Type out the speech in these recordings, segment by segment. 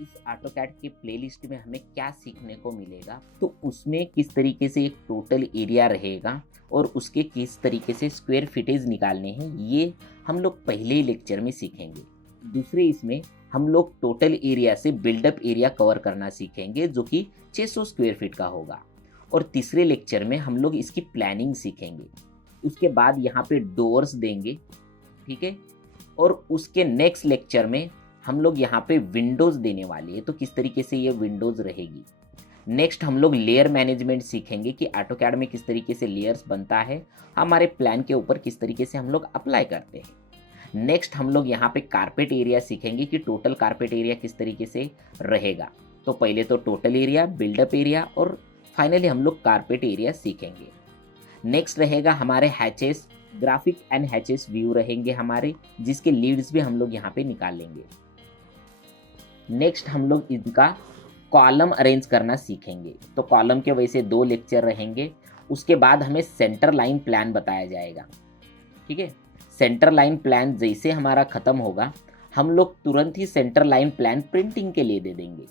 इस ऑटोकैड के प्लेलिस्ट में हमें क्या सीखने को मिलेगा, तो उसमें किस तरीके से एक टोटल एरिया रहेगा और उसके किस तरीके से स्क्वायर फीटेज निकालने हैं, ये हम लोग पहले ही लेक्चर में सीखेंगे। दूसरे इसमें हम लोग टोटल एरिया से बिल्डअप एरिया कवर करना सीखेंगे जो कि 600 स्क्वायर फीट का होगा। और तीसरे लेक्चर में हम लोग इसकी प्लानिंग सीखेंगे। उसके बाद यहाँ पे डोर्स देंगे, ठीक है। और उसके नेक्स्ट लेक्चर में हम लोग यहाँ पे विंडोज़ देने वाले हैं, तो किस तरीके से ये विंडोज़ रहेगी। नेक्स्ट हम लोग लेयर मैनेजमेंट सीखेंगे कि ऑटोकैड में किस तरीके से लेयर्स बनता है, हमारे प्लान के ऊपर किस तरीके से हम लोग अप्लाई करते हैं। नेक्स्ट हम लोग यहाँ पे कारपेट एरिया सीखेंगे कि टोटल कारपेट एरिया किस तरीके से रहेगा। तो पहले तो टोटल एरिया, बिल्डअप एरिया और फाइनली हम लोग कारपेट एरिया सीखेंगे। नेक्स्ट रहेगा हमारे hatches, graphic and hatches view रहेंगे हमारे, जिसके लीड्स भी हम लोग यहाँ पे निकाल लेंगे। नेक्स्ट हम लोग इनका कॉलम अरेंज करना सीखेंगे। तो कॉलम के वजह से 2 लेक्चर रहेंगे। उसके बाद हमें सेंटर लाइन प्लान बताया जाएगा, ठीक है। सेंटर लाइन प्लान जैसे हमारा ख़त्म होगा, हम लोग तुरंत ही सेंटर लाइन प्लान प्रिंटिंग के लिए दे देंगे।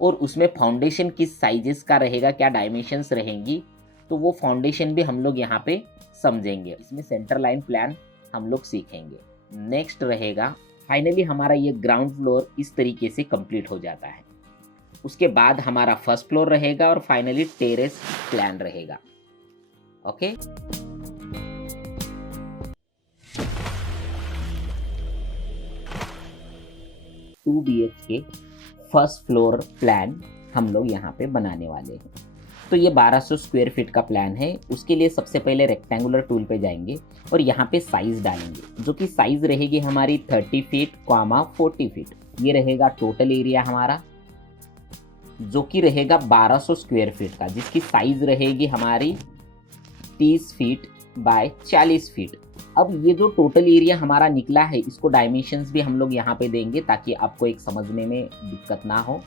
और उसमें फाउंडेशन किस साइजेस का रहेगा, क्या डायमेंशंस रहेंगी, तो वो फाउंडेशन भी हम लोग यहाँ पे समझेंगे। इसमें सेंटर लाइन प्लान हम लोग सीखेंगे। नेक्स्ट रहेगा फाइनली हमारा ये ग्राउंड फ्लोर इस तरीके से कंप्लीट हो जाता है। उसके बाद हमारा फर्स्ट फ्लोर रहेगा और फाइनली टेरेस प्लान रहेगा। Okay, 2 BHK first floor plan हम लोग यहाँ पे बनाने वाले हैं। तो ये 1200 स्क्वायर फीट का प्लान है। उसके लिए सबसे पहले रेक्टेंगुलर टूल पे जाएंगे और यहाँ पे साइज डालेंगे, जो कि साइज रहेगी हमारी 30 फीट, 40 फीट। ये रहेगा टोटल एरिया हमारा, जो कि रहेगा 1200 स्क्वायर फीट का, जिसकी साइज रहेगी हमारी 30 फीट बाय 40 फीट। अब ये जो टोटल एरिया हमारा निकला है, इसको डायमेंशंस भी हम लोग यहाँ पे देंगे ताकि आपको एक समझने में दिक्कत ना हो।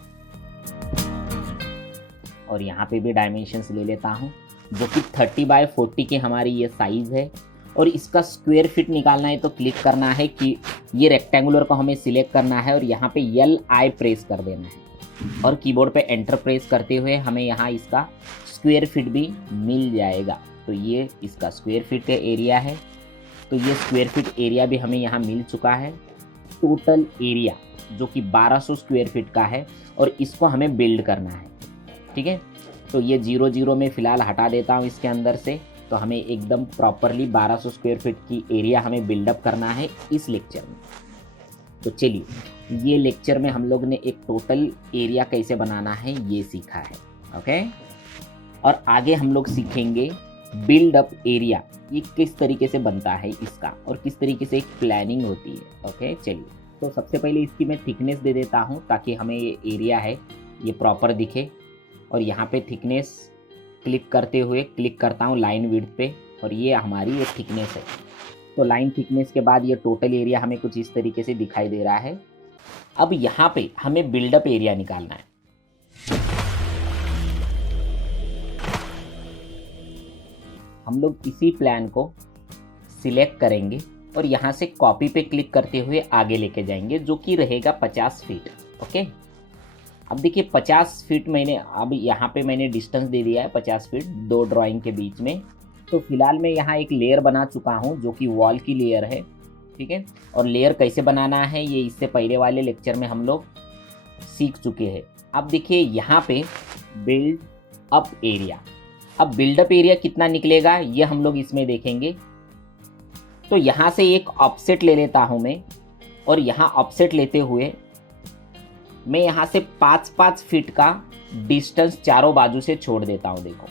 और यहाँ पे भी डायमेंशंस ले लेता हूँ, जो कि 30 बाय 40 की हमारी ये साइज़ है। और इसका स्क्वायर फीट निकालना है तो क्लिक करना है कि ये रेक्टेंगुलर को हमें सिलेक्ट करना है और यहाँ पे LI प्रेस कर देना है और कीबोर्ड पे एंटर प्रेस करते हुए हमें यहाँ इसका स्क्वायर फीट भी मिल जाएगा। तो ये इसका स्क्वायर फीट का एरिया है। तो ये स्क्वायर फीट एरिया भी हमें यहाँ मिल चुका है। टोटल एरिया जो कि 1200 स्क्वायर फीट का है और इसको हमें बिल्ड करना है, ठीक है। तो ये 0 में फ़िलहाल हटा देता हूँ इसके अंदर से। तो हमें एकदम प्रॉपरली 1200 स्क्वायर फीट की एरिया हमें बिल्डअप करना है इस लेक्चर में। तो चलिए, ये लेक्चर में हम लोग ने एक टोटल एरिया कैसे बनाना है ये सीखा है, ओके। और आगे हम लोग सीखेंगे बिल्डअप एरिया, ये किस तरीके से बनता है इसका और किस तरीके से एक प्लानिंग होती है, ओके। चलिए, तो सबसे पहले इसकी मैं थिकनेस दे देता हूँ ताकि हमें ये एरिया है ये प्रॉपर दिखे। और यहाँ पे थिकनेस क्लिक करते हुए क्लिक करता हूँ लाइन विड्थ पे और ये हमारी ये थिकनेस है। तो लाइन थिकनेस के बाद ये टोटल एरिया हमें कुछ इस तरीके से दिखाई दे रहा है। अब यहाँ पे हमें बिल्डअप एरिया निकालना है। हम लोग इसी प्लान को सिलेक्ट करेंगे और यहाँ से कॉपी पे क्लिक करते हुए आगे लेके जाएंगे, जो कि रहेगा 50 फीट, ओके। अब देखिए 50 फीट मैंने अब यहाँ पे मैंने डिस्टेंस दे दिया है 50 फीट 2 ड्राइंग के बीच में। तो फिलहाल मैं यहाँ एक लेयर बना चुका हूँ जो कि वॉल की लेयर है, ठीक है। और लेयर कैसे बनाना है ये इससे पहले वाले लेक्चर में हम लोग सीख चुके हैं। अब देखिए यहाँ पे बिल्ड अप एरिया, अब बिल्डअप एरिया कितना निकलेगा ये हम लोग इसमें देखेंगे। तो यहाँ से एक ऑफसेट ले लेता हूँ मैं और यहाँ ऑफसेट लेते हुए मैं यहाँ से 5-5 फीट का डिस्टेंस चारों बाजू से छोड़ देता हूँ। देखो,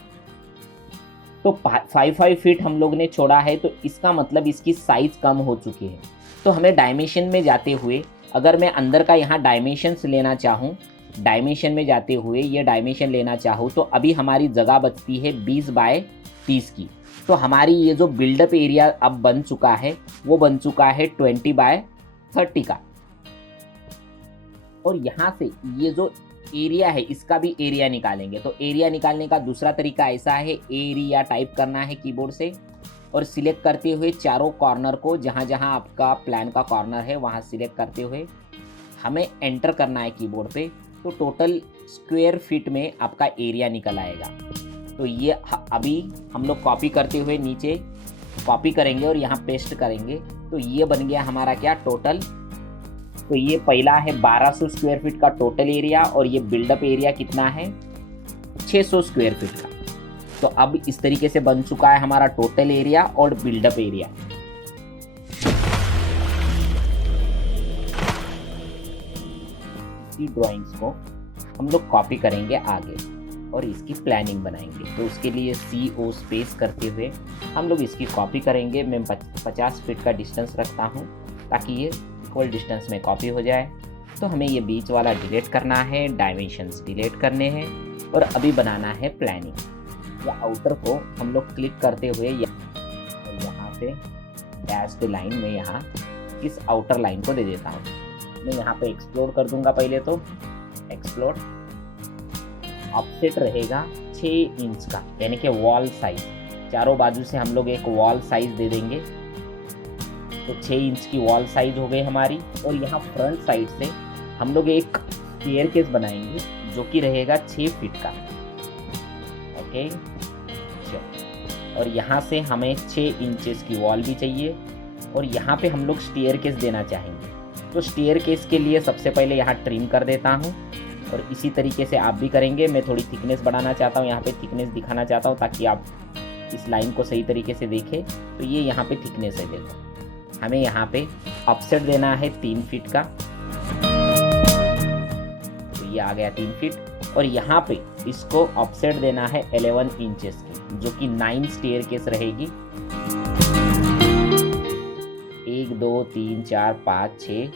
तो 5-5 फीट हम लोग ने छोड़ा है, तो इसका मतलब इसकी साइज कम हो चुकी है। तो हमें डायमेंशन में जाते हुए अगर मैं अंदर का यहाँ डायमेंशंस लेना चाहूँ, डायमेंशन में जाते हुए ये डायमेंशन लेना चाहूँ, तो अभी हमारी जगह बचती है 20 बाय 30 की। तो हमारी ये जो बिल्डअप एरिया अब बन चुका है वो बन चुका है 20 बाय 30 का। और यहाँ से ये जो एरिया है इसका भी एरिया निकालेंगे। तो एरिया निकालने का दूसरा तरीका ऐसा है, एरिया टाइप करना है कीबोर्ड से और सिलेक्ट करते हुए चारों कॉर्नर को, जहाँ जहाँ आपका प्लान का कॉर्नर है वहाँ सिलेक्ट करते हुए हमें एंटर करना है कीबोर्ड पे, तो टोटल स्क्वायर फीट में आपका एरिया निकल आएगा। तो ये अभी हम लोग कॉपी करते हुए नीचे कॉपी करेंगे और यहाँ पेस्ट करेंगे, तो ये बन गया हमारा क्या टोटल। तो ये पहला है 1200 स्क्वायर फीट का टोटल एरिया, और ये बिल्डअप एरिया कितना है 600 स्क्वायर फीट का। तो अब इस तरीके से बन चुका है हमारा टोटल एरिया और बिल्डअप एरिया। इसी ड्राइंग्स को हम लोग कॉपी करेंगे आगे और इसकी प्लानिंग बनाएंगे। तो उसके लिए CO स्पेस करते हुए हम लोग इसकी कॉपी करेंगे। मैं 50 फीट का डिस्टेंस रखता हूँ ताकि ये इक्वल डिस्टेंस में कॉपी हो जाए। तो हमें ये बीच वाला डिलीट करना है, डायमेंशंस डिलीट करने हैं, और अभी बनाना है प्लानिंग। या आउटर को हम लोग क्लिक करते हुए यहाँ से डैश्ड लाइन में यहाँ इस आउटर लाइन को दे देता हूँ। मैं यहाँ पे एक्सप्लोर कर दूंगा। पहले तो एक्सप्लोर ऑफसेट रहेगा 6 इंच का, यानी कि वॉल साइज। चारों बाजू से हम लोग एक वॉल साइज दे देंगे, तो 6 इंच की वॉल साइज हो गई हमारी। और यहाँ फ्रंट साइड से हम लोग एक स्टेयरकेस बनाएंगे जो कि रहेगा 6 फीट का। ओके, और यहाँ से हमें 6 इंचेस की वॉल भी चाहिए, और यहाँ पे हम लोग स्टेयरकेस देना चाहेंगे। तो स्टेयरकेस के लिए सबसे पहले यहाँ ट्रिम कर देता हूँ, और इसी तरीके से आप भी करेंगे। मैं थोड़ी थिकनेस बढ़ाना चाहता हूँ, यहाँ पे थिकनेस दिखाना चाहता हूँ ताकि आप इस लाइन को सही तरीके से देखें। तो ये यहाँ पे थिकनेस है, देखो। हमें यहाँ पे ऑफसेट देना है 3 फीट का, तो ये आ गया 3 फीट। और यहाँ पे इसको ऑफसेट देना है 11 इंचेस की, जो कि 9 स्टेयरकेस रहेगी। 1 2 3 4 5 6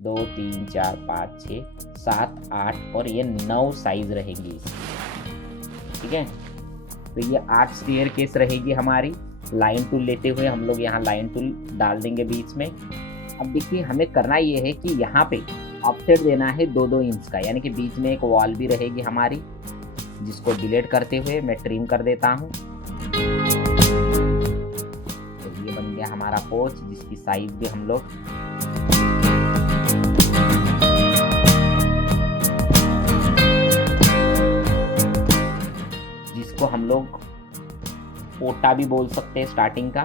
2 3 4 5 6 7 8 और ये 9 साइज रहेंगी इसकी। ठीक है, तो ये 8 स्टेयरकेस रहेगी हमारी। लाइन टूल लेते हुए हम लोग यहाँ लाइन टूल डाल देंगे बीच में। अब देखिए, हमें करना ये है कि यहाँ पे ऑफसेट देना है 2-2 इंच का, यानी कि बीच में एक वॉल भी रहेगी हमारी, जिसको डिलीट करते हुए मैं ट्रिम कर देता हूँ। तो ये बन गया हमारा पोर्च, जिसकी साइज भी हम लोग हम लोग पोटा भी बोल सकते हैं स्टार्टिंग का।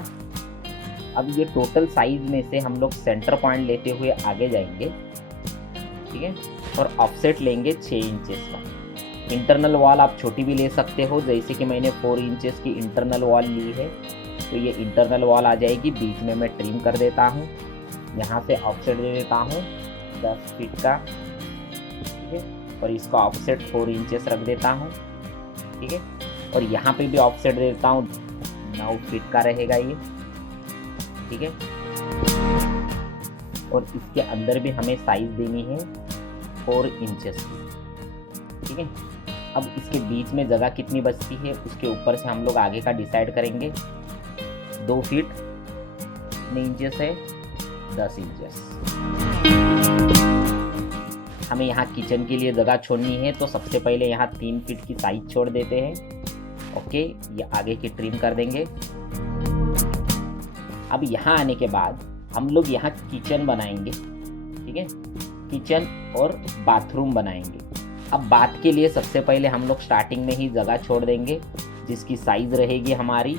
अब ये टोटल साइज में से हम लोग सेंटर पॉइंट लेते हुए आगे जाएंगे, ठीक है, और ऑफसेट लेंगे 6 इंचेस का। इंटरनल वॉल आप छोटी भी ले सकते हो, जैसे कि मैंने 4 इंचेस की इंटरनल वॉल ली है, तो ये इंटरनल वॉल आ जाएगी। बीच में मैं ट्रिम कर देता हूँ, यहाँ से ऑफसेट दे देता हूँ 10 फीट का, ठीक है, और इसका ऑफसेट 4 इंचेस रख देता हूँ, ठीक है, और यहाँ पे भी ऑफसेट दे देता हूँ 9 फीट का रहेगा ये, ठीक है। और इसके अंदर भी हमें साइज देनी है 4 इंचेस की, ठीक है। अब इसके बीच में जगह कितनी बचती है उसके ऊपर से हम लोग आगे का डिसाइड करेंगे। 2 फीट कितने इंचेस है, 10 इंचेस। हमें यहाँ किचन के लिए जगह छोड़नी है, तो सबसे पहले यहाँ 3 फीट की साइज छोड़ देते हैं। ओके, ये आगे की ट्रिम कर देंगे। अब यहाँ आने के बाद हम लोग यहाँ किचन बनाएंगे, ठीक है, किचन और बाथरूम बनाएंगे। अब बात के लिए सबसे पहले हम लोग स्टार्टिंग में ही जगह छोड़ देंगे, जिसकी साइज रहेगी हमारी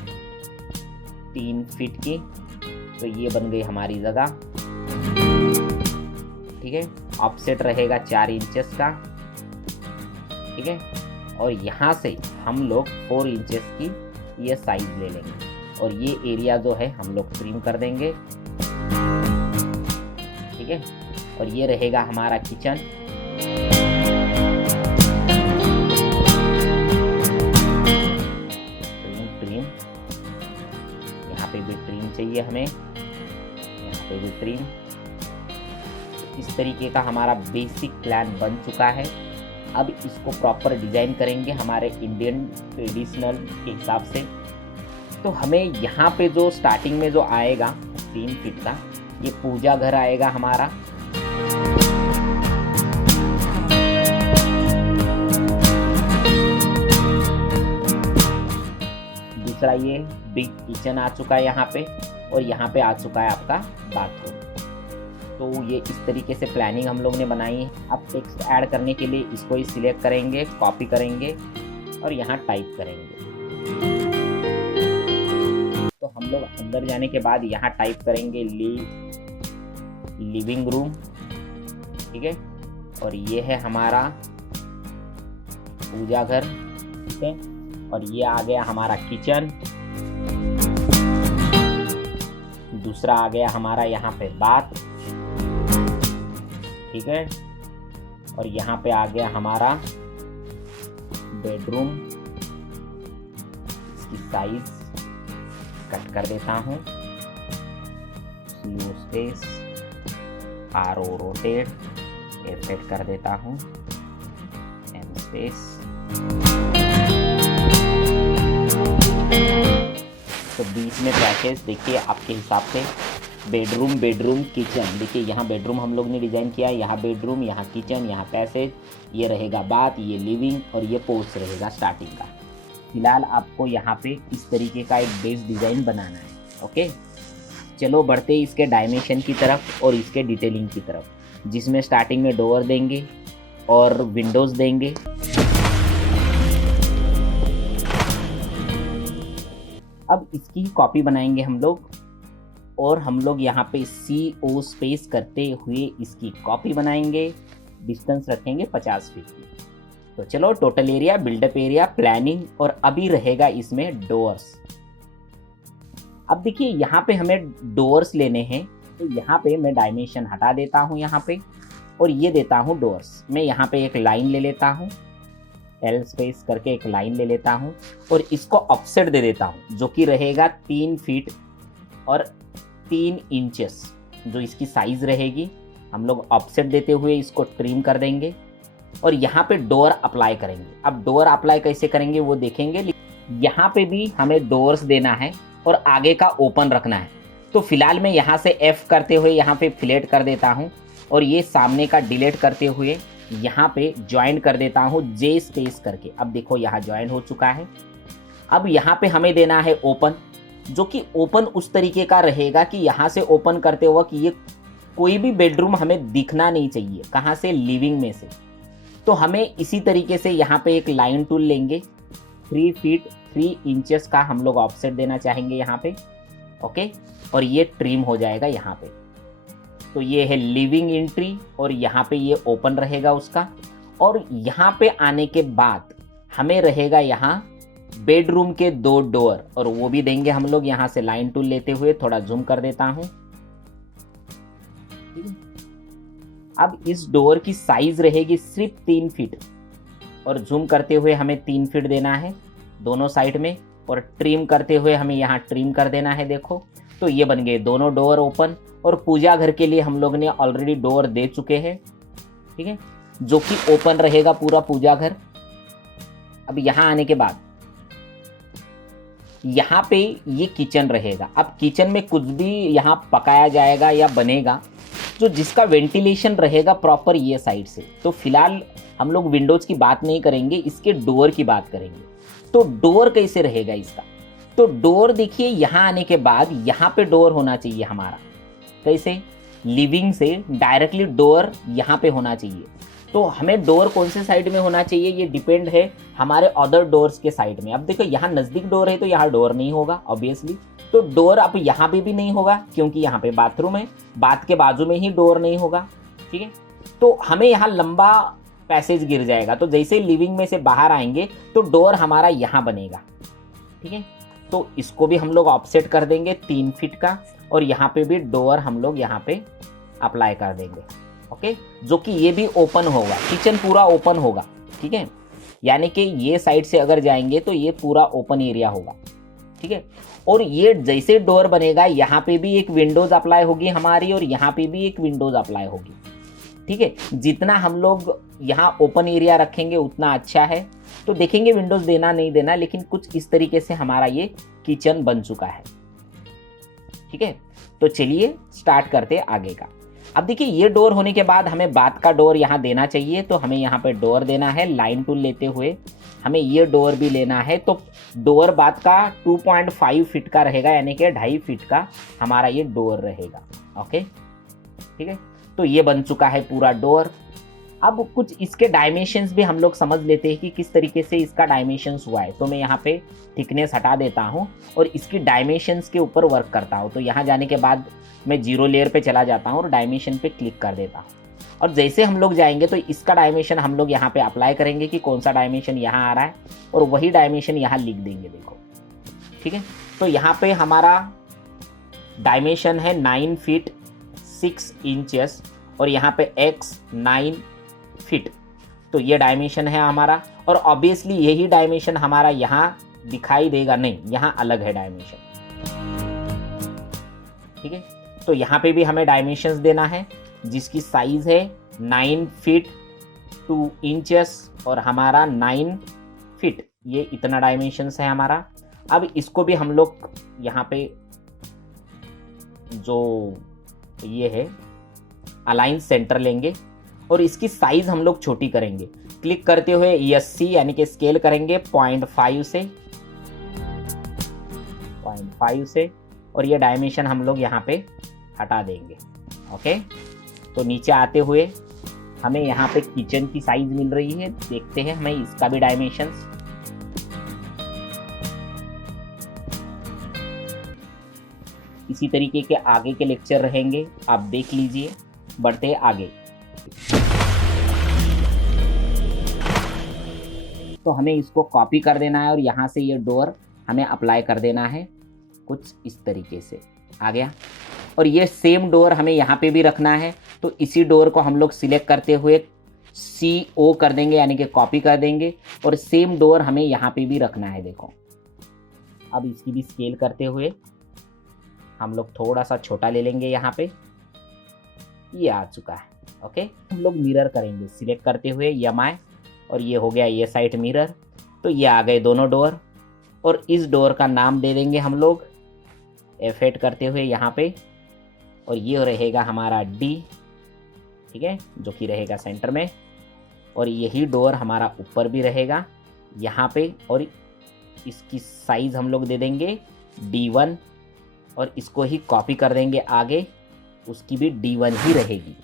3 फीट की। तो ये बन गई हमारी जगह, ठीक है। ऑफसेट रहेगा 4 इंचेस का, ठीक है, और यहाँ से हम लोग 4 इंचेस की ये साइज ले लेंगे, और ये एरिया जो है हम लोग ट्रिम कर देंगे, ठीक है। और ये रहेगा हमारा किचन। ट्रिम, यहाँ पे भी ट्रिम चाहिए हमें, यहाँ पे भी ट्रिम। इस तरीके का हमारा बेसिक प्लान बन चुका है। अब इसको प्रॉपर डिजाइन करेंगे हमारे इंडियन ट्रेडिशनल के हिसाब से। तो हमें यहाँ पे जो स्टार्टिंग में जो आएगा 3 फीट का, ये पूजा घर आएगा हमारा। दूसरा ये बिग किचन आ चुका है यहाँ पे, और यहाँ पे आ चुका है आपका बाथरूम। तो ये इस तरीके से प्लानिंग हम लोग ने बनाई है। अब टेक्स्ट ऐड करने के लिए इसको ही सिलेक्ट करेंगे, कॉपी करेंगे और यहाँ टाइप करेंगे। तो हम लोग अंदर जाने के बाद यहाँ टाइप करेंगे लिविंग रूम, ठीक है। और ये है हमारा पूजा घर, ठीक है। और ये आ गया हमारा किचन, दूसरा आ गया हमारा यहाँ पे बाथ, ठीक है। और यहाँ पे आ गया हमारा बेडरूम। इसकी साइज कट कर देता हूँ, slow space, R O rotate, set कर देता हूँ, एम स्पेस। तो बीच में पैसेज देखिए आपके हिसाब से, बेडरूम किचन, देखिए यहाँ बेडरूम हम लोग ने डिज़ाइन किया है, यहाँ बेडरूम, यहाँ किचन, यहाँ पैसेज, ये रहेगा बाथ, ये लिविंग और ये पोर्च रहेगा स्टार्टिंग का। फिलहाल आपको यहाँ पे इस तरीके का एक बेस डिज़ाइन बनाना है, ओके। चलो बढ़ते हैं इसके डायमेंशन की तरफ और इसके डिटेलिंग की तरफ, जिसमें स्टार्टिंग में डोर देंगे और विंडोज़ देंगे। अब इसकी कॉपी बनाएंगे हम लोग, और हम लोग यहाँ पे CO स्पेस करते हुए इसकी कॉपी बनाएंगे। डिस्टेंस रखेंगे 50 फीट की। तो चलो total area, build up area, planning, और अभी रहेगा इसमें डोर्स। अब देखिए यहाँ पे हमें डोर्स लेने हैं, तो यहाँ पे मैं डायमेंशन हटा देता हूँ यहाँ पे, और ये देता हूँ डोर्स। मैं यहाँ पे एक लाइन ले लेता हूँ, L स्पेस करके एक लाइन ले लेता हूँ, और इसको ऑफसेट दे देता हूँ, जो कि रहेगा 3 फीट और 3 इंचेस जो इसकी साइज रहेगी। हम लोग ऑफसेट देते हुए इसको ट्रिम कर देंगे और यहाँ पे डोर अप्लाई करेंगे। अब डोर अप्लाई कैसे करेंगे वो देखेंगे। यहाँ पे भी हमें डोर्स देना है और आगे का ओपन रखना है। तो फिलहाल मैं यहाँ से F करते हुए यहाँ पे फ्लैट कर देता हूँ, और ये सामने का डिलीट करते हुए यहाँ पे ज्वाइन कर देता हूँ J स्पेस करके। अब देखो यहाँ ज्वाइन हो चुका है। अब यहाँ पे हमें देना है ओपन, जो कि ओपन उस तरीके का रहेगा कि यहाँ से ओपन करते हुए कि ये कोई भी बेडरूम हमें दिखना नहीं चाहिए। कहाँ से? लिविंग में से। तो हमें इसी तरीके से यहाँ पे एक लाइन टूल लेंगे, 3 फीट 3 इंचेस का हम लोग ऑफसेट देना चाहेंगे यहाँ पे, ओके। और ये ट्रिम हो जाएगा यहाँ पे। तो ये है लिविंग एंट्री, और यहाँ पे ये ओपन रहेगा उसका। और यहाँ पे आने के बाद हमें रहेगा यहाँ बेडरूम के 2 डोर, और वो भी देंगे हम लोग यहाँ से लाइन टूल लेते हुए। थोड़ा जूम कर देता हूँ। अब इस डोर की साइज रहेगी सिर्फ 3 फीट, और जूम करते हुए हमें 3 फीट देना है दोनों साइड में, और ट्रिम करते हुए हमें यहाँ ट्रिम कर देना है। देखो तो ये बन गए दोनों डोर ओपन। और पूजा घर के लिए हम लोग ने ऑलरेडी डोर दे चुके हैं, ठीक है, जो कि ओपन रहेगा पूरा पूजा घर। अब यहाँ आने के बाद यहाँ पे ये किचन रहेगा। अब किचन में कुछ भी यहाँ पकाया जाएगा या बनेगा, जो जिसका वेंटिलेशन रहेगा प्रॉपर ये साइड से। तो फिलहाल हम लोग विंडोज की बात नहीं करेंगे, इसके डोर की बात करेंगे। तो डोर कैसे रहेगा इसका? तो डोर देखिए यहाँ आने के बाद यहाँ पे डोर होना चाहिए हमारा। कैसे? लिविंग से डायरेक्टली डोर यहाँ पे होना चाहिए। तो हमें डोर कौन से साइड में होना चाहिए ये डिपेंड है हमारे अदर डोर्स के साइड में। अब देखो यहाँ नज़दीक डोर है तो यहाँ डोर नहीं होगा ऑब्वियसली। तो डोर अब यहाँ पे भी नहीं होगा क्योंकि यहाँ पे बाथरूम है, बाथ के बाजू में ही डोर नहीं होगा, ठीक है। तो हमें यहाँ लंबा पैसेज गिर जाएगा। तो जैसे लिविंग में से बाहर आएंगे तो डोर हमारा यहाँ बनेगा, ठीक है। तो इसको भी हम लोग ऑफसेट कर देंगे 3 फीट का, और यहाँ पे भी डोर हम लोग यहाँ पे अप्लाई कर देंगे, ओके। जो कि ये भी ओपन होगा, किचन पूरा ओपन होगा, ठीक है। यानी कि ये साइड से अगर जाएंगे तो ये पूरा ओपन एरिया होगा, ठीक है। और ये जैसे डोर बनेगा यहाँ पे भी एक विंडोज अप्लाई होगी हमारी, और यहाँ पे भी एक विंडोज अप्लाई होगी, ठीक है। जितना हम लोग यहाँ ओपन एरिया रखेंगे उतना अच्छा है। तो देखेंगे विंडोज देना नहीं देना, लेकिन कुछ इस तरीके से हमारा ये किचन बन चुका है, ठीक है। तो चलिए स्टार्ट करते आगे का। अब देखिए ये डोर होने के बाद हमें बाथ का डोर यहाँ देना चाहिए। तो हमें यहाँ पे डोर देना है, लाइन टूल लेते हुए हमें ये डोर भी लेना है। तो डोर बाथ का 2.5 फीट का रहेगा, यानी कि 2.5 फीट का हमारा ये डोर रहेगा, ओके। ठीक है। तो ये बन चुका है पूरा डोर। अब कुछ इसके डायमेंशंस भी हम लोग समझ लेते हैं कि किस तरीके से इसका डायमेंशंस हुआ है। तो मैं यहाँ पे थिकनेस हटा देता हूँ और इसकी डायमेंशंस के ऊपर वर्क करता हूँ। तो यहाँ जाने के बाद मैं 0 लेयर पे चला जाता हूँ और डायमेंशन पे क्लिक कर देता हूँ। और जैसे हम लोग जाएंगे तो इसका डायमेंशन हम लोग यहाँ पे अप्लाई करेंगे कि कौन सा डायमेंशन यहाँ आ रहा है और वही डायमेंशन यहाँ लिख देंगे, देखो, ठीक है। तो यहाँ पे हमारा डायमेंशन है 9 फीट 6 इंचेस और यहाँ पे x 9 फीट। तो ये डायमेंशन है हमारा और ऑब्वियसली यही डायमेंशन हमारा यहाँ दिखाई देगा नहीं, यहाँ अलग है डायमेंशन, ठीक है। तो यहाँ पे भी हमें डायमेंशंस देना है जिसकी साइज है 9 फीट 2 इंचेस और हमारा 9 फीट, ये इतना डायमेंशंस है हमारा। अब इसको भी हम लोग यहाँ पे जो ये है अलाइन सेंटर लेंगे और इसकी साइज हम लोग छोटी करेंगे। क्लिक करते हुए ESC यानी कि स्केल करेंगे 0.5 से और ये डायमेंशन हम लोग यहाँ पे हटा देंगे। ओके, तो नीचे आते हुए हमें यहाँ पे किचन की साइज मिल रही है, देखते हैं हमें इसका भी डायमेंशंस। इसी तरीके के आगे के लेक्चर रहेंगे, आप देख लीजिए। बढ़ते आगे। तो हमें इसको कॉपी कर देना है और यहाँ से ये डोर हमें अप्लाई कर देना है कुछ इस तरीके से। आ गया। और ये सेम डोर हमें यहाँ पे भी रखना है। तो इसी डोर को हम लोग सिलेक्ट करते हुए CO कर देंगे यानी कि कॉपी कर देंगे और सेम डोर हमें यहाँ पे भी रखना है। देखो, अब इसकी भी स्केल करते हुए हम लोग थोड़ा सा छोटा ले लेंगे। यहाँ पे ये आ चुका है। ओके, हम लोग मिरर करेंगे सिलेक्ट करते हुए MI और ये हो गया ये साइड मिरर। तो ये आ गए दोनों डोर और इस डोर का नाम दे देंगे हम लोग F8 करते हुए यहाँ पे और ये रहेगा हमारा D, ठीक है, जो कि रहेगा सेंटर में। और यही डोर हमारा ऊपर भी रहेगा यहाँ पे और इसकी साइज हम लोग दे देंगे D1 और इसको ही कॉपी कर देंगे आगे, उसकी भी D1 ही रहेगी।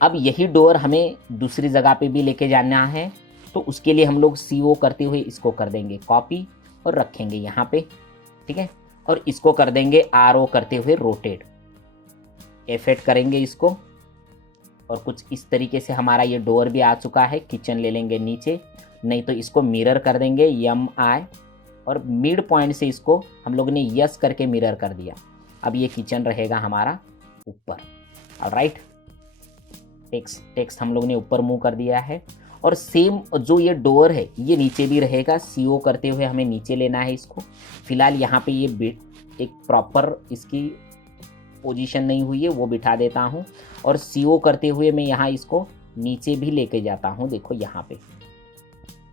अब यही डोर हमें दूसरी जगह पे भी लेके जाना है। तो उसके लिए हम लोग CO करते हुए इसको कर देंगे कॉपी और रखेंगे यहाँ पे, ठीक है। और इसको कर देंगे RO करते हुए रोटेट, F8 करेंगे इसको और कुछ इस तरीके से हमारा ये डोर भी आ चुका है। किचन ले लेंगे नीचे, नहीं तो इसको मिरर कर देंगे MI और मिड पॉइंट से इसको हम लोग ने यस करके मिरर कर दिया। अब ये किचन रहेगा हमारा ऊपर। ऑलराइट, टेक्स्ट हम लोग ने ऊपर मूव कर दिया है और सेम जो ये डोर है ये नीचे भी रहेगा। CO करते हुए हमें नीचे लेना है इसको। फिलहाल यहाँ पे ये बिट एक प्रॉपर इसकी पोजीशन नहीं हुई है, वो बिठा देता हूँ और CO करते हुए मैं यहाँ इसको नीचे भी लेके जाता हूँ। देखो यहाँ पे,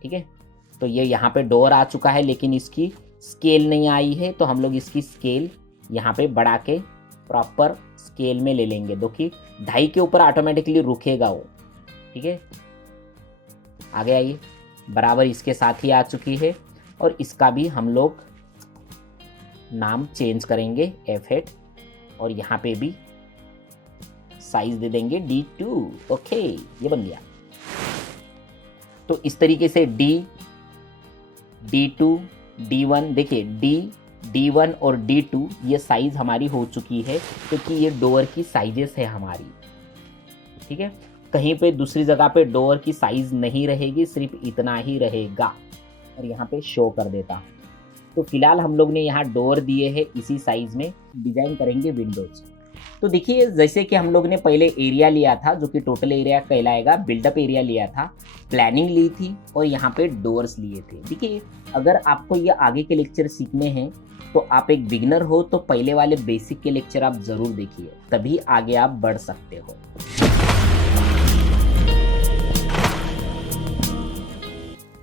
ठीक है। तो ये यहाँ पे डोर आ चुका है लेकिन इसकी स्केल नहीं आई है। तो हम लोग इसकी स्केल यहाँ पे बढ़ा के प्रॉपर स्केल में ले लेंगे। देखिए 2.5 के ऊपर ऑटोमेटिकली रुकेगा वो, ठीक है। आगे आइए, बराबर इसके साथ ही आ चुकी है और इसका भी हम लोग नाम चेंज करेंगे F8 और यहाँ पे भी साइज दे देंगे D2। ओके, ये बन गया। तो इस तरीके से D2 D1, देखिए D1 और D2 ये साइज हमारी हो चुकी है क्योंकि ये डोर की साइजेस है हमारी, ठीक है। कहीं पे दूसरी जगह पे डोर की साइज नहीं रहेगी, सिर्फ इतना ही रहेगा और यहाँ पे शो कर देता हूँ। तो फिलहाल हम लोग ने यहाँ डोर दिए हैं इसी साइज में। डिजाइन करेंगे विंडोज। तो देखिए जैसे कि हम लोग ने पहले एरिया लिया था जो कि टोटल एरिया कहलाएगा, बिल्डअप एरिया लिया था, प्लानिंग ली थी और यहाँ पे डोर्स लिए थे। देखिए अगर आपको ये आगे के लेक्चर सीखने हैं तो आप एक बिगिनर हो तो पहले वाले बेसिक के लेक्चर आप जरूर देखिए, तभी आगे आप बढ़ सकते हो।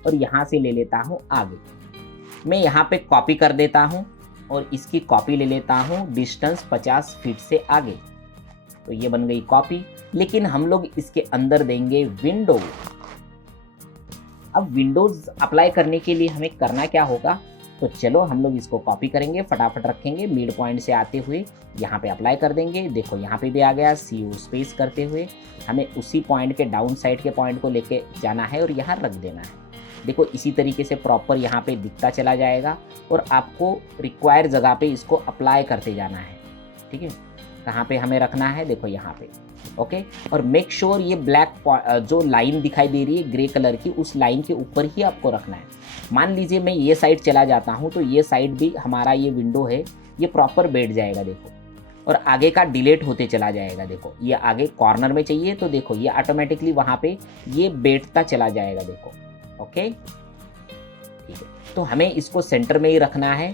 और यहाँ से ले लेता हूँ आगे, मैं यहाँ पे कॉपी कर देता हूँ और इसकी कॉपी ले लेता हूँ डिस्टेंस 50 फीट से आगे। तो ये बन गई कॉपी, लेकिन हम लोग इसके अंदर देंगे विंडो। अब विंडोज अप्लाई करने के लिए हमें करना क्या होगा, तो चलो हम लोग इसको कॉपी करेंगे, फटाफट रखेंगे, मिड पॉइंट से आते हुए यहाँ पे अप्लाई कर देंगे। देखो यहाँ पे भी आ गया, CO स्पेस करते हुए हमें उसी पॉइंट के डाउन साइड के पॉइंट को लेके जाना है और यहाँ रख देना है। देखो इसी तरीके से प्रॉपर यहाँ पे दिखता चला जाएगा और आपको रिक्वायर जगह पे इसको अप्लाई करते जाना है। ठीक है, कहाँ पे हमें रखना है, देखो यहाँ पे। ओके, और मेक श्योर ये ब्लैक जो लाइन दिखाई दे रही है ग्रे कलर की, उस लाइन के ऊपर ही आपको रखना है। मान लीजिए मैं ये साइड चला जाता हूँ तो ये साइड भी हमारा ये विंडो है, ये प्रॉपर बैठ जाएगा देखो, और आगे का डिलीट होते चला जाएगा। देखो ये आगे कॉर्नर में चाहिए तो देखो ये ऑटोमेटिकली वहाँ पे ये बैठता चला जाएगा देखो। ओके ठीक है, तो हमें इसको सेंटर में ही रखना है।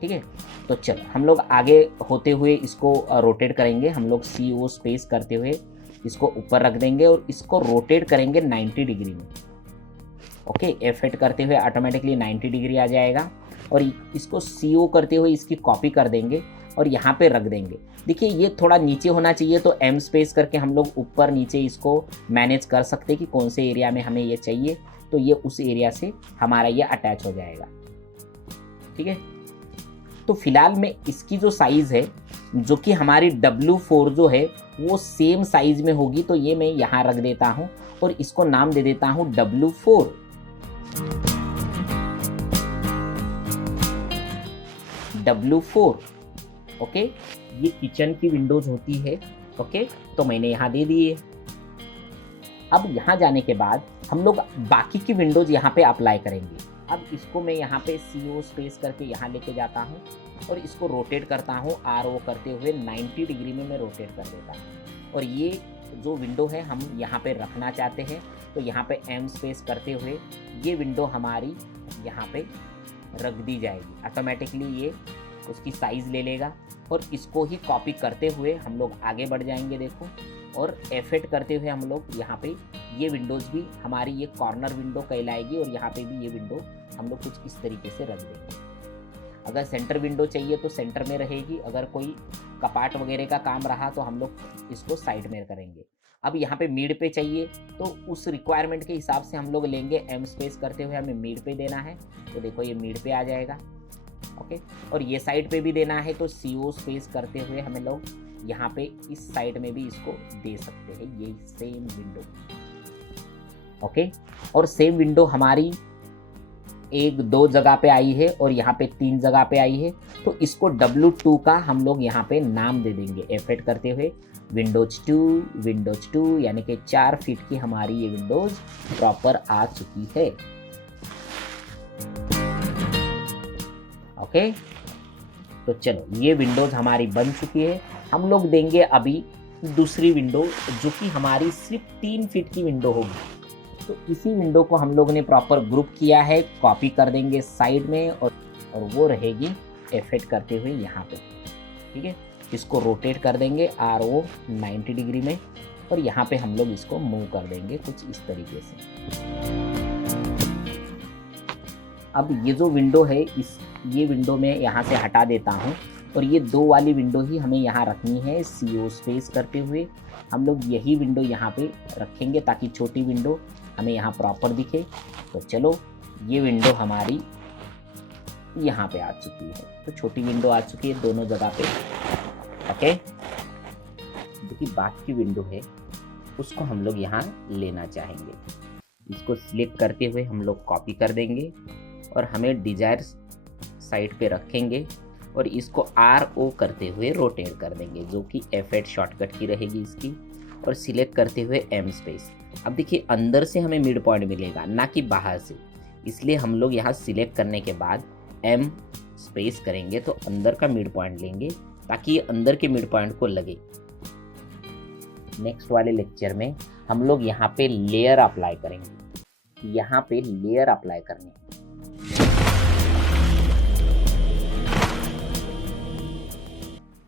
ठीक है, तो चलो हम लोग आगे होते हुए इसको रोटेट करेंगे। हम लोग CO स्पेस करते हुए इसको ऊपर रख देंगे और इसको रोटेट करेंगे 90 डिग्री में। ओके, F8 करते हुए ऑटोमेटिकली 90 डिग्री आ जाएगा और इसको CO करते हुए इसकी कॉपी कर देंगे और यहाँ पे रख देंगे। देखिए ये थोड़ा नीचे होना चाहिए तो M स्पेस करके हम लोग ऊपर नीचे इसको मैनेज कर सकते हैं कि कौन से एरिया में हमें ये चाहिए, तो ये उस एरिया से हमारा ये अटैच हो जाएगा। ठीक है, तो फिलहाल में इसकी जो साइज़ है, जो कि हमारी W4 जो है वो सेम साइज में होगी, तो ये मैं यहाँ रख देता हूँ और इसको नाम दे देता हूँ W4। W4 ओके, ये किचन की विंडोज होती है। ओके, तो मैंने यहाँ दे दिए। अब यहाँ जाने के बाद हम लोग बाकी की विंडोज यहाँ पे अप्लाई करेंगे। अब इसको मैं यहाँ पे CO स्पेस करके यहाँ लेके जाता हूँ और इसको रोटेट करता हूँ, RO करते हुए 90 डिग्री में मैं रोटेट कर देता हूँ। और ये जो विंडो है हम यहाँ पे रखना चाहते हैं, तो यहाँ पे M स्पेस करते हुए ये विंडो हमारी यहाँ पे रख दी जाएगी। ऑटोमेटिकली ये उसकी साइज़ ले लेगा और इसको ही कॉपी करते हुए हम लोग आगे बढ़ जाएंगे। देखो, और F8 करते हुए हम लोग यहाँ पे ये विंडोज़ भी हमारी ये कॉर्नर विंडो कहलाएगी और यहाँ पे भी ये विंडो हम लोग कुछ इस तरीके से रख देंगे। अगर सेंटर विंडो चाहिए तो सेंटर में रहेगी, अगर कोई कपाट वगैरह का काम रहा तो हम लोग इसको साइड में करेंगे। अब यहाँ पे मिड पे चाहिए तो उस रिक्वायरमेंट के हिसाब से हम लोग लेंगे। M स्पेस करते हुए हमें मिड पे देना है, तो देखो ये मिड पे आ जाएगा। ओके, और ये साइड पे भी देना है तो CO स्पेस करते हुए हमें लोग यहाँ पे इस साइड में भी इसको दे सकते हैं, ये सेम विंडो। ओके, और सेम विंडो हमारी 1-2 जगह पे आई है और यहाँ पे 3 जगह पे आई है, तो इसको W2 का हम लोग यहाँ पे नाम दे देंगे। F8 करते हुए विंडोज 2 यानी कि 4 फीट की हमारी ये विंडोज प्रॉपर आ चुकी है। ओके, तो चलो ये विंडोज हमारी बन चुकी है। हम लोग देंगे अभी दूसरी विंडो जो कि हमारी सिर्फ 3 फीट की विंडो होगी। तो इसी विंडो को हम लोग ने प्रॉपर ग्रुप किया है, कॉपी कर देंगे साइड में और वो रहेगी F8 करते हुए यहाँ पे। ठीक है, इसको रोटेट कर देंगे RO 90 डिग्री में और यहाँ पे हम लोग इसको मूव कर देंगे कुछ इस तरीके से। अब ये जो विंडो है ये विंडो में यहाँ से हटा देता हूँ और ये 2 वाली विंडो ही हमें यहाँ रखनी है। CO स्पेस करते हुए हम लोग यही विंडो यहाँ पे रखेंगे ताकि छोटी विंडो हमें यहाँ प्रॉपर दिखे। तो चलो ये विंडो हमारी यहाँ पे आ चुकी है, तो छोटी विंडो आ चुकी है दोनों जगह पे। ओके, देखिए बाकी की विंडो है उसको हम लोग यहाँ लेना चाहेंगे। इसको सिलेक्ट करते हुए हम लोग कॉपी कर देंगे और हमें डिजायर साइड पे रखेंगे और इसको RO करते हुए रोटेट कर देंगे, जो कि F8 शॉर्टकट की रहेगी इसकी, और सिलेक्ट करते हुए M स्पेस। अब देखिए अंदर से हमें मिड पॉइंट मिलेगा ना कि बाहर से, इसलिए हम लोग यहाँ सिलेक्ट करने के बाद M स्पेस करेंगे तो अंदर का मिड पॉइंट लेंगे ताकि ये अंदर के मिड पॉइंट को लगे। नेक्स्ट वाले लेक्चर में हम लोग यहाँ पे लेयर अप्लाई करेंगे, यहाँ पे लेयर अप्लाई करने हैं।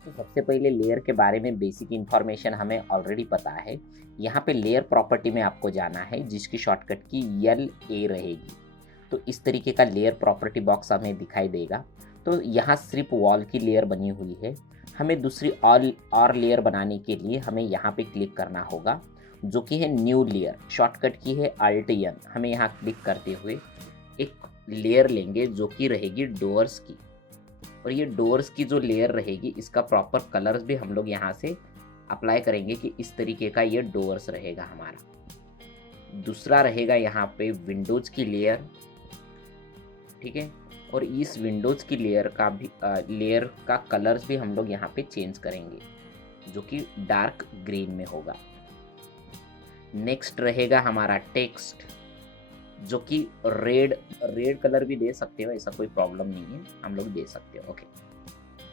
तो सबसे पहले लेयर के बारे में बेसिक इंफॉर्मेशन हमें ऑलरेडी पता है। यहाँ पे लेयर प्रॉपर्टी में आपको जाना है जिसकी शॉर्टकट की LA रहेगी। तो इस तरीके का लेयर प्रॉपर्टी बॉक्स हमें दिखाई देगा। तो यहाँ सिर्फ वॉल की लेयर बनी हुई है, हमें दूसरी और लेयर बनाने के लिए हमें यहाँ पे क्लिक करना होगा, जो कि है न्यू लेयर। शॉर्टकट की है Alt N। हमें यहाँ क्लिक करते हुए एक लेयर लेंगे जो कि रहेगी डोर्स की, और ये डोर्स की जो लेयर रहेगी इसका प्रॉपर कलर्स भी हम लोग यहाँ से अप्लाई करेंगे कि इस तरीके का ये डोर्स रहेगा हमारा। दूसरा रहेगा यहाँ पे विंडोज की लेयर, ठीक है, और इस विंडोज की लेयर का कलर्स भी हम लोग यहाँ पे चेंज करेंगे जो कि डार्क ग्रीन में होगा। नेक्स्ट रहेगा हमारा टेक्स्ट जो कि रेड कलर भी दे सकते हो, ऐसा कोई प्रॉब्लम नहीं है, हम लोग दे सकते हो। ओके,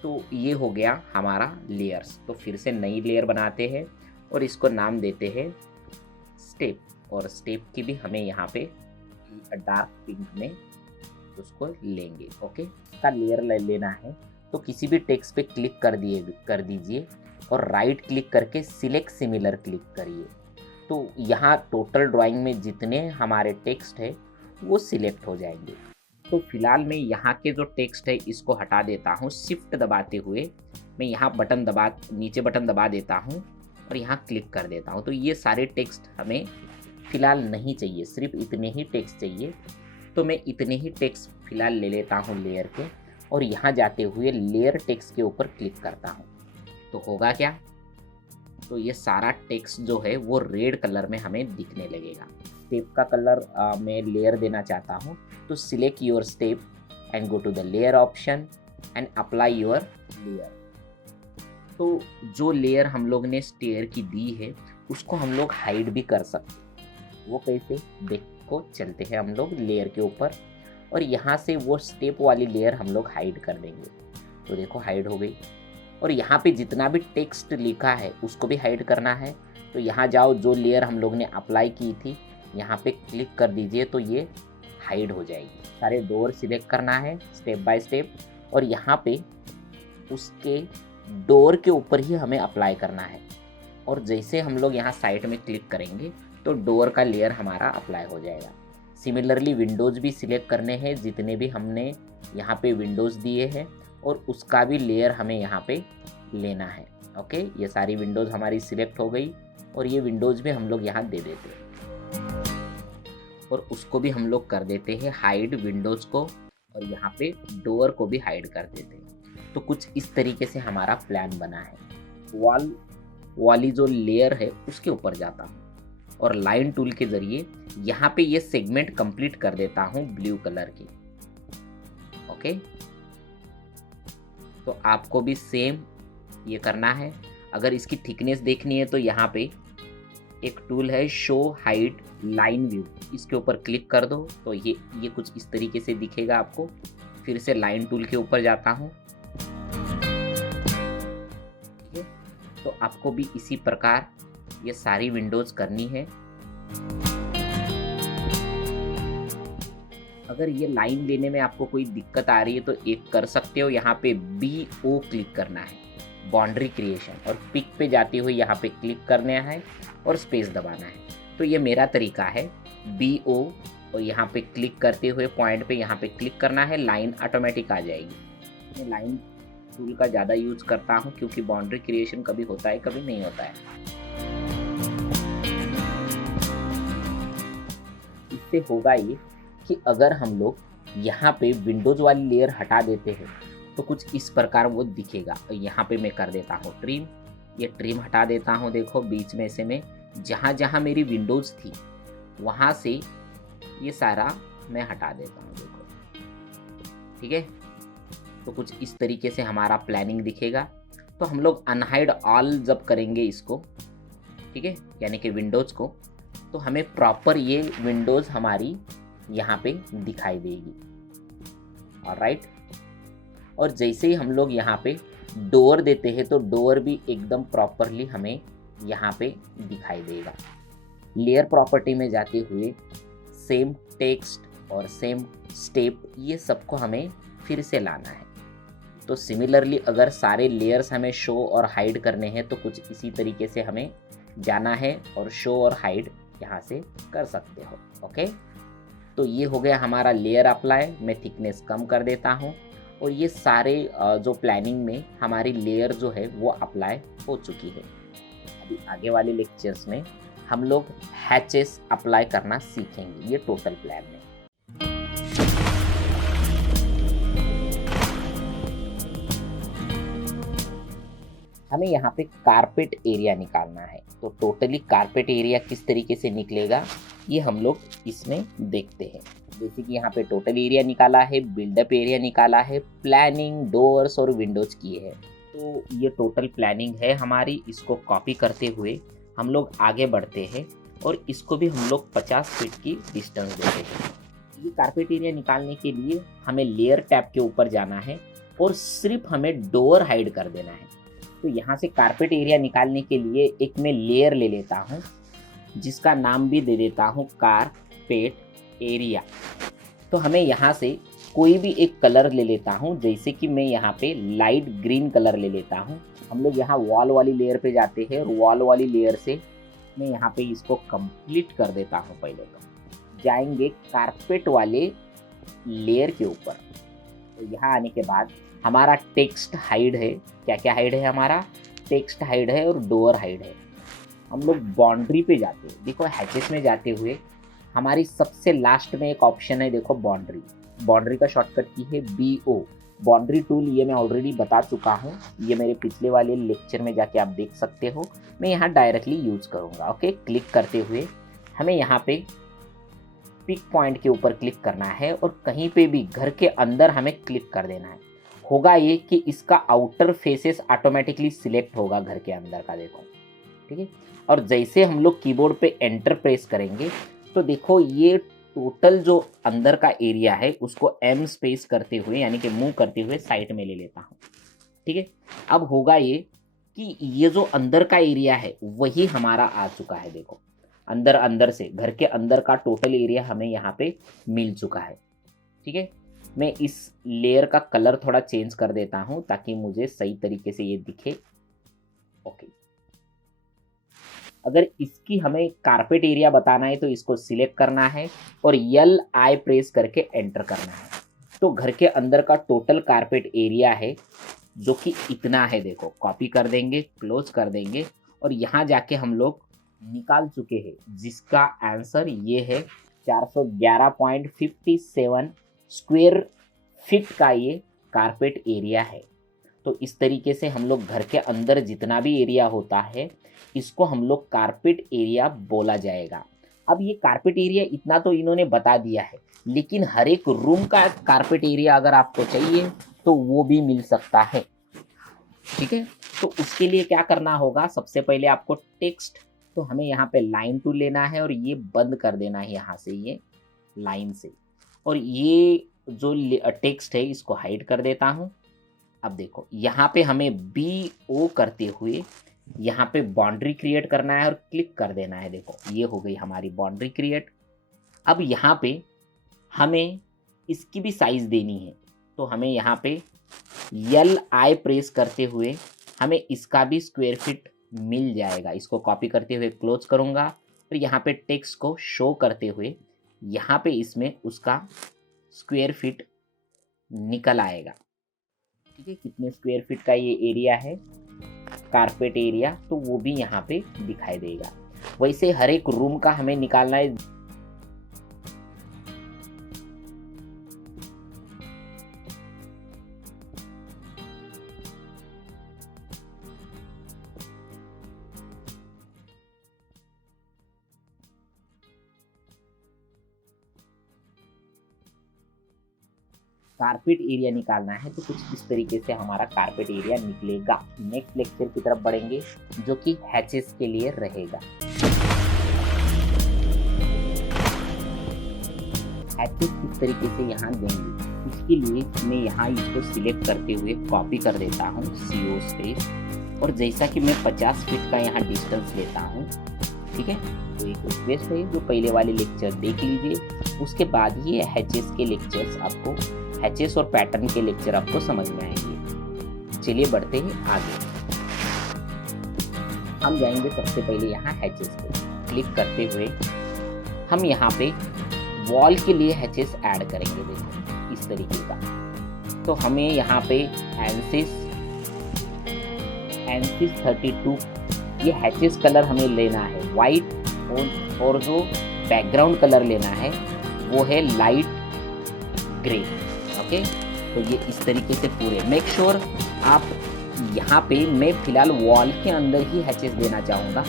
तो ये हो गया हमारा लेयर्स। तो फिर से नई लेयर बनाते हैं और इसको नाम देते हैं स्टेप, और स्टेप की भी हमें यहाँ पे डार्क पिंक में उसको लेंगे। ओके, का लेयर लेना है तो किसी भी टेक्स्ट पे क्लिक कर दीजिए और राइट क्लिक करके सिलेक्ट सिमिलर क्लिक करिए। तो यहाँ टोटल ड्राइंग में जितने हमारे टेक्स्ट है वो सिलेक्ट हो जाएंगे। तो फिलहाल मैं यहाँ के जो टेक्स्ट है इसको हटा देता हूँ, शिफ्ट दबाते हुए मैं यहाँ नीचे बटन दबा देता हूँ और यहाँ क्लिक कर देता हूँ। तो ये सारे टेक्स्ट हमें फिलहाल नहीं चाहिए, सिर्फ इतने ही टेक्स्ट चाहिए। तो मैं इतने ही टेक्स्ट फिलहाल ले लेता हूँ लेयर के, और यहाँ जाते हुए लेयर टेक्स्ट के ऊपर क्लिक करता हूँ। तो होगा क्या, तो ये सारा टेक्स्ट जो है वो रेड कलर में हमें दिखने लगेगा। स्टेप का कलर मैं लेयर देना चाहता हूँ, तो select your step and go to the layer option and apply your layer. तो जो लेयर हम लोग ने स्टेयर की दी है उसको हम लोग हाइड भी कर सकते हैं। वो कैसे, देखो चलते हैं हम लोग लेयर के ऊपर, और यहाँ से वो स्टेप वाली लेयर हम लोग हाइड कर देंगे। तो देखो हाइड हो गई, और यहाँ पे जितना भी टेक्स्ट लिखा है उसको भी हाइड करना है। तो यहाँ जाओ, जो लेयर हम लोग ने अप्लाई की थी यहाँ पे क्लिक कर दीजिए, तो ये हाइड हो जाएगी। सारे डोर सिलेक्ट करना है स्टेप बाय स्टेप, और यहाँ पे उसके डोर के ऊपर ही हमें अप्लाई करना है। और जैसे हम लोग यहाँ साइड में क्लिक करेंगे तो डोर का लेयर हमारा अप्लाई हो जाएगा। सिमिलरली विंडोज़ भी सिलेक्ट करने हैं, जितने भी हमने यहाँ पे विंडोज़ दिए हैं, और उसका भी लेयर हमें यहाँ पे लेना है। ओके, ये सारी विंडोज़ हमारी सिलेक्ट हो गई, और ये विंडोज़ भी हम लोग यहाँ दे देते हैं, और उसको भी हम लोग कर देते हैं हाइड विंडोज़ को, और यहाँ पे डोर को भी हाइड कर देते हैं। तो कुछ इस तरीके से हमारा प्लान बना है। वॉल वाली जो लेयर है उसके ऊपर जाता हूँ और लाइन टूल के ज़रिए यहाँ पे ये सेगमेंट कंप्लीट कर देता हूँ ब्लू कलर की। ओके, तो आपको भी सेम ये करना है। अगर इसकी थिकनेस देखनी है तो यहाँ पे एक टूल है शो हाइड लाइन व्यू, इसके ऊपर क्लिक कर दो तो ये कुछ इस तरीके से दिखेगा आपको। फिर से लाइन टूल के ऊपर जाता हूँ, ठीक है। तो आपको भी इसी प्रकार ये सारी विंडोज करनी है। अगर ये लाइन लेने में आपको कोई दिक्कत आ रही है तो एक कर सकते हो, यहाँ पे BO क्लिक करना है, बाउंड्री क्रिएशन, और पिक पे जाते हुए यहाँ पे क्लिक करना है और स्पेस दबाना है। तो ये मेरा तरीका है BO, और यहाँ पे क्लिक करते हुए पॉइंट पे यहाँ पे क्लिक करना है, लाइन ऑटोमेटिक आ जाएगी। मैं लाइन टूल का ज़्यादा यूज करता हूँ क्योंकि बाउंड्री क्रिएशन कभी होता है कभी नहीं होता है। इससे होगा ये कि अगर हम लोग यहाँ पे विंडोज वाली लेयर हटा देते हैं तो कुछ इस प्रकार वो दिखेगा। यहाँ पे मैं कर देता हूँ ट्रिम, ये ट्रिम हटा देता हूँ। देखो बीच में से मैं जहाँ जहाँ मेरी विंडोज थी वहाँ से ये सारा मैं हटा देता हूँ, देखो, ठीक है। तो कुछ इस तरीके से हमारा प्लानिंग दिखेगा। तो हम लोग अनहाइड ऑल जब करेंगे इसको, ठीक है, यानी कि विंडोज को, तो हमें प्रॉपर ये विंडोज हमारी यहाँ पे दिखाई देगी। ऑलराइट, और जैसे ही हम लोग यहाँ पे डोर देते हैं तो डोर भी एकदम प्रॉपरली हमें यहाँ पे दिखाई देगा। लेयर प्रॉपर्टी में जाते हुए सेम टेक्स्ट और सेम स्टेप ये सबको हमें फिर से लाना है। तो सिमिलरली अगर सारे लेयर्स हमें शो और हाइड करने हैं तो कुछ इसी तरीके से हमें जाना है और शो और हाइड यहाँ से कर सकते हो। ओके, तो ये हो गया हमारा लेयर अप्लाई। मैं थिकनेस कम कर देता हूँ, और ये सारे जो प्लानिंग में हमारी लेयर जो है वो अप्लाई हो चुकी है। अभी आगे वाले लेक्चर्स में हम लोग हैचेस अप्लाई करना सीखेंगे, ये टोटल प्लान में। हमें यहाँ पे कारपेट एरिया निकालना है। तो टोटली कारपेट एरिया किस तरीके से निकलेगा ये हम लोग इसमें देखते हैं। जैसे कि यहाँ पे टोटल एरिया निकाला है, बिल्डअप एरिया निकाला है, प्लानिंग, डोर्स और विंडोज किए हैं। तो ये टोटल प्लानिंग है हमारी। इसको कॉपी करते हुए हम लोग आगे बढ़ते हैं और इसको भी हम लोग 50 फीट की डिस्टेंस देते हैं। ये कारपेट एरिया निकालने के लिए हमें लेयर टैब के ऊपर जाना है और सिर्फ हमें डोर हाइड कर देना है। तो यहाँ से कारपेट एरिया निकालने के लिए एक मैं लेयर ले लेता हूँ जिसका नाम भी दे देता हूँ कारपेट एरिया। तो हमें यहाँ से कोई भी एक कलर ले लेता हूँ, जैसे कि मैं यहाँ पे लाइट ग्रीन कलर ले लेता हूँ। हम लोग यहाँ वॉल वाली लेयर पे जाते हैं और वॉल वाली लेयर से मैं यहाँ पे इसको कंप्लीट कर देता हूँ। पहले तो जाएंगे कारपेट वाले लेयर के ऊपर। तो यहाँ आने के बाद हमारा टेक्स्ट हाइड है। क्या क्या हाइड है? हमारा टेक्स्ट हाइड है और डोर हाइड है। हम लोग बाउंड्री पे जाते हैं। देखो हैचेस में जाते हुए हमारी सबसे लास्ट में एक ऑप्शन है, देखो बाउंड्री। बाउंड्री का शॉर्टकट की है BO। बाउंड्री टूल ये मैं ऑलरेडी बता चुका हूँ, ये मेरे पिछले वाले लेक्चर में जाके आप देख सकते हो। मैं यहाँ डायरेक्टली यूज़ करूँगा। ओके, क्लिक करते हुए हमें यहाँ पे पिक पॉइंट के ऊपर क्लिक करना है और कहीं पे भी घर के अंदर हमें क्लिक कर देना है। होगा ये कि इसका आउटर फेसेस ऑटोमेटिकली सिलेक्ट होगा घर के अंदर का, देखो, ठीक है। और जैसे हम लोग कीबोर्ड पे एंटर प्रेस करेंगे तो देखो ये टोटल जो अंदर का एरिया है उसको M स्पेस करते हुए यानी कि मूव करते हुए साइड में ले लेता हूँ, ठीक है। अब होगा ये कि ये जो अंदर का एरिया है वही हमारा आ चुका है। देखो अंदर से घर के अंदर का टोटल एरिया हमें यहाँ पे मिल चुका है, ठीक है। मैं इस लेयर का कलर थोड़ा चेंज कर देता हूँ ताकि मुझे सही तरीके से ये दिखे। ओके, अगर इसकी हमें कारपेट एरिया बताना है तो इसको सिलेक्ट करना है और LI प्रेस करके एंटर करना है। तो घर के अंदर का टोटल कारपेट एरिया है जो कि इतना है। देखो कॉपी कर देंगे, क्लोज कर देंगे और यहाँ जाके हम लोग निकाल चुके हैं जिसका आंसर ये है 411.57 स्क्वायर फीट का ये कारपेट एरिया है। तो इस तरीके से हम लोग घर के अंदर जितना भी एरिया होता है इसको हम लोग कारपेट एरिया बोला जाएगा। अब ये कारपेट एरिया इतना तो इन्होंने बता दिया है, लेकिन हर एक रूम का कारपेट एरिया अगर आपको चाहिए तो वो भी मिल सकता है, ठीक है। तो उसके लिए क्या करना होगा, सबसे पहले आपको टेक्स्ट, तो हमें यहाँ पे लाइन टूल लेना है और ये बंद कर देना है यहाँ से, ये लाइन से। और ये जो टेक्स्ट है इसको हाइड कर देता हूँ। अब देखो यहाँ पे हमें BO करते हुए यहाँ पे बाउंड्री क्रिएट करना है और क्लिक कर देना है। देखो ये हो गई हमारी बाउंड्री क्रिएट। अब यहाँ पे हमें इसकी भी साइज़ देनी है, तो हमें यहाँ पे LI प्रेस करते हुए हमें इसका भी स्क्वायर फीट मिल जाएगा। इसको कॉपी करते हुए क्लोज करूँगा और यहाँ पे टेक्स्ट को शो करते हुए यहाँ पे इसमें उसका स्क्वायर फीट निकल आएगा, ठीक है। कितने स्क्वायर फीट का ये एरिया है कारपेट एरिया, तो वो भी यहाँ पे दिखाई देगा। वैसे हर एक रूम का हमें निकालना है। कारपेट एरिया निकालना है तो कुछ इस तरीके से हमारा कारपेट एरिया निकलेगा। नेक्स्ट लेक्चर की तरफ बढ़ेंगे जो कि हैचेस के लिए रहेगा। हैचेस किस तरीके से यहाँ देंगे, इसके लिए मैं यहाँ इसको सिलेक्ट करते हुए कॉपी कर देता हूँ CO स्पेस, और जैसा कि मैं 50 फीट का यहाँ डिस्टेंस लेता हूँ, ठीक है। तो एक रिक्वेस्ट है जो पहले वाले लेक्चर देख लीजिए, उसके बाद ये हैचेस के लेक्चर्स आपको, हैचेस और पैटर्न के लेक्चर आपको समझ में आएंगे। चलिए बढ़ते हैं आगे। हम जाएंगे सबसे पहले यहाँ हैचेस पे क्लिक करते हुए हम यहाँ पे वॉल के लिए हैचेस ऐड करेंगे। देखो इस तरीके का, तो हमें यहाँ पे एंसिस 32 ये हैचेस कलर हमें लेना है वाइट, और जो बैकग्राउंड कलर लेना है वो है लाइट ग्रे। ओके, तो ये इस तरीके से पूरे मेक श्योर आप यहाँ पे मैं फिलहाल वॉल के अंदर ही हैचेस देना चाहूँगा।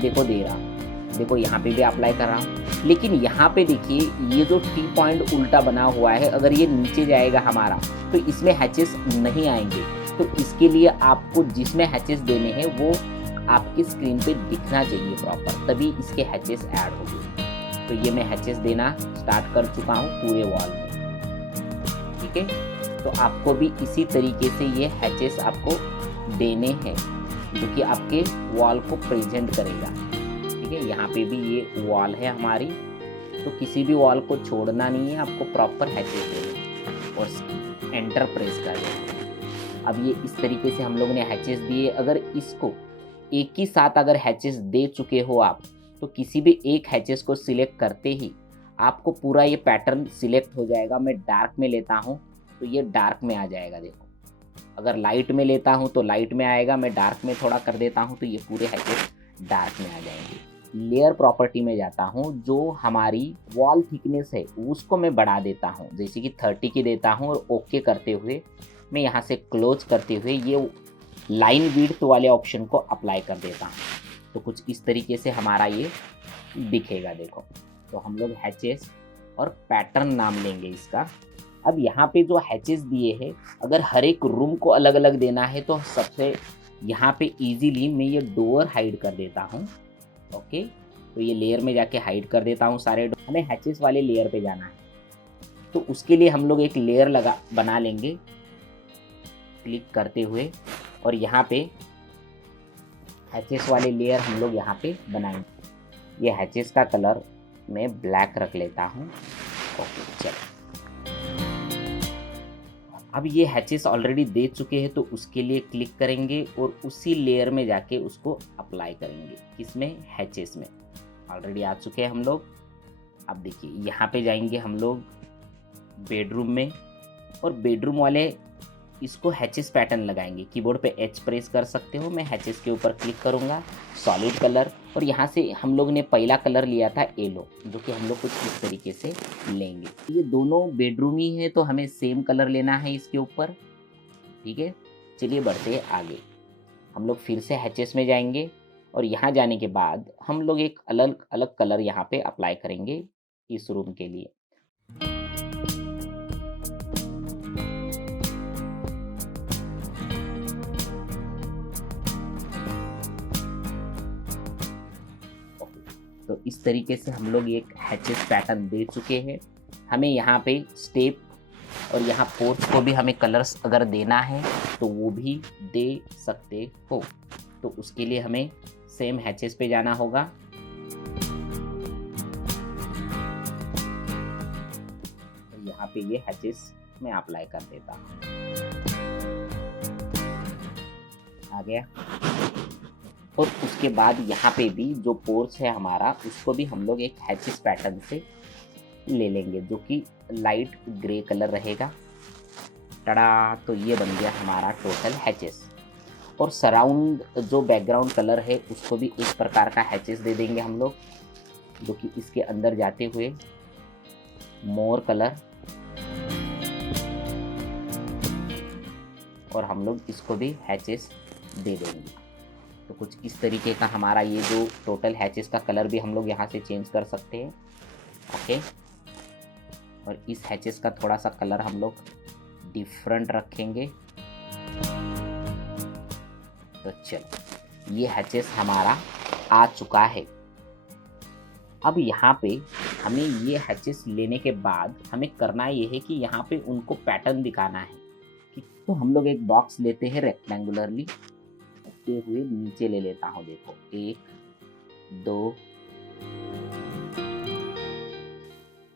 देखो दे रहा हूँ, देखो यहाँ पे भी अप्लाई कर रहा हूँ। लेकिन यहाँ पे देखिए ये जो टी पॉइंट उल्टा बना हुआ है, अगर ये नीचे जाएगा हमारा तो इसमें हैचेस नहीं आएंगे। तो इसके लिए आपको जिसमें हैचेस देने हैं वो आपकी स्क्रीन पे दिखना चाहिए प्रॉपर, तभी इसके हैचेस ऐड होंगे। तो ये मैं हैचेस देना स्टार्ट कर चुका हूँ पूरे वॉल में, ठीक है। तो आपको भी इसी तरीके से ये हैचेस आपको देने हैं जो कि आपके वॉल को प्रेजेंट करेगा, ठीक है। यहाँ पे भी ये वॉल है हमारी, तो किसी भी वॉल को छोड़ना नहीं है, आपको प्रॉपर हैचेस देने और एंटर प्रेस कर देना। अब ये इस तरीके से हम लोगों ने हैचेस दिए। अगर इसको एक ही साथ अगर हैचेस दे चुके हो आप, तो किसी भी एक हैचेस को सिलेक्ट करते ही आपको पूरा ये पैटर्न सिलेक्ट हो जाएगा। मैं डार्क में लेता हूँ तो ये डार्क में आ जाएगा, देखो। अगर लाइट में लेता हूँ तो लाइट में आएगा, मैं डार्क में थोड़ा कर देता हूँ तो ये पूरे हैचेस डार्क में आ जाएंगे। लेयर प्रॉपर्टी में जाता हूँ, जो हमारी वॉल थिकनेस है उसको मैं बढ़ा देता हूँ, जैसे कि 30 की देता हूँ और ओके करते हुए मैं यहाँ से क्लोज करते हुए ये लाइन विड्थ वाले ऑप्शन को अप्लाई कर देता हूँ। तो कुछ इस तरीके से हमारा ये दिखेगा, देखो। तो हम लोग हैचेस और पैटर्न नाम लेंगे इसका। अब यहाँ पे जो हैचेस दिए हैं, अगर हर एक रूम को अलग अलग देना है तो सबसे यहाँ पे इजीली मैं ये डोर हाइड कर देता हूँ, ओके। तो ये लेयर में जाके हाइड कर देता हूँ सारे डोर। हमें हैचेस वाले लेयर पे जाना है, तो उसके लिए हम लोग एक लेयर बना लेंगे क्लिक करते हुए, और यहाँ पे हैचेस वाले लेयर हम लोग यहाँ पे बनाएंगे। ये हैचेस का कलर मैं ब्लैक रख लेता हूँ, ओके। चलो, अब ये हैचेस ऑलरेडी दे चुके हैं तो उसके लिए क्लिक करेंगे और उसी लेयर में जाके उसको अप्लाई करेंगे। किसमें? हैचेस में। ऑलरेडी आ चुके हैं हम लोग। अब देखिए यहाँ पे जाएंगे हम लोग बेडरूम में, और बेडरूम वाले इसको हैचेस पैटर्न लगाएंगे। कीबोर्ड पे एच प्रेस कर सकते हो, मैं हैचेस के ऊपर क्लिक करूँगा, सॉलिड कलर, और यहाँ से हम लोग ने पहला कलर लिया था येलो, जो कि हम लोग कुछ इस तरीके से लेंगे। ये दोनों बेडरूम ही है तो हमें सेम कलर लेना है इसके ऊपर, ठीक है। चलिए बढ़ते हैं आगे। हम लोग फिर से हैचेस में जाएंगे और यहाँ जाने के बाद हम लोग एक अलग अलग कलर यहाँ पे अप्लाई करेंगे इस रूम के लिए। तो इस तरीके से हम लोग एक हैचेस पैटर्न दे चुके हैं। हमें यहाँ पे स्टेप और यहाँ पोर्च को भी हमें कलर्स अगर देना है तो वो भी दे सकते हो। तो उसके लिए हमें सेम हैचेस पे जाना होगा। तो यहाँ पे ये हैचेस मैं अप्लाई कर देता हूँ, आ गया। और उसके बाद यहाँ पे भी जो पोर्च है हमारा, उसको भी हम लोग एक हैचेस पैटर्न से ले लेंगे, जो कि लाइट ग्रे कलर रहेगा। टड़ा, तो ये बन गया हमारा टोटल हैचेस। और सराउंड जो बैकग्राउंड कलर है उसको भी इस प्रकार का हैचेस दे देंगे हम लोग, जो कि इसके अंदर जाते हुए मोर कलर, और हम लोग इसको भी हैचेस दे देंगे। तो कुछ इस तरीके का हमारा ये जो टोटल हैचेस का कलर भी हम लोग यहाँ से चेंज कर सकते हैं, ओके। और इस हैचेस का थोड़ा सा कलर हम लोग डिफरेंट रखेंगे। तो चलो, ये हैचेस हमारा आ चुका है। अब यहाँ पे हमें ये हैचेस लेने के बाद हमें करना ये है कि यहाँ पे उनको पैटर्न दिखाना है। तो हम लोग एक बॉक्स लेते हैं रेक्टेंगुलरली हुए, नीचे ले लेता हूं, देखो 1 2।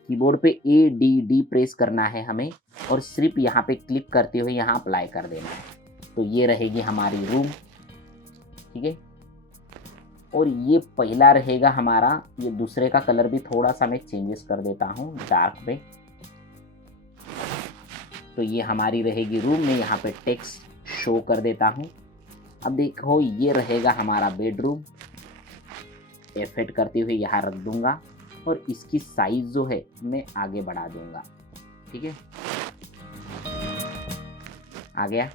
कीबोर्ड पे ADD प्रेस करना है हमें, और सिर्फ यहाँ पे क्लिक करते हुए यहाँ अप्लाई कर देना है। तो ये रहेगी हमारी रूम, ठीक है। और ये पहला रहेगा हमारा, ये दूसरे का कलर भी थोड़ा सा मैं चेंजेस कर देता हूँ डार्क में। तो ये हमारी रहेगी रूम में, यहाँ पे टेक्स्ट शो कर देता हूँ। अब देखो ये रहेगा हमारा बेडरूम, एफेक्ट करते हुए यहाँ रख दूंगा, और इसकी साइज जो है मैं आगे बढ़ा दूंगा, ठीक है। आ गया।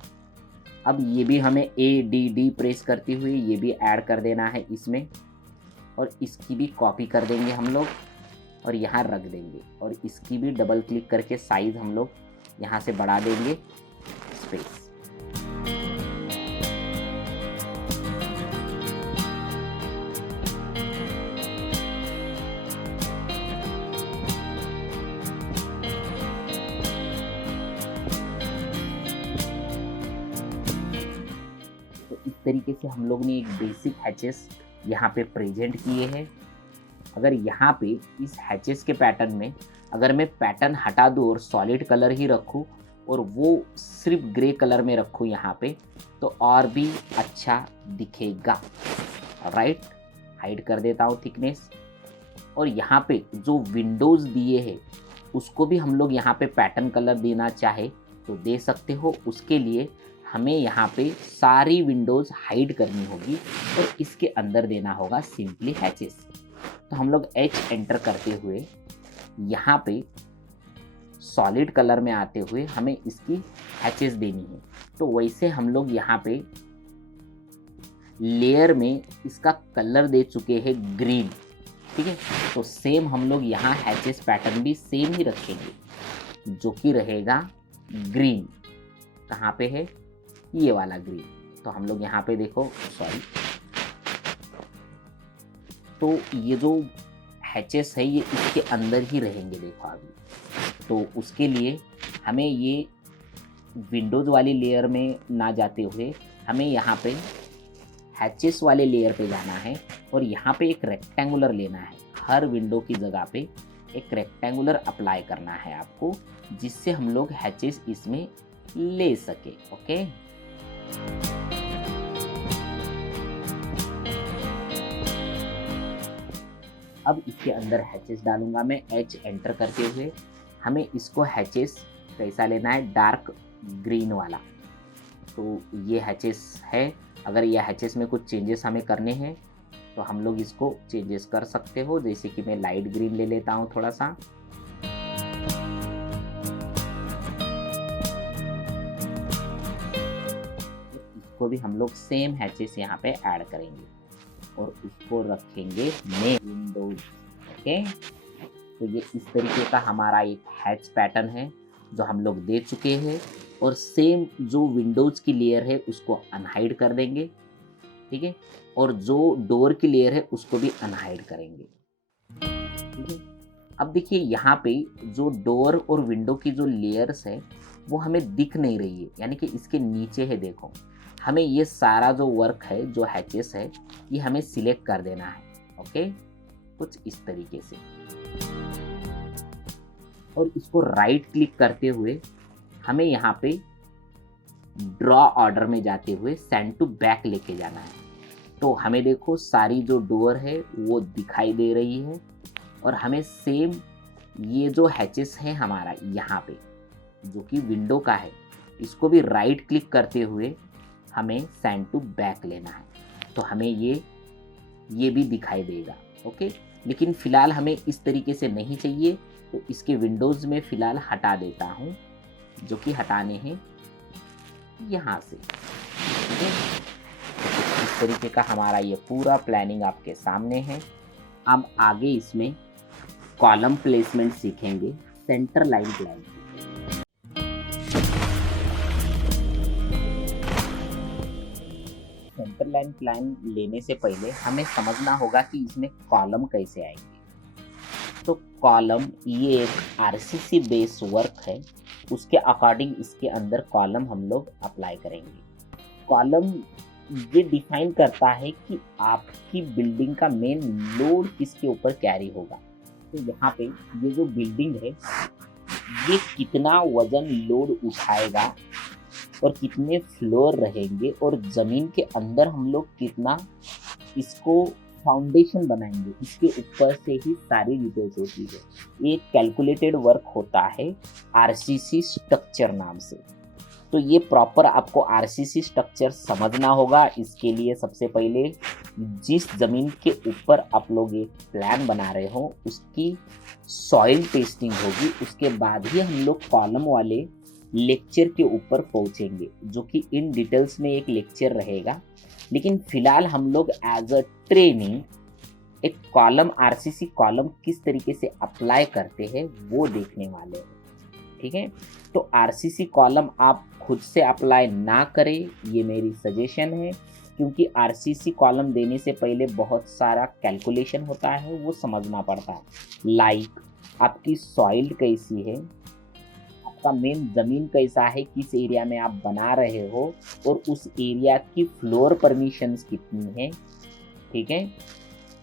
अब ये भी हमें ADD प्रेस करते हुए ये भी ऐड कर देना है इसमें, और इसकी भी कॉपी कर देंगे हम लोग और यहाँ रख देंगे, और इसकी भी डबल क्लिक करके साइज हम लोग यहाँ से बढ़ा देंगे स्पेस। तो इस तरीके से हम लोग ने एक बेसिक हैचेस यहाँ पे प्रेजेंट किए हैं। अगर यहाँ पे इस हैचेस के पैटर्न में अगर मैं पैटर्न हटा दूँ और सॉलिड कलर ही रखूँ और वो सिर्फ ग्रे कलर में रखूँ यहाँ पे, तो और भी अच्छा दिखेगा। राइट, हाइड कर देता हूँ थिकनेस। और यहाँ पे जो विंडोज़ दिए हैं उसको भी हम लोग यहाँ पे पैटर्न कलर देना चाहे तो दे सकते हो। उसके लिए हमें यहाँ पे सारी विंडोज़ हाइड करनी होगी और इसके अंदर देना होगा सिंपली हैचेस। तो हम लोग H एंटर करते हुए यहाँ पे सॉलिड कलर में आते हुए हमें इसकी हैचेस देनी है। तो वैसे हम लोग यहाँ पे लेयर में इसका कलर दे चुके हैं ग्रीन, ठीक है। तो सेम हम लोग यहाँ हैचेस पैटर्न भी सेम ही रखेंगे जो कि रहेगा ग्रीन। कहाँ पे है? ये वाला ग्रीन। तो हम लोग यहाँ पे देखो, सॉरी, तो ये जो हैचेस है ये इसके अंदर ही रहेंगे देखो अभी। तो उसके लिए हमें ये विंडोज़ वाली लेयर में ना जाते हुए हमें यहाँ पे हैचेस वाले लेयर पे जाना है और यहाँ पे एक रेक्टेंगुलर लेना है। हर विंडो की जगह पे एक रेक्टेंगुलर अप्लाई करना है आपको, जिससे हम लोग हैचेस इसमें ले सके। ओके, अब इसके अंदर हैचेस डालूंगा मैं H एंटर करते हुए। हमें इसको हैचेस कैसा लेना है? डार्क ग्रीन वाला। तो ये हैचेस है। अगर ये हैचेस में कुछ चेंजेस हमें करने हैं तो हम लोग इसको चेंजेस कर सकते हो। जैसे कि मैं लाइट ग्रीन ले लेता हूँ थोड़ा सा। इसको भी हम लोग सेम हैचेस यहाँ पे ऐड करेंगे और उसको रखेंगे नेम विंडोज। ओके, तो ये इस तरीके का हमारा एक हैच पैटर्न है जो हम लोग दे चुके हैं। और सेम जो विंडोज़ की लेयर है उसको अनहाइड कर देंगे, ठीक है। और जो डोर की लेयर है उसको भी अनहाइड करेंगे, ठीक है। अब देखिए यहाँ पे जो डोर और विंडो की जो लेयर्स है वो हमें दिख नहीं रही है, यानी कि इसके नीचे है। देखो, हमें ये सारा जो वर्क है, जो हैचेस है, ये हमें सिलेक्ट कर देना है। ओके, कुछ इस तरीके से। और इसको राइट क्लिक करते हुए हमें यहाँ पे ड्रॉ ऑर्डर में जाते हुए सेंड टू बैक लेके जाना है। तो हमें देखो सारी जो डोर है वो दिखाई दे रही है और हमें सेम ये जो हैचेस है हमारा यहाँ पे जो कि विंडो का है, इसको भी राइट क्लिक करते हुए हमें सेंड टू बैक लेना है। तो हमें ये भी दिखाई देगा। ओके, लेकिन फ़िलहाल हमें इस तरीके से नहीं चाहिए, तो इसके विंडोज़ में फ़िलहाल हटा देता हूँ, जो कि हटाने हैं यहाँ से। ठीक है, इस तरीके का हमारा ये पूरा प्लानिंग आपके सामने है। अब आगे इसमें कॉलम प्लेसमेंट सीखेंगे, centre line plan. Centre line plan लेने से पहले हमें समझना होगा कि इसमें कॉलम कैसे आएंगे। तो कॉलम ये एक आरसीसी बेस वर्क है, उसके अकॉर्डिंग इसके अंदर कॉलम हम लोग अप्लाई करेंगे। कॉलम ये डिफाइन करता है कि आपकी बिल्डिंग का मेन लोड किसके ऊपर कैरी होगा। तो यहाँ पे ये जो बिल्डिंग है ये कितना वजन लोड उठाएगा और कितने फ्लोर रहेंगे और ज़मीन के अंदर हम लोग कितना इसको फाउंडेशन बनाएंगे, इसके ऊपर से ही सारी डिटेल्स होती है। एक कैलकुलेटेड वर्क होता है आरसीसी स्ट्रक्चर नाम से। तो ये प्रॉपर आपको आरसीसी स्ट्रक्चर समझना होगा। इसके लिए सबसे पहले जिस ज़मीन के ऊपर आप लोग एक प्लान बना रहे हो उसकी सॉइल टेस्टिंग होगी, उसके बाद ही हम लोग कॉलम वाले लेक्चर के ऊपर पहुंचेंगे, जो कि इन डिटेल्स में एक लेक्चर रहेगा। लेकिन फिलहाल हम लोग एज अ ट्रेनिंग एक कॉलम, आरसीसी कॉलम किस तरीके से अप्लाई करते हैं वो देखने वाले हैं। ठीक है, तो आरसीसी कॉलम आप खुद से अप्लाई ना करें, ये मेरी सजेशन है, क्योंकि आरसीसी कॉलम देने से पहले बहुत सारा कैलकुलेशन होता है, वो समझना पड़ता है। लाइक आपकी सॉइल कैसी है, आपका मेन ज़मीन कैसा है, किस एरिया में आप बना रहे हो, और उस एरिया की फ्लोर परमिशंस कितनी है। ठीक है,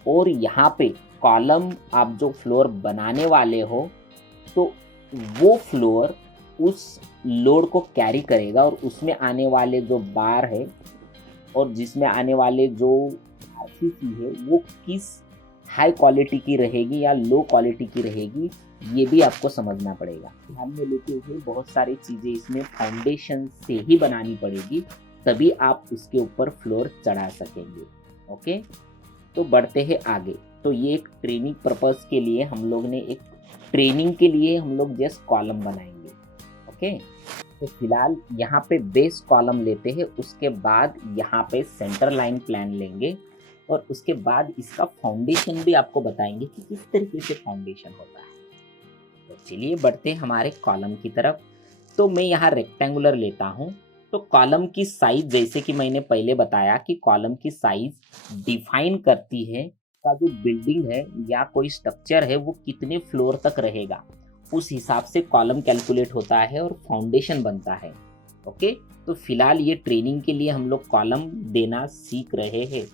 और यहाँ पे कॉलम आप जो फ्लोर बनाने वाले हो, तो वो फ्लोर उस लोड को कैरी करेगा, और उसमें आने वाले जो बार है और जिसमें आने वाले जो आरसीसी है वो किस हाई क्वालिटी की रहेगी या लो क्वालिटी की रहेगी, ये भी आपको समझना पड़ेगा। ध्यान में लेते हुए बहुत सारी चीज़ें इसमें फाउंडेशन से ही बनानी पड़ेगी, तभी आप उसके ऊपर फ्लोर चढ़ा सकेंगे। ओके, तो बढ़ते हैं आगे। तो ये एक ट्रेनिंग पर्पस के लिए हम लोग ने एक ट्रेनिंग के लिए हम लोग जस्ट कॉलम बनाएंगे। ओके, तो फिलहाल यहाँ पे बेस कॉलम लेते हैं, उसके बाद यहाँ पे सेंटर लाइन प्लान लेंगे, और उसके बाद इसका फाउंडेशन भी आपको बताएंगे कि किस तरीके से फाउंडेशन होता है। तो चलिए बढ़ते हैं हमारे कॉलम की तरफ। तो मैं यहाँ रेक्टेंगुलर लेता हूँ। तो कॉलम की साइज, जैसे कि मैंने पहले बताया कि कॉलम की साइज डिफाइन करती है का जो बिल्डिंग है या कोई स्ट्रक्चर है वो कितने फ्लोर तक रहेगा, उस हिसाब से कॉलम कैलकुलेट होता है और फाउंडेशन बनता है। ओके, तो फिलहाल ये ट्रेनिंग के लिए हम लोग कॉलम देना सीख रहे हैं।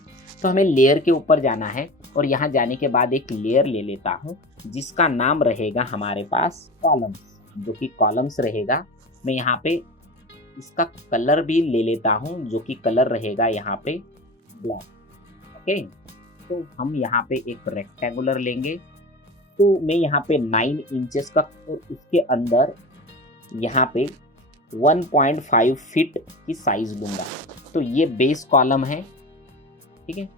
तो हमें लेयर के ऊपर जाना है, और यहाँ जाने के बाद एक लेयर ले लेता हूँ जिसका नाम रहेगा हमारे पास कॉलम्स, जो कि कॉलम्स रहेगा। मैं यहाँ पे इसका कलर भी ले लेता हूँ, जो कि कलर रहेगा यहाँ पे ब्लैक। ओके, तो हम यहाँ पे एक रेक्टेंगुलर लेंगे। तो मैं यहाँ पे 9 इंचेस का, और उसके अंदर यहाँ पे 1.5 फीट की साइज लूँगा। तो ये बेस कॉलम है। ठीक है,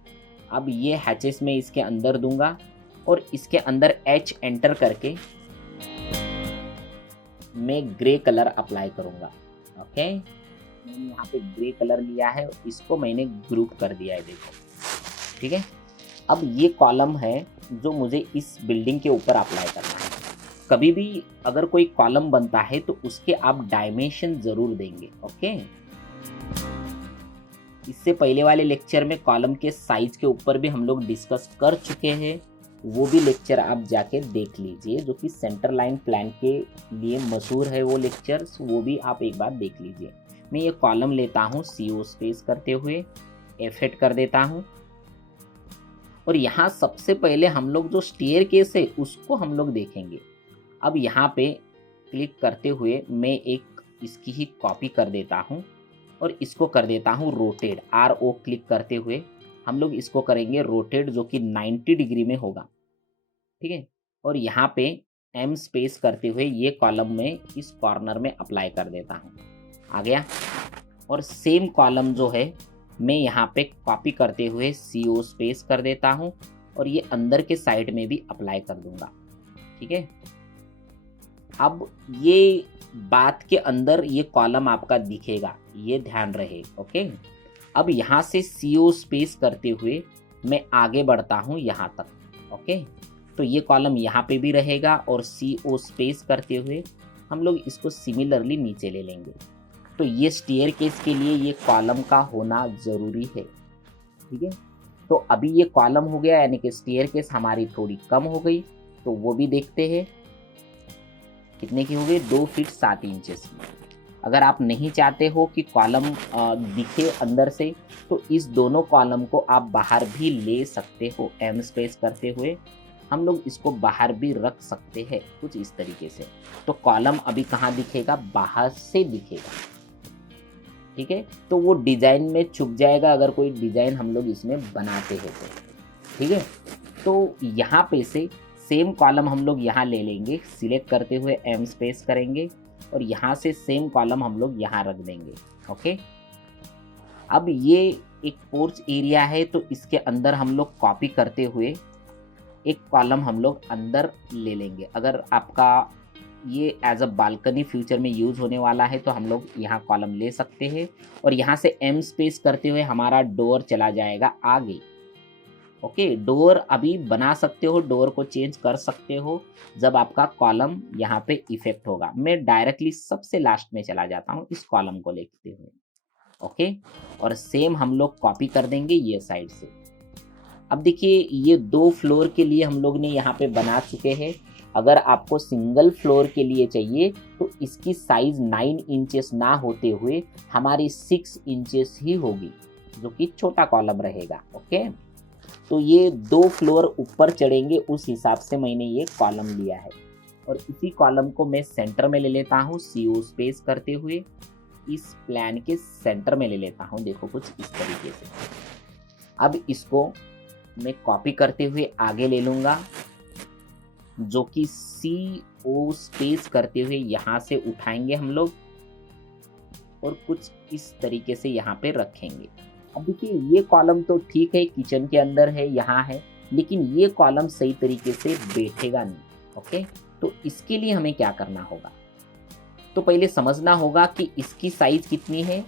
अब ये हैचेस में इसके अंदर दूंगा, और इसके अंदर H एंटर करके मैं ग्रे कलर अप्लाई करूँगा। ओके, मैंने यहाँ पे ग्रे कलर लिया है, इसको मैंने ग्रुप कर दिया है, देखो। ठीक है, अब ये कॉलम है जो मुझे इस बिल्डिंग के ऊपर अप्लाई करना है। कभी भी अगर कोई कॉलम बनता है तो उसके आप डायमेंशन ज़रूर देंगे। ओके, इससे पहले वाले लेक्चर में कॉलम के साइज के ऊपर भी हम लोग डिस्कस कर चुके हैं, वो भी लेक्चर आप जाके देख लीजिए, जो कि सेंटर लाइन प्लान के लिए मशहूर है वो लेक्चर्स, वो भी आप एक बार देख लीजिए। मैं ये कॉलम लेता हूँ, CO स्पेस करते हुए F8 कर देता हूँ, और यहाँ सबसे पहले हम लोग जो स्टेयरकेस है उसको हम लोग देखेंगे। अब यहाँ पे क्लिक करते हुए मैं एक इसकी ही कॉपी कर देता हूँ, और इसको कर देता हूँ रोटेट। RO क्लिक करते हुए हम लोग इसको करेंगे रोटेट, जो कि 90 डिग्री में होगा। ठीक है, और यहाँ पे M स्पेस करते हुए ये कॉलम में इस कॉर्नर में अप्लाई कर देता हूँ। आ गया, और सेम कॉलम जो है मैं यहाँ पे कॉपी करते हुए CO स्पेस कर देता हूँ, और ये अंदर के साइड में भी अप्लाई कर दूंगा। ठीक है, अब ये बात के अंदर ये कॉलम आपका दिखेगा, ये ध्यान रहे। ओके, अब यहाँ से CO स्पेस करते हुए मैं आगे बढ़ता हूँ यहाँ तक। ओके, तो ये कॉलम यहाँ पे भी रहेगा, और CO स्पेस करते हुए हम लोग इसको सिमिलरली नीचे ले लेंगे। तो ये स्टेयरकेस के लिए ये कॉलम का होना ज़रूरी है। ठीक है, तो अभी ये कॉलम हो गया, यानी कि स्टेयरकेस हमारी थोड़ी कम हो गई, तो वो भी देखते हैं कितने की हो गई, 2 फीट 7 इंचेस की। अगर आप नहीं चाहते हो कि कॉलम दिखे अंदर से, तो इस दोनों कॉलम को आप बाहर भी ले सकते हो। M स्पेस करते हुए हम लोग इसको बाहर भी रख सकते हैं, कुछ इस तरीके से। तो कॉलम अभी कहाँ दिखेगा, बाहर से दिखेगा। ठीक है, तो वो डिज़ाइन में छुप जाएगा अगर कोई डिज़ाइन हम लोग इसमें बनाते हैं तो। ठीक है, तो यहाँ पे से सेम कॉलम हम लोग यहाँ ले लेंगे, सिलेक्ट करते हुए M स्पेस करेंगे, और यहाँ से सेम कॉलम हम लोग यहाँ रख देंगे। ओके, अब ये एक पोर्च एरिया है, तो इसके अंदर हम लोग कॉपी करते हुए एक कॉलम हम लोग अंदर ले लेंगे। अगर आपका ये एज अ बालकनी फ्यूचर में यूज़ होने वाला है, तो हम लोग यहाँ कॉलम ले सकते हैं और यहाँ से एम स्पेस करते हुए हमारा डोर चला जाएगा आगे। ओके, डोर अभी बना सकते हो, डोर को चेंज कर सकते हो जब आपका कॉलम यहाँ पे इफेक्ट होगा। मैं डायरेक्टली सबसे लास्ट में चला जाता हूँ इस कॉलम को लेते हुए। ओके, और सेम हम लोग कॉपी कर देंगे ये साइड से। अब देखिए ये 2 फ्लोर के लिए हम लोग ने यहाँ पे बना चुके हैं। अगर आपको सिंगल फ्लोर के लिए चाहिए तो इसकी साइज 9 इंचेस ना होते हुए हमारी 6 इंचेस ही होगी, जो कि छोटा कॉलम रहेगा। ओके, तो ये 2 फ्लोर ऊपर चढ़ेंगे, उस हिसाब से मैंने ये कॉलम लिया है। और इसी कॉलम को मैं सेंटर में ले लेता हूँ, CO स्पेस करते हुए इस प्लान के सेंटर में ले लेता हूँ। देखो कुछ इस तरीके से। अब इसको मैं कॉपी करते हुए आगे ले लूँगा, जो कि CO स्पेस करते हुए यहाँ से उठाएंगे हम लोग और कुछ इस तरीके से यहाँ पे रखेंगे। अब देखिए ये कॉलम तो ठीक है, किचन के अंदर है, यहाँ है, लेकिन ये कॉलम सही तरीके से बैठेगा नहीं। ओके, तो इसके लिए हमें क्या करना होगा, तो पहले समझना होगा कि इसकी साइज कितनी है,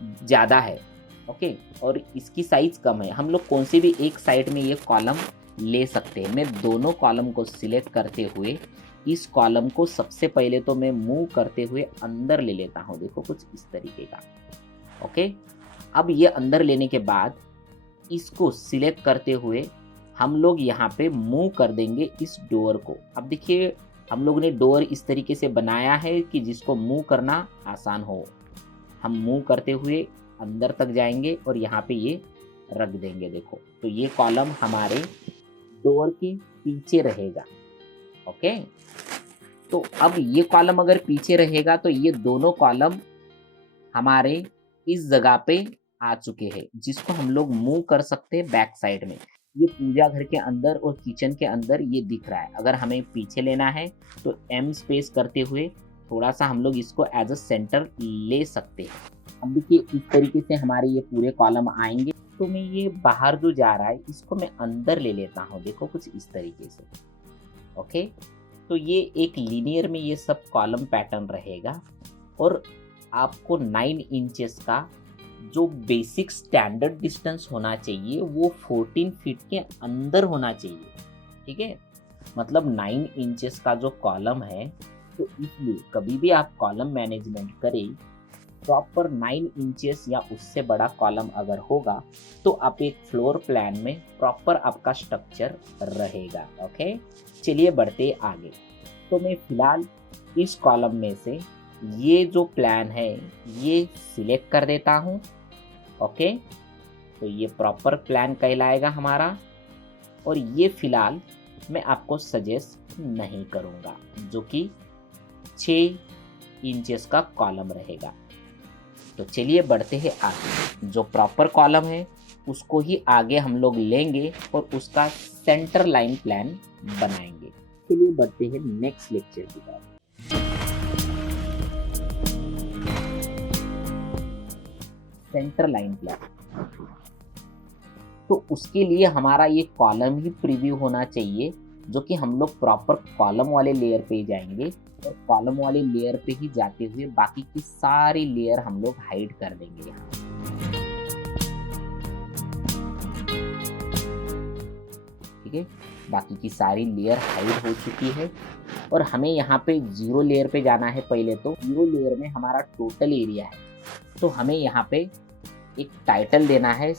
ज़्यादा है। ओके, और इसकी साइज कम है। हम लोग कौन से भी एक साइड में ये कॉलम ले सकते हैं। मैं दोनों कॉलम को सिलेक्ट करते हुए इस कॉलम को सबसे पहले तो मैं मूव करते हुए अंदर ले लेता हूँ। देखो कुछ इस तरीके का। ओके, अब ये अंदर लेने के बाद इसको सिलेक्ट करते हुए हम लोग यहाँ पे मूव कर देंगे इस डोर को। अब देखिए हम लोग ने डोर इस तरीके से बनाया है कि जिसको मूव करना आसान हो। हम मूव करते हुए अंदर तक जाएंगे और यहाँ पे ये रख देंगे। देखो, तो ये कॉलम हमारे डोर के पीछे रहेगा। ओके, तो अब ये कॉलम अगर पीछे रहेगा तो ये दोनों कॉलम हमारे इस जगह पे आ चुके हैं, जिसको हम लोग मूव कर सकते हैं बैक साइड में। ये पूजा घर के अंदर और किचन के अंदर ये दिख रहा है। अगर हमें पीछे लेना है तो M स्पेस करते हुए थोड़ा सा हम लोग इसको एज अ सेंटर ले सकते हैं। अब देखिए इस तरीके से हमारे ये पूरे कॉलम आएंगे। तो मैं ये बाहर जो जा रहा है इसको मैं अंदर ले लेता हूँ। देखो कुछ इस तरीके से। ओके, तो ये एक लीनियर में ये सब कॉलम पैटर्न रहेगा और आपको 9 इंचेस का जो बेसिक स्टैंडर्ड डिस्टेंस होना चाहिए वो 14 फीट के अंदर होना चाहिए। ठीक है, मतलब 9 इंचेस का जो कॉलम है, तो इसलिए कभी भी आप कॉलम मैनेजमेंट करें, प्रॉपर 9 इंचेस या उससे बड़ा कॉलम अगर होगा तो आप एक फ्लोर प्लान में प्रॉपर आपका स्ट्रक्चर रहेगा। ओके, चलिए बढ़ते आगे। तो मैं फिलहाल इस कॉलम में से ये जो प्लान है ये सिलेक्ट कर देता हूँ। ओके, तो ये प्रॉपर प्लान कहलाएगा हमारा। और ये फिलहाल मैं आपको सजेस्ट नहीं करूँगा, जो कि 6 इंचेस का कॉलम रहेगा। तो चलिए बढ़ते हैं आगे। जो प्रॉपर कॉलम है उसको ही आगे हम लोग लेंगे और उसका सेंटर लाइन प्लान बनाएंगे। चलिए बढ़ते हैं नेक्स्ट लेक्चर की तरफ। सेंटर लाइन प्लान, तो उसके लिए हमारा ये कॉलम ही प्रीव्यू होना चाहिए, जो कि हम लोग प्रॉपर कॉलम वाले लेयर पे जाएंगे और कॉलम वाले लेयर पे ही जाते हुए बाकी की सारी लेयर हम लोग हाइड कर देंगे यहाँ। ठीक है, बाकी की सारी लेयर हाइड हो चुकी है और हमें यहाँ पे 0 लेयर पे जाना है। पहले तो 0 लेयर में हमारा टोटल एरिया है, तो हमें यहाँ पे एक टाइटल देना है।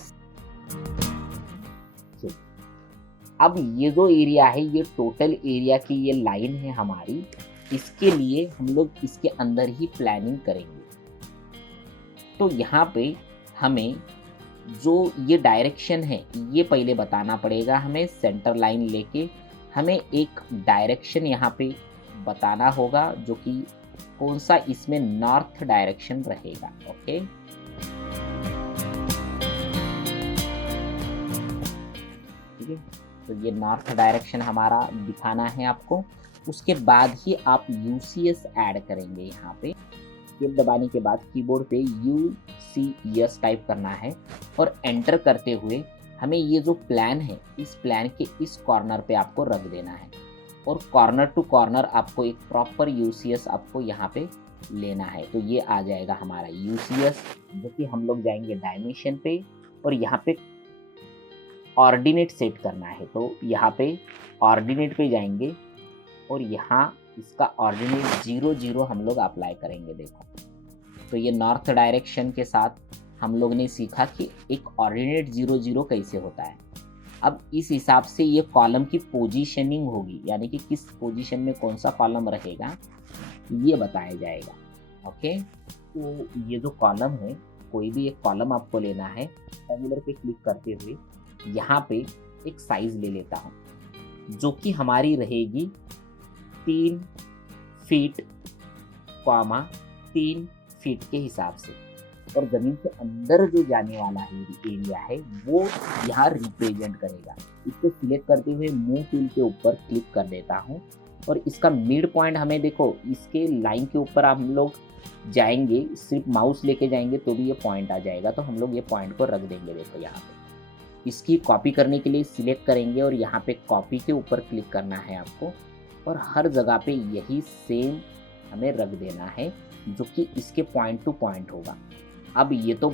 अब ये जो एरिया है ये टोटल एरिया की ये लाइन है हमारी, इसके लिए हम लोग इसके अंदर ही प्लानिंग करेंगे। तो यहाँ पे हमें जो ये डायरेक्शन है ये पहले बताना पड़ेगा। हमें सेंटर लाइन लेके हमें एक डायरेक्शन यहाँ पे बताना होगा, जो कि कौन सा इसमें नॉर्थ डायरेक्शन रहेगा। ओके, ठीक है, तो ये नॉर्थ डायरेक्शन हमारा दिखाना है आपको। उसके बाद ही आप UCS ऐड करेंगे। यहाँ पे एस्केप दबाने के बाद कीबोर्ड पे UCS टाइप करना है और एंटर करते हुए हमें ये जो प्लान है इस प्लान के इस कॉर्नर पे आपको रख देना है। और कॉर्नर टू कॉर्नर आपको एक प्रॉपर यूसीएस आपको यहाँ पे लेना है। तो ये आ जाएगा हमारा यूसीएस, जो कि हम लोग जाएंगे डायमेंशन पे और यहाँ पे ऑर्डिनेट सेट करना है। तो यहाँ पे ऑर्डिनेट पे जाएंगे और यहाँ इसका ऑर्डिनेट 0 0 हम लोग अप्लाई करेंगे। देखो, तो ये नॉर्थ डायरेक्शन के साथ हम लोग ने सीखा कि एक ऑर्डिनेट 0 0 कैसे होता है। अब इस हिसाब से ये कॉलम की पोजीशनिंग होगी, यानी कि किस पोजीशन में कौन सा कॉलम रहेगा ये बताया जाएगा। ओके, तो ये जो कॉलम है, कोई भी एक कॉलम आपको लेना है। रेक्टेंगुलर पे क्लिक करते हुए यहाँ पे एक साइज ले लेता हूँ, जो कि हमारी रहेगी 3 फीट, 3 फीट के हिसाब से। और जमीन के अंदर जो जाने वाला है एरिया है वो यहाँ रिप्रेजेंट करेगा। इसको सिलेक्ट करते हुए मूव टूल के ऊपर क्लिक कर देता हूँ और इसका मिड पॉइंट हमें, देखो इसके लाइन के ऊपर हम लोग जाएंगे, सिर्फ माउस लेके जाएंगे तो भी ये पॉइंट आ जाएगा। तो हम लोग ये पॉइंट को रख देंगे। देखो यहाँ पे इसकी कॉपी करने के लिए सिलेक्ट करेंगे और यहाँ पे कॉपी के ऊपर क्लिक करना है आपको, और हर जगह पे यही सेम हमें रख देना है, जो कि इसके पॉइंट टू पॉइंट होगा। अब ये तो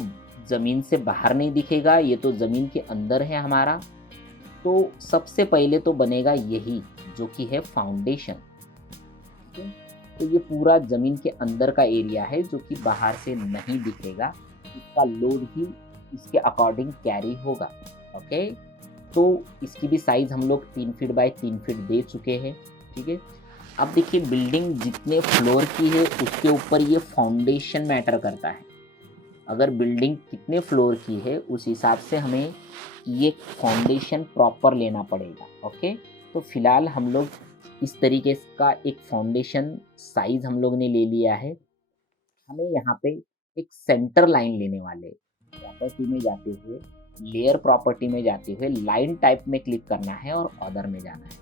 ज़मीन से बाहर नहीं दिखेगा, ये तो ज़मीन के अंदर है हमारा। तो सबसे पहले तो बनेगा यही, जो कि है फाउंडेशन। तो ये पूरा ज़मीन के अंदर का एरिया है, जो कि बाहर से नहीं दिखेगा। इसका लोड ही इसके अकॉर्डिंग कैरी होगा। ओके, तो इसकी भी साइज़ हम लोग 3 फीट बाय 3 फीट दे चुके हैं। ठीक है, अब देखिए बिल्डिंग जितने फ्लोर की है उसके ऊपर ये फाउंडेशन मैटर करता है। अगर बिल्डिंग कितने फ्लोर की है उस हिसाब से हमें ये फाउंडेशन प्रॉपर लेना पड़ेगा। ओके, तो फिलहाल हम लोग इस तरीके का एक फाउंडेशन साइज हम लोग ने ले लिया है। हमें यहाँ पे एक सेंटर लाइन लेने वाले, प्रॉपर्टी में जाते हुए, लेयर प्रॉपर्टी में जाते हुए लाइन टाइप में क्लिक करना है और अदर में जाना है,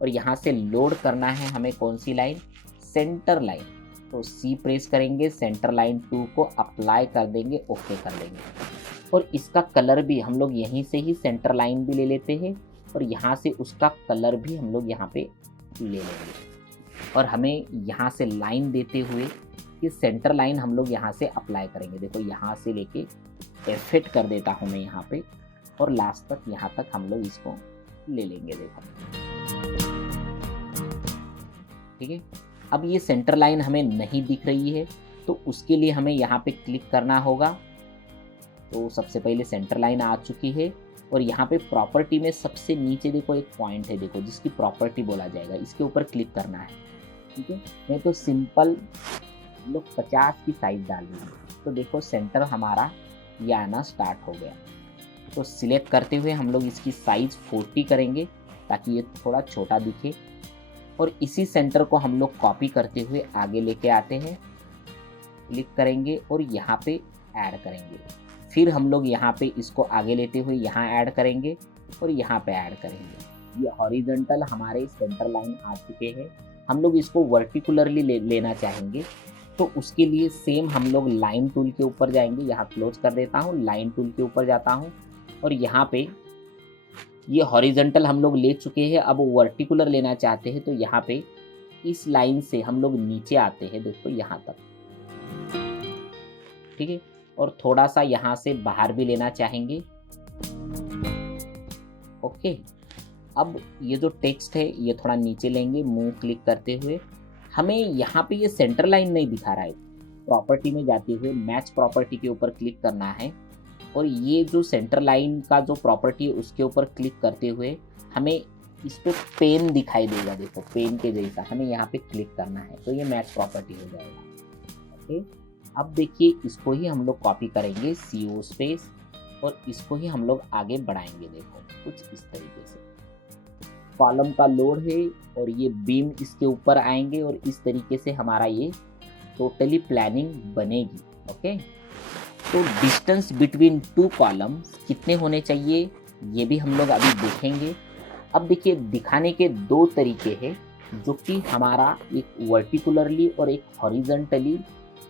और यहाँ से लोड करना है हमें कौन सी लाइन, सेंटर लाइन। तो सी प्रेस करेंगे, सेंटर लाइन 2 को अप्लाई कर देंगे, ओके कर देंगे। और इसका कलर भी हम लोग यहीं से ही सेंटर लाइन भी ले लेते हैं और यहाँ से उसका कलर भी हम लोग यहाँ पे ले लेंगे। और हमें यहाँ से लाइन देते हुए ये सेंटर लाइन हम लोग यहाँ से अप्लाई करेंगे। देखो यहाँ से लेके एफेक्ट कर देता हूँ मैं यहाँ पे, और लास्ट तक यहाँ तक हम लोग इसको ले लेंगे। देखो ठीक है, अब ये सेंटर लाइन हमें नहीं दिख रही है, तो उसके लिए हमें यहाँ पे क्लिक करना होगा। तो सबसे पहले सेंटर लाइन आ चुकी है, और यहाँ पे प्रॉपर्टी में सबसे नीचे देखो एक पॉइंट है, देखो जिसकी प्रॉपर्टी बोला जाएगा, इसके ऊपर क्लिक करना है। ठीक है, नहीं तो सिंपल लोग 50 की साइज डाल देंगे। तो देखो सेंटर हमारा ये आना स्टार्ट हो गया। तो सिलेक्ट करते हुए हम लोग इसकी साइज 40 करेंगे ताकि ये थोड़ा छोटा दिखे, और इसी सेंटर को हम लोग कॉपी करते हुए आगे लेके आते हैं, क्लिक करेंगे और यहाँ पे ऐड करेंगे। फिर हम लोग यहाँ पे इसको आगे लेते हुए यहाँ ऐड करेंगे और यहाँ पे ऐड करेंगे। ये हॉरिजॉन्टल हमारे सेंटर लाइन आ चुके हैं। हम लोग इसको वर्टिकुलरली लेना चाहेंगे, तो उसके लिए सेम हम लोग लाइन टूल के ऊपर जाएंगे। यहाँ क्लोज कर देता हूँ, लाइन टूल के ऊपर जाता हूँ और यहाँ पे ये हॉरिजॉन्टल हम लोग ले चुके हैं। अब वर्टिकुलर लेना चाहते हैं, तो यहाँ पे इस लाइन से हम लोग नीचे आते हैं, देखो यहाँ तक। ठीक है, और थोड़ा सा यहाँ से बाहर भी लेना चाहेंगे। ओके, अब ये जो टेक्स्ट है ये थोड़ा नीचे लेंगे, मूव क्लिक करते हुए। हमें यहाँ पे ये सेंटर लाइन नहीं दिखा रहा है, प्रॉपर्टी में जाते हुए मैच प्रॉपर्टी के ऊपर क्लिक करना है, और ये जो सेंटर लाइन का जो प्रॉपर्टी है उसके ऊपर क्लिक करते हुए हमें इस पर पेन दिखाई देगा। देखो पेन के जैसा हमें यहाँ पे क्लिक करना है, तो ये मैच प्रॉपर्टी हो जाएगा। ओके, अब देखिए इसको ही हम लोग कॉपी करेंगे, CO स्पेस, और इसको ही हम लोग आगे बढ़ाएंगे। देखो कुछ इस तरीके से कॉलम का लोड है और ये बीम इसके ऊपर आएंगे, और इस तरीके से हमारा ये टोटली प्लानिंग बनेगी। ओके, तो डिस्टेंस बिटवीन 2 कॉलम्स कितने होने चाहिए ये भी हम लोग अभी देखेंगे। अब देखिए दिखाने के 2 तरीके हैं, जो कि हमारा एक वर्टिकुलरली और एक हॉरिजॉन्टली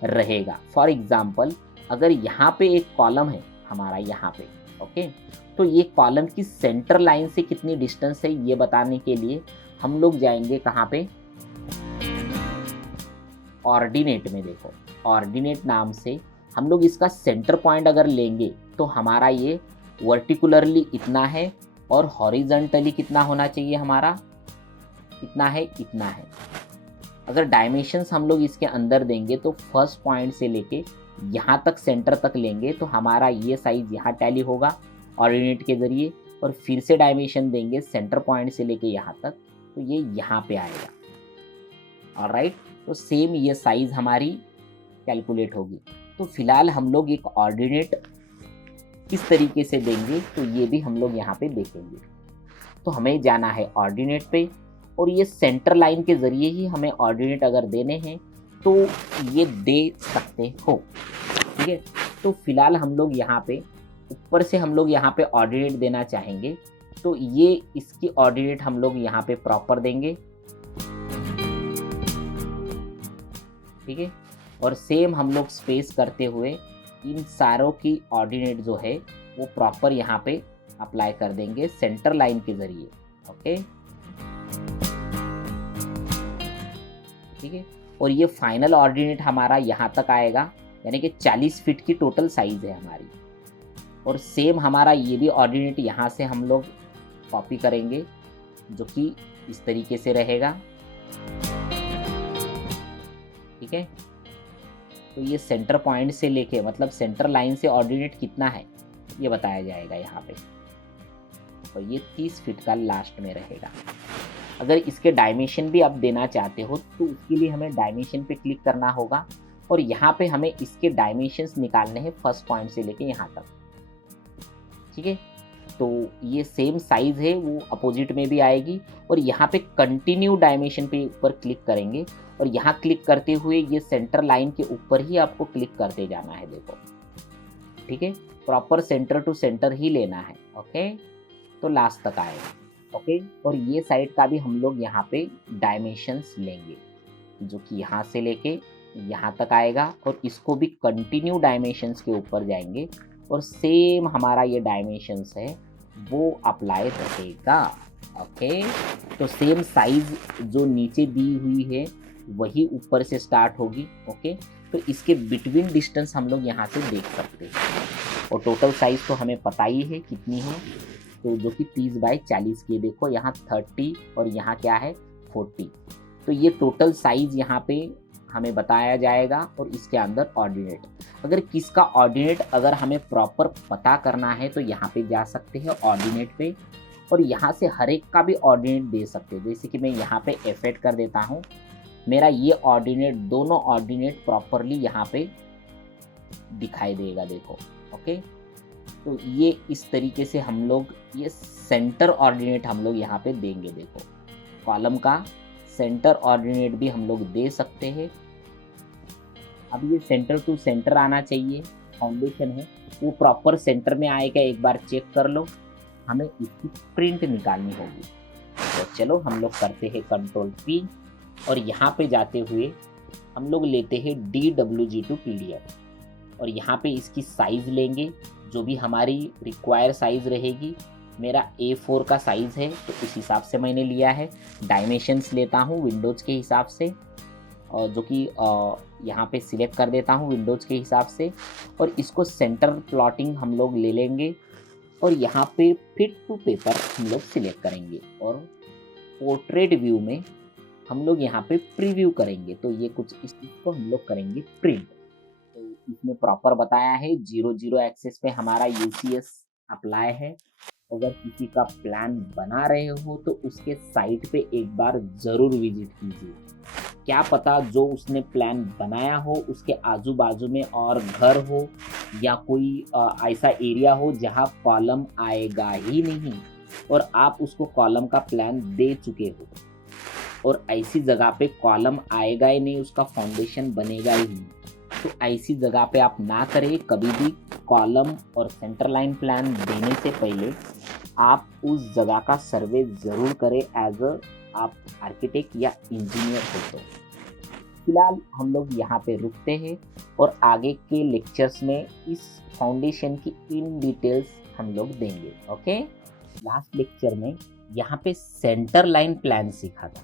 रहेगा। फॉर एग्जांपल अगर यहाँ पे एक कॉलम है हमारा यहाँ पे, ओके, तो ये कॉलम की सेंटर लाइन से कितनी डिस्टेंस है ये बताने के लिए हम लोग जाएंगे कहाँ पे, ऑर्डिनेट में। देखो ऑर्डिनेट नाम से हम लोग इसका सेंटर पॉइंट अगर लेंगे तो हमारा ये वर्टिकुलरली इतना है और हॉरिजॉन्टली कितना होना चाहिए हमारा, इतना है, इतना है। अगर डायमेंशंस हम लोग इसके अंदर देंगे तो फर्स्ट पॉइंट से लेके यहाँ तक सेंटर तक लेंगे तो हमारा ये साइज यहाँ टैली होगा ऑर्डिनेट के ज़रिए, और फिर से डायमेंशन देंगे सेंटर पॉइंट से लेके यहाँ तक तो ये यहाँ पे आएगा। ऑलराइट, तो सेम ये साइज़ हमारी कैलकुलेट होगी। तो फिलहाल हम लोग एक ऑर्डिनेट किस तरीके से देंगे तो ये भी हम लोग यहाँ पे देखेंगे। तो हमें जाना है ऑर्डिनेट पे, और ये सेंटर लाइन के ज़रिए ही हमें ऑर्डिनेट अगर देने हैं तो ये दे सकते हो। ठीक है, तो फिलहाल हम लोग यहाँ पे ऊपर से हम लोग यहाँ पे ऑर्डिनेट देना चाहेंगे तो ये इसकी ऑर्डिनेट हम लोग यहाँ पे प्रॉपर देंगे। ठीक है, और सेम हम लोग स्पेस करते हुए इन सारों की ऑर्डिनेट जो है वो प्रॉपर यहाँ पे अप्लाई कर देंगे सेंटर लाइन के ज़रिए। ओके, ठीक है, और ये फाइनल ऑर्डिनेट हमारा यहाँ तक आएगा, यानी कि 40 फीट की टोटल साइज़ है हमारी। और सेम हमारा ये भी ऑर्डिनेट यहाँ से हम लोग कॉपी करेंगे जो कि इस तरीके से रहेगा। ठीक है, तो ये सेंटर पॉइंट से लेके मतलब सेंटर लाइन से ऑर्डिनेट कितना है ये बताया जाएगा यहाँ पे, और ये 30 फीट का लास्ट में रहेगा। अगर इसके डायमेंशन भी आप देना चाहते हो तो उसके लिए हमें डायमेंशन पे क्लिक करना होगा, और यहाँ पे हमें इसके डायमेंशंस निकालने हैं फर्स्ट पॉइंट से लेके यहाँ तक। ठीक है, तो ये सेम साइज़ है वो अपोजिट में भी आएगी, और यहाँ पे कंटिन्यू डायमेंशन पे ऊपर क्लिक करेंगे, और यहाँ क्लिक करते हुए ये सेंटर लाइन के ऊपर ही आपको क्लिक करते जाना है। देखो, ठीक है, प्रॉपर सेंटर टू सेंटर ही लेना है। ओके, तो लास्ट तक आएगा। ओके, और ये साइड का भी हम लोग यहाँ पे डायमेंशंस लेंगे जो कि यहाँ से लेके यहाँ तक आएगा, और इसको भी कंटिन्यू डायमेंशंस के ऊपर जाएंगे और सेम हमारा ये डायमेंशंस है वो अप्लाई रहेगा। ओके, तो सेम साइज जो नीचे दी हुई है वही ऊपर से स्टार्ट होगी। ओके, तो इसके बिटवीन डिस्टेंस हम लोग यहाँ से देख सकते हैं, और टोटल साइज तो हमें पता ही है कितनी है, तो जो कि 30 बाई 40 की। देखो यहाँ 30 और यहाँ क्या है 40, तो ये टोटल साइज यहाँ पे हमें बताया जाएगा, और इसके अंदर ऑर्डिनेट। अगर किसका ऑर्डिनेट अगर हमें प्रॉपर पता करना है तो यहाँ पे जा सकते हैं ऑर्डिनेट पे, और यहाँ से हर एक का भी ऑर्डिनेट दे सकते हैं। जैसे कि मैं यहाँ पे F8 कर देता हूँ, मेरा ये ऑर्डिनेट दोनों ऑर्डिनेट प्रॉपरली यहाँ पे दिखाई देगा। देखो, ओके, तो ये इस तरीके से हम लोग ये सेंटर ऑर्डिनेट हम लोग यहाँ पे देंगे। देखो, कॉलम का सेंटर ऑर्डिनेट भी हम लोग दे सकते हैं। अब ये सेंटर टू सेंटर आना चाहिए, फाउंडेशन है वो प्रॉपर सेंटर में आएगा, एक बार चेक कर लो। हमें इसकी प्रिंट निकालनी होगी, तो चलो हम लोग करते हैं Ctrl+P, और यहाँ पे जाते हुए हम लोग लेते हैं DWG2 PDF, और यहाँ पे इसकी साइज़ लेंगे जो भी हमारी रिक्वायर साइज़ रहेगी। मेरा A4 का साइज़ है तो उस हिसाब से मैंने लिया है। डायमेंशंस लेता हूँ विंडोज़ के हिसाब से, और जो कि यहाँ पे सिलेक्ट कर देता हूँ विंडोज़ के हिसाब से, और इसको सेंटर प्लॉटिंग हम लोग ले लेंगे, और यहाँ पे फिट टू पेपर हम लोग सिलेक्ट करेंगे, और पोर्ट्रेट व्यू में हम लोग यहाँ पे प्रीव्यू करेंगे। तो ये कुछ इस चीज़ को हम लोग करेंगे प्रिंट। तो इसमें प्रॉपर बताया है 00 एक्सेस पे हमारा UCS अप्लाई है। अगर किसी का प्लान बना रहे हो तो उसके साइट पे एक बार ज़रूर विजिट कीजिए। क्या पता जो उसने प्लान बनाया हो उसके आजू बाजू में और घर हो या कोई ऐसा एरिया हो जहाँ कॉलम आएगा ही नहीं, और आप उसको कॉलम का प्लान दे चुके हो, और ऐसी जगह पे कॉलम आएगा ही नहीं, उसका फाउंडेशन बनेगा ही नहीं। तो ऐसी जगह पे आप ना करें। कभी भी कॉलम और सेंटर लाइन प्लान देने से पहले आप उस जगह का सर्वे ज़रूर करें एज अ आप आर्किटेक्ट या इंजीनियर हो तो। फिलहाल हम लोग यहाँ पे रुकते हैं, और आगे के लेक्चर्स में इस फाउंडेशन की इन डिटेल्स हम लोग देंगे। ओके, लास्ट लेक्चर में यहाँ पे सेंटर लाइन प्लान सीखा था।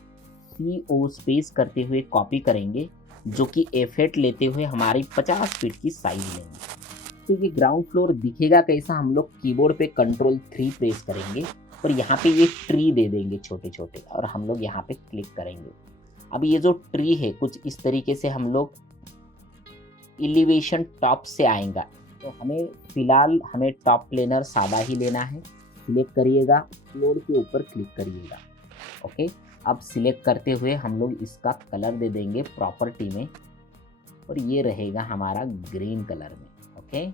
CO स्पेस करते हुए कॉपी करेंगे, जो कि एफेट लेते हुए हमारी 50 फीट की साइज लेंगे। तो ये ग्राउंड फ्लोर दिखेगा कैसा, हम लोग कीबोर्ड पे Ctrl+3 प्रेस करेंगे और यहाँ पे ये ट्री दे देंगे छोटे छोटे, और हम लोग यहाँ पे क्लिक करेंगे। अब ये जो ट्री है कुछ इस तरीके से हम लोग एलिवेशन टॉप से आएगा। तो फिलहाल हमें टॉप प्लेनर सादा ही लेना है। सिलेक्ट करिएगा, फ्लोर के ऊपर क्लिक करिएगा। ओके, अब सिलेक्ट करते हुए हम लोग इसका कलर दे देंगे प्रॉपर्टी में, और ये रहेगा हमारा ग्रीन कलर में। ओके,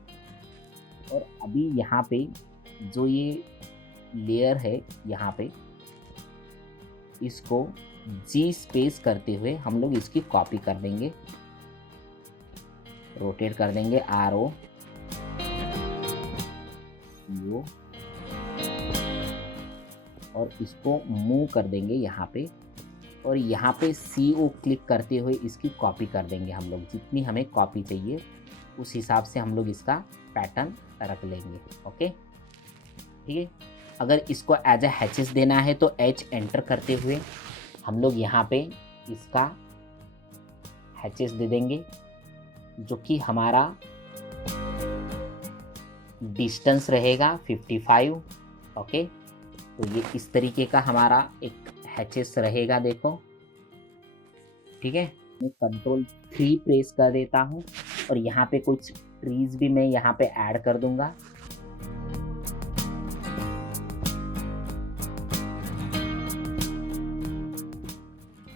और अभी यहाँ पे जो ये लेयर है, यहाँ पे इसको G स्पेस करते हुए हम लोग इसकी कॉपी कर देंगे, रोटेट कर देंगे RO CO, और इसको मूव कर देंगे यहाँ पे, और यहाँ पे CO क्लिक करते हुए इसकी कॉपी कर देंगे हम लोग। जितनी हमें कॉपी चाहिए उस हिसाब से हम लोग इसका पैटर्न रख लेंगे। ओके, ठीक है। अगर इसको एज ए हैचेस देना है तो H एंटर करते हुए हम लोग यहाँ पे इसका हैचेस दे देंगे, जो कि हमारा डिस्टेंस रहेगा 55। ओके, तो ये इस तरीके का हमारा एक हैचेस रहेगा, देखो, ठीक है। मैं Ctrl+3 प्रेस कर देता हूँ, और यहाँ पे कुछ ट्रीज भी मैं यहाँ पे ऐड कर दूंगा।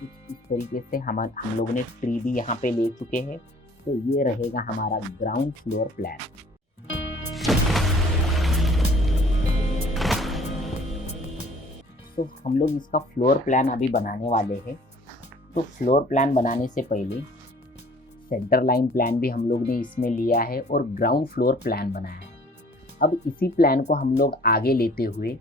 इस तरीके से हम लोगों ने ट्री भी यहाँ पे ले चुके हैं। तो ये रहेगा हमारा ग्राउंड फ्लोर प्लान। तो हम लोग इसका फ्लोर प्लान अभी बनाने वाले हैं। तो फ्लोर प्लान बनाने से पहले सेंटर लाइन प्लान भी हम लोग ने इसमें लिया है और ग्राउंड फ्लोर प्लान बनाया है। अब इसी प्लान को हम लोग आगे लेते हुए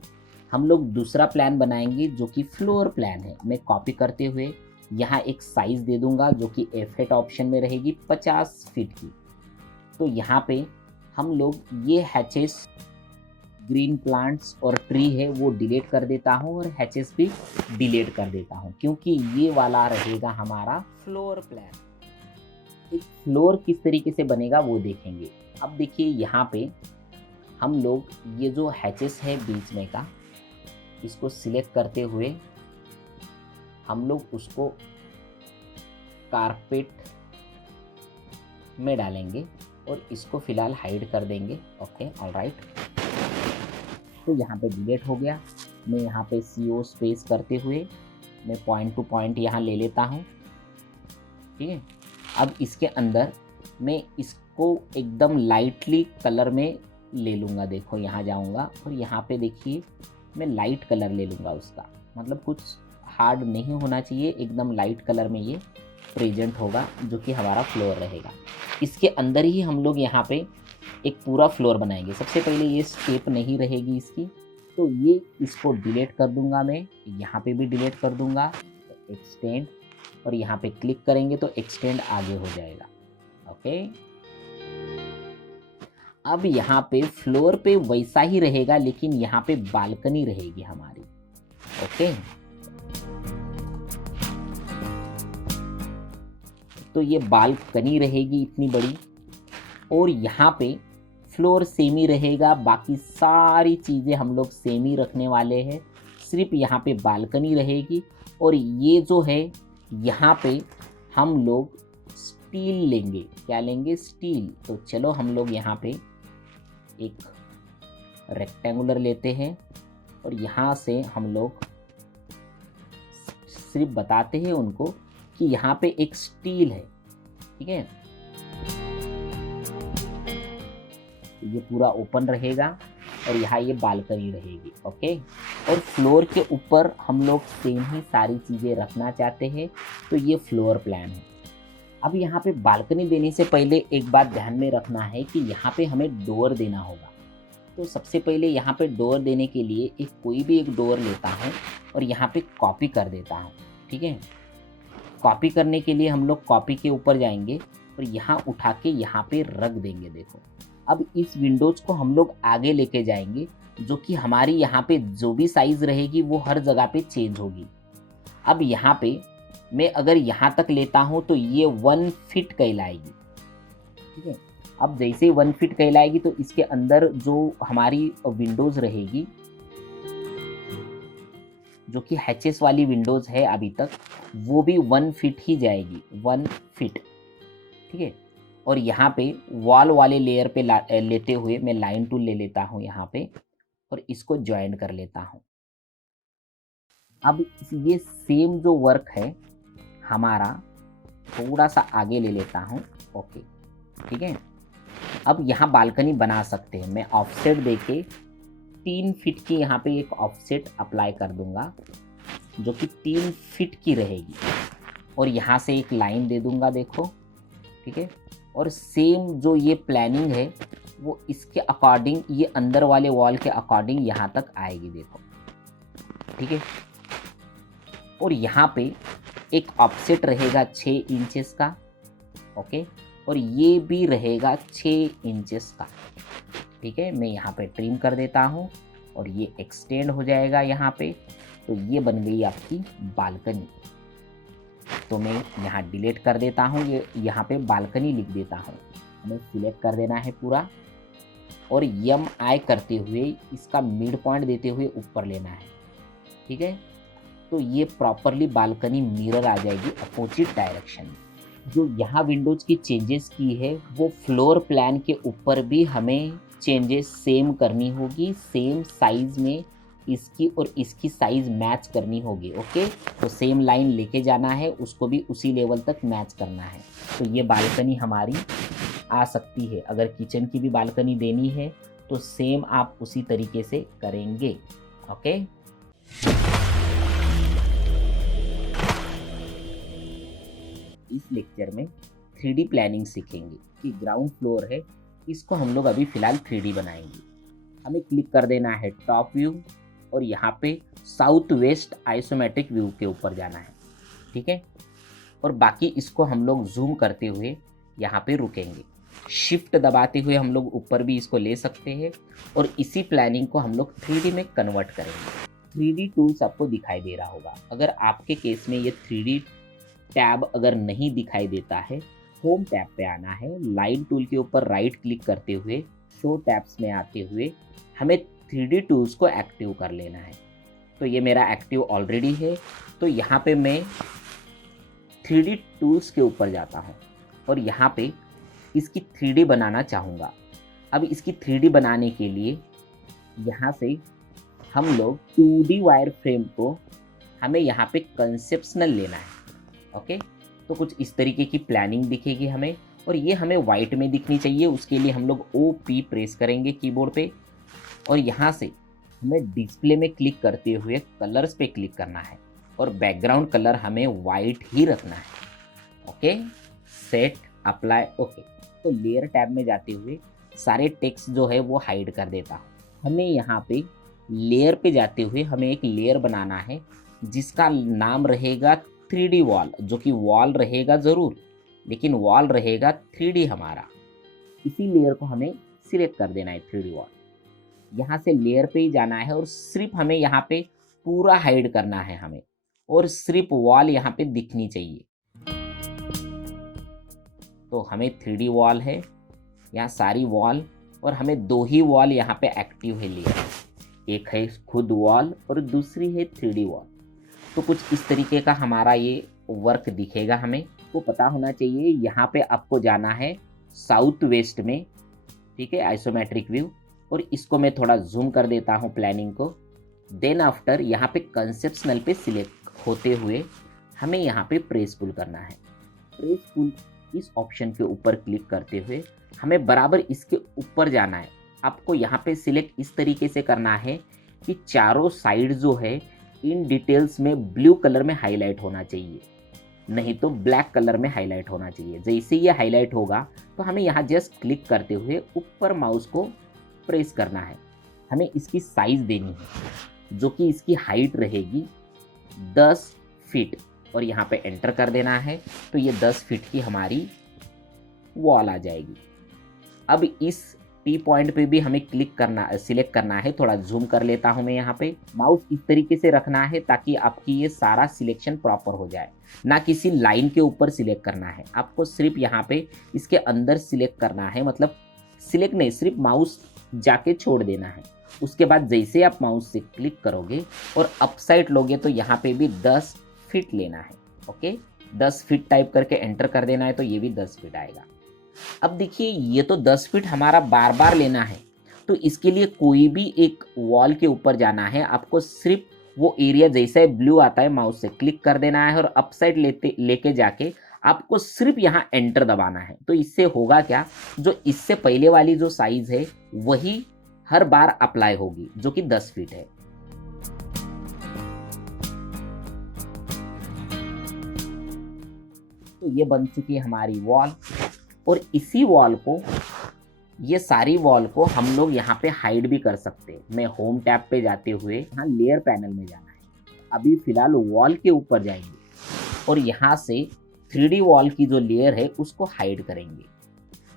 हम लोग दूसरा प्लान बनाएंगे, जो कि फ्लोर प्लान है। मैं कॉपी करते हुए यहाँ एक साइज दे दूंगा, जो कि F8 ऑप्शन में रहेगी 50 फीट की। तो यहाँ पे हम लोग ये हैचेस, ग्रीन प्लांट्स और ट्री है वो डिलीट कर देता हूँ, और हैचेस भी डिलीट कर देता हूँ, क्योंकि ये वाला रहेगा हमारा फ्लोर प्लान। एक फ्लोर किस तरीके से बनेगा वो देखेंगे। अब देखिए यहाँ पे हम लोग ये जो हैचेस है बीच में का, इसको सिलेक्ट करते हुए हम लोग उसको कारपेट में डालेंगे और इसको फिलहाल हाइड कर देंगे। Okay, alright. तो यहाँ पे डिलीट हो गया। मैं यहाँ पे CO स्पेस करते हुए मैं पॉइंट टू पॉइंट यहाँ ले लेता हूँ, ठीक है। अब इसके अंदर मैं इसको एकदम लाइटली कलर में ले लूँगा। देखो यहाँ जाऊँगा और यहाँ पे देखिए मैं लाइट कलर ले लूँगा उसका, मतलब कुछ हार्ड नहीं होना चाहिए, एकदम लाइट कलर में ये प्रेजेंट होगा, जो कि हमारा फ्लोर रहेगा। इसके अंदर ही हम लोग यहाँ पे एक पूरा फ्लोर बनाएंगे। सबसे पहले ये स्टेप नहीं रहेगी इसकी, तो ये इसको डिलीट कर दूंगा मैं, यहाँ पे भी डिलीट कर दूंगा, एक्सटेंड, और यहाँ पे क्लिक करेंगे तो एक्सटेंड आगे हो जाएगा। ओके, अब यहाँ पे फ्लोर पे वैसा ही रहेगा, लेकिन यहाँ पे बालकनी रहेगी हमारी। ओके, तो ये बालकनी रहेगी इतनी बड़ी, और यहाँ पे फ्लोर सेम ही रहेगा, बाकी सारी चीज़ें हम लोग सेम ही रखने वाले हैं, सिर्फ यहाँ पे बालकनी रहेगी। और ये जो है यहाँ पे हम लोग स्टील लेंगे। क्या लेंगे? स्टील। तो चलो हम लोग यहाँ पे एक रेक्टेंगुलर लेते हैं और यहाँ से हम लोग सिर्फ बताते हैं उनको कि यहाँ पे एक स्टील है, ठीक है। ये पूरा ओपन रहेगा और यहाँ ये बालकनी रहेगी। ओके, और फ्लोर के ऊपर हम लोग सेम ही सारी चीज़ें रखना चाहते हैं, तो ये फ्लोर प्लान है। अब यहाँ पे बालकनी देने से पहले एक बात ध्यान में रखना है कि यहाँ पे हमें डोर देना होगा। तो सबसे पहले यहाँ पे डोर देने के लिए कोई भी एक डोर लेता हूँ और यहाँ पे कॉपी कर देता हूँ, ठीक है। कॉपी करने के लिए हम लोग कॉपी के ऊपर जाएंगे और यहाँ उठा के यहाँ पे रख देंगे। देखो, अब इस विंडोज़ को हम लोग आगे लेके जाएंगे, जो कि हमारी यहाँ पे जो भी साइज़ रहेगी वो हर जगह पे चेंज होगी। अब यहाँ पे मैं अगर यहाँ तक लेता हूँ तो ये 1 फीट कहलाएगी, ठीक है। अब जैसे ही 1 फीट कहलाएगी तो इसके अंदर जो हमारी विंडोज़ रहेगी, जो कि हैचेस वाली विंडोज़ है अभी तक, वो भी 1 फीट ही जाएगी, 1 फीट, ठीक है। और यहाँ पे वॉल वाले लेयर पे लेते हुए मैं लाइन टूल ले लेता हूँ यहाँ पे और इसको ज्वाइन कर लेता हूँ। अब ये सेम जो वर्क है हमारा थोड़ा सा आगे ले लेता हूँ, ओके, ठीक है। अब यहाँ बालकनी बना सकते हैं, मैं ऑफसेट देके 3 फीट की यहाँ पे एक ऑफसेट अप्लाई कर दूंगा, जो कि 3 फीट की रहेगी, और यहाँ से एक लाइन दे दूंगा, देखो, ठीक है। और सेम जो ये प्लानिंग है वो इसके अकॉर्डिंग, ये अंदर वाले वॉल के अकॉर्डिंग यहाँ तक आएगी, देखो, ठीक है। और यहाँ पे एक ऑफसेट रहेगा 6 इंचेस का, ओके, और ये भी रहेगा 6 इंचेस का, ठीक है। मैं यहाँ पे ट्रिम कर देता हूँ और ये एक्सटेंड हो जाएगा यहाँ पे, तो ये बन गई आपकी बालकनी। तो मैं यहाँ डिलीट कर देता हूँ, ये यहाँ पे बालकनी लिख देता हूँ, हमें सिलेक्ट कर देना है पूरा, और यम आई करते हुए इसका मिड पॉइंट देते हुए ऊपर लेना है, ठीक है। तो ये प्रॉपरली बालकनी मिरर आ जाएगी अपोजिट डायरेक्शन में। जो यहाँ विंडोज की चेंजेस की है वो फ्लोर प्लान के ऊपर भी हमें चेंजेस सेम करनी होगी, सेम साइज़ में इसकी और इसकी साइज़ मैच करनी होगी, ओके। तो सेम लाइन लेके जाना है, उसको भी उसी लेवल तक मैच करना है। तो ये बालकनी हमारी आ सकती है। अगर किचन की भी बालकनी देनी है तो सेम आप उसी तरीके से करेंगे, ओके। इस लेक्चर में 3D प्लानिंग सीखेंगे कि ग्राउंड फ्लोर है, इसको हम लोग अभी फ़िलहाल 3D बनाएंगे। हमें क्लिक कर देना है टॉप व्यू और यहाँ पे साउथ वेस्ट आइसोमेट्रिक व्यू के ऊपर जाना है, ठीक है। और बाकी इसको हम लोग जूम करते हुए यहाँ पे रुकेंगे। शिफ्ट दबाते हुए हम लोग ऊपर भी इसको ले सकते हैं और इसी प्लानिंग को हम लोग 3D में कन्वर्ट करेंगे। 3D टूल्स आपको दिखाई दे रहा होगा। अगर आपके केस में ये 3D टैब अगर नहीं दिखाई देता है, होम टैब पे आना है, लाइन टूल के ऊपर राइट क्लिक करते हुए शो टैब्स में आते हुए हमें 3D टूल्स को एक्टिव कर लेना है। तो ये मेरा एक्टिव ऑलरेडी है, तो यहाँ पे मैं 3D टूल्स के ऊपर जाता हूँ और यहाँ पे इसकी 3D बनाना चाहूँगा। अब इसकी 3D बनाने के लिए यहाँ से हम लोग 2D वायर फ्रेम को हमें यहाँ पे कंसेप्शनल लेना है, ओके। तो कुछ इस तरीके की प्लानिंग दिखेगी हमें, और ये हमें वाइट में दिखनी चाहिए। उसके लिए हम लोग OP प्रेस करेंगे कीबोर्ड पे और यहाँ से हमें डिस्प्ले में क्लिक करते हुए कलर्स पे क्लिक करना है और बैकग्राउंड कलर हमें वाइट ही रखना है, ओके। Set apply, okay. तो लेयर टैब में जाते हुए सारे टेक्स्ट जो है वो हाइड कर देता हूँ। हमें यहाँ पे लेयर पे जाते हुए हमें एक लेयर बनाना है जिसका नाम रहेगा 3D वॉल, जो कि वॉल रहेगा ज़रूर, लेकिन वॉल रहेगा 3D हमारा। इसी लेयर को हमें सिलेक्ट कर देना है 3D वॉल। यहाँ से लेयर पे ही जाना है और सिर्फ हमें यहाँ पे पूरा हाइड करना है हमें, और सिर्फ वॉल यहाँ पे दिखनी चाहिए। तो हमें 3D वॉल है, यहाँ सारी वॉल, और हमें 2 ही वॉल यहाँ पे एक्टिव है लेयर, एक है खुद वॉल और दूसरी है 3D वॉल। तो कुछ इस तरीके का हमारा ये वर्क दिखेगा। हमें तो पता होना चाहिए यहाँ पे आपको जाना है साउथ वेस्ट में, ठीक है, आइसोमेट्रिक व्यू, और इसको मैं थोड़ा जूम कर देता हूँ प्लानिंग को। देन आफ्टर यहाँ पे कंसेप्शनल पे सिलेक्ट होते हुए हमें यहाँ पे प्रेस पुल करना है। प्रेस पुल इस ऑप्शन के ऊपर क्लिक करते हुए हमें बराबर इसके ऊपर जाना है। आपको यहाँ पे सिलेक्ट इस तरीके से करना है कि चारों साइड जो है इन डिटेल्स में ब्लू कलर में हाईलाइट होना चाहिए, नहीं तो ब्लैक कलर में हाईलाइट होना चाहिए। जैसे ये हाईलाइट होगा तो हमें यहाँ जस्ट क्लिक करते हुए ऊपर माउस को प्रेस करना है। हमें इसकी साइज देनी है, जो कि इसकी हाइट रहेगी 10 फीट, और यहाँ पे एंटर कर देना है। तो ये 10 फीट की हमारी वॉल आ जाएगी। अब इस टी पॉइंट पे भी हमें सिलेक्ट करना है। थोड़ा जूम कर लेता हूँ मैं यहाँ पे। माउस इस तरीके से रखना है ताकि आपकी ये सारा सिलेक्शन प्रॉपर हो जाए, ना किसी लाइन के ऊपर सिलेक्ट करना है। आपको सिर्फ यहाँ पे इसके अंदर सिलेक्ट करना है, मतलब सिलेक्ट नहीं, सिर्फ माउस जाके छोड़ देना है। उसके बाद जैसे आप माउस से क्लिक करोगे और अप साइड लोगे तो यहाँ पे भी 10 फीट लेना है। ओके, 10 फीट टाइप करके एंटर कर देना है तो ये भी 10 फीट आएगा। अब देखिए ये तो 10 फीट हमारा बार बार लेना है, तो इसके लिए कोई भी एक वॉल के ऊपर जाना है। आपको सिर्फ वो एरिया जैसा ब्लू आता है माउस से क्लिक कर देना है और अप साइड लेके जाके आपको सिर्फ यहाँ एंटर दबाना है। तो इससे होगा क्या, जो इससे पहले वाली जो साइज है वही हर बार अप्लाई होगी, जो कि 10 फीट है। तो ये बन चुकी है हमारी वॉल, और इसी वॉल को, ये सारी वॉल को हम लोग यहाँ पे हाइड भी कर सकते हैं। मैं होम टैब पे जाते हुए यहाँ लेयर पैनल में जाना है। अभी फिलहाल वॉल के ऊपर जाएंगे और यहाँ से 3D वॉल की जो लेयर है उसको हाइड करेंगे।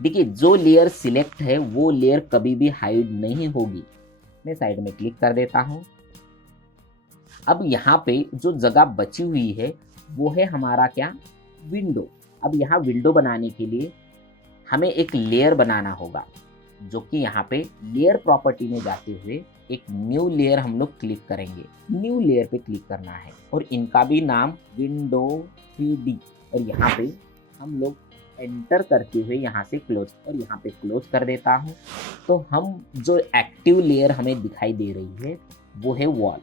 देखिए जो लेयर सिलेक्ट है वो लेयर कभी भी हाइड नहीं होगी। मैं साइड में क्लिक कर देता हूँ। अब यहाँ पे जो जगह बची हुई है वो है हमारा क्या, विंडो। अब यहाँ विंडो बनाने के लिए हमें एक लेयर बनाना होगा, जो कि यहाँ पे लेयर प्रॉपर्टी में जाते हुए एक न्यू लेयर हम लोग क्लिक करेंगे। न्यू लेयर पे क्लिक करना है और इनका भी नाम विंडो 3D, और यहाँ पे हम लोग एंटर करते हुए यहाँ से क्लोज, और यहाँ पे क्लोज कर देता हूँ। तो हम जो एक्टिव लेयर हमें दिखाई दे रही है वो है वॉल।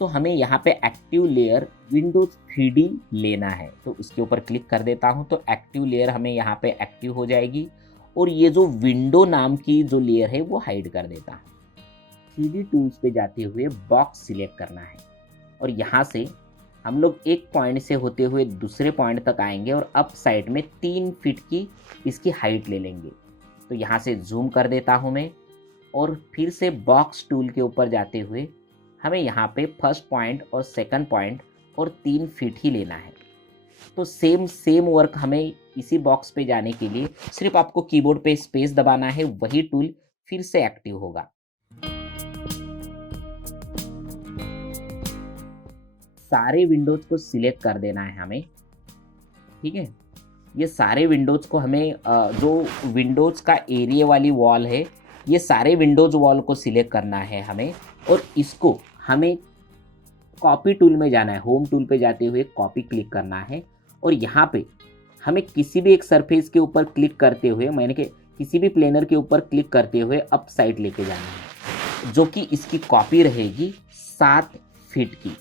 तो हमें यहाँ पे एक्टिव लेयर विंडोज 3D लेना है, तो उसके ऊपर क्लिक कर देता हूँ। तो एक्टिव लेयर हमें यहाँ पे एक्टिव हो जाएगी, और ये जो विंडो नाम की जो लेयर है वो हाइड कर देता हूँ। 3D टूल्स पे जाते हुए बॉक्स सिलेक्ट करना है, और यहाँ से हम लोग एक पॉइंट से होते हुए दूसरे पॉइंट तक आएंगे और अप साइड में 3 फीट की इसकी हाइट ले लेंगे। तो यहाँ से जूम कर देता हूँ मैं, और फिर से बॉक्स टूल के ऊपर जाते हुए हमें यहाँ पे फर्स्ट पॉइंट और सेकंड पॉइंट और 3 फीट ही लेना है। तो सेम वर्क हमें इसी बॉक्स पे जाने के लिए सिर्फ आपको कीबोर्ड पे स्पेस दबाना है, वही टूल फिर से एक्टिव होगा। सारे विंडोज को सिलेक्ट कर देना है हमें, ठीक है। ये सारे विंडोज को हमें जो विंडोज का एरिया वाली वॉल है, ये सारे विंडोज वॉल को सिलेक्ट करना है हमें, और इसको हमें कॉपी टूल में जाना है। होम टूल पे जाते हुए कॉपी क्लिक करना है, और यहाँ पे हमें किसी भी एक सरफेस के ऊपर क्लिक करते हुए, मैंने कि किसी भी प्लेनर के ऊपर क्लिक करते हुए अप साइड लेके जाना है, जो कि इसकी कॉपी रहेगी 7 फीट की।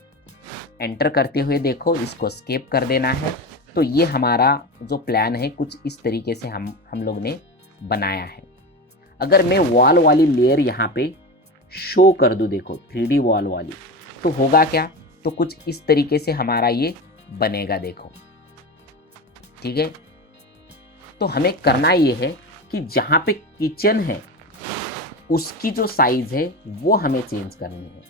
एंटर करते हुए देखो इसको स्केप कर देना है। तो ये हमारा जो प्लान है कुछ इस तरीके से हम लोग ने बनाया है। अगर मैं वॉल वाली लेयर यहाँ पे शो कर दूँ, देखो 3D वॉल वाली, तो होगा क्या, तो कुछ इस तरीके से हमारा ये बनेगा, देखो, ठीक है। तो हमें करना ये है कि जहाँ पे किचन है उसकी जो साइज है वो हमें चेंज करनी है,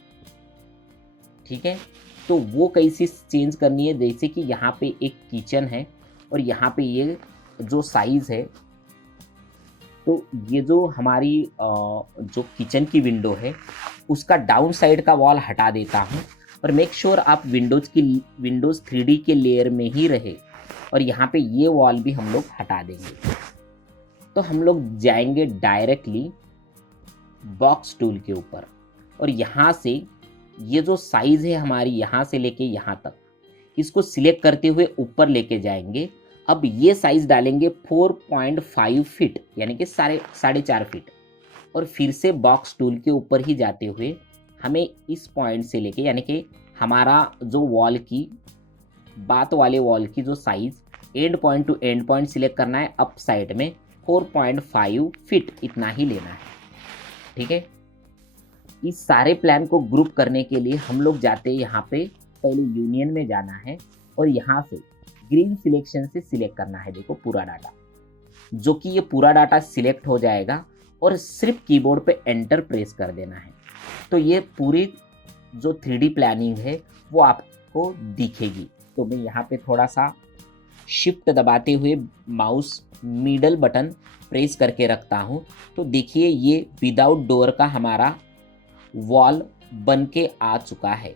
ठीक है। तो वो कैसे चेंज करनी है, जैसे कि यहाँ पे एक किचन है और यहाँ पे ये जो साइज है, तो ये जो हमारी जो किचन की विंडो है उसका डाउन साइड का वॉल हटा देता हूँ, और मेक श्योर आप विंडोज़ 3D के लेयर में ही रहे, और यहाँ पे ये वॉल भी हम लोग हटा देंगे। तो हम लोग जाएंगे डायरेक्टली बॉक्स टूल के ऊपर, और यहाँ से ये जो साइज़ है हमारी यहाँ से लेके यहाँ तक, इसको सिलेक्ट करते हुए ऊपर लेके जाएंगे। अब ये साइज़ डालेंगे 4.5 फीट, यानी कि 4.5 फीट, और फिर से बॉक्स टूल के ऊपर ही जाते हुए हमें इस पॉइंट से लेके, यानी कि हमारा जो वॉल की बात वाले वॉल की जो size and point two and point select करना है, अप साइड में 4.5 फीट इतना ही लेना है, ठीक है। इस सारे प्लान को ग्रुप करने के लिए हम लोग जाते हैं यहाँ पे, पहले यूनियन में जाना है और यहाँ से ग्रीन सिलेक्शन से सिलेक्ट करना है, देखो पूरा डाटा, जो कि ये पूरा डाटा सिलेक्ट हो जाएगा, और सिर्फ कीबोर्ड पे एंटर प्रेस कर देना है। तो ये पूरी जो 3D प्लानिंग है वो आपको दिखेगी। तो मैं यहाँ पे थोड़ा सा शिफ्ट दबाते हुए माउस मिडल बटन प्रेस करके रखता हूँ, तो देखिए ये विदाउट डोर का हमारा वॉल बन के आ चुका है।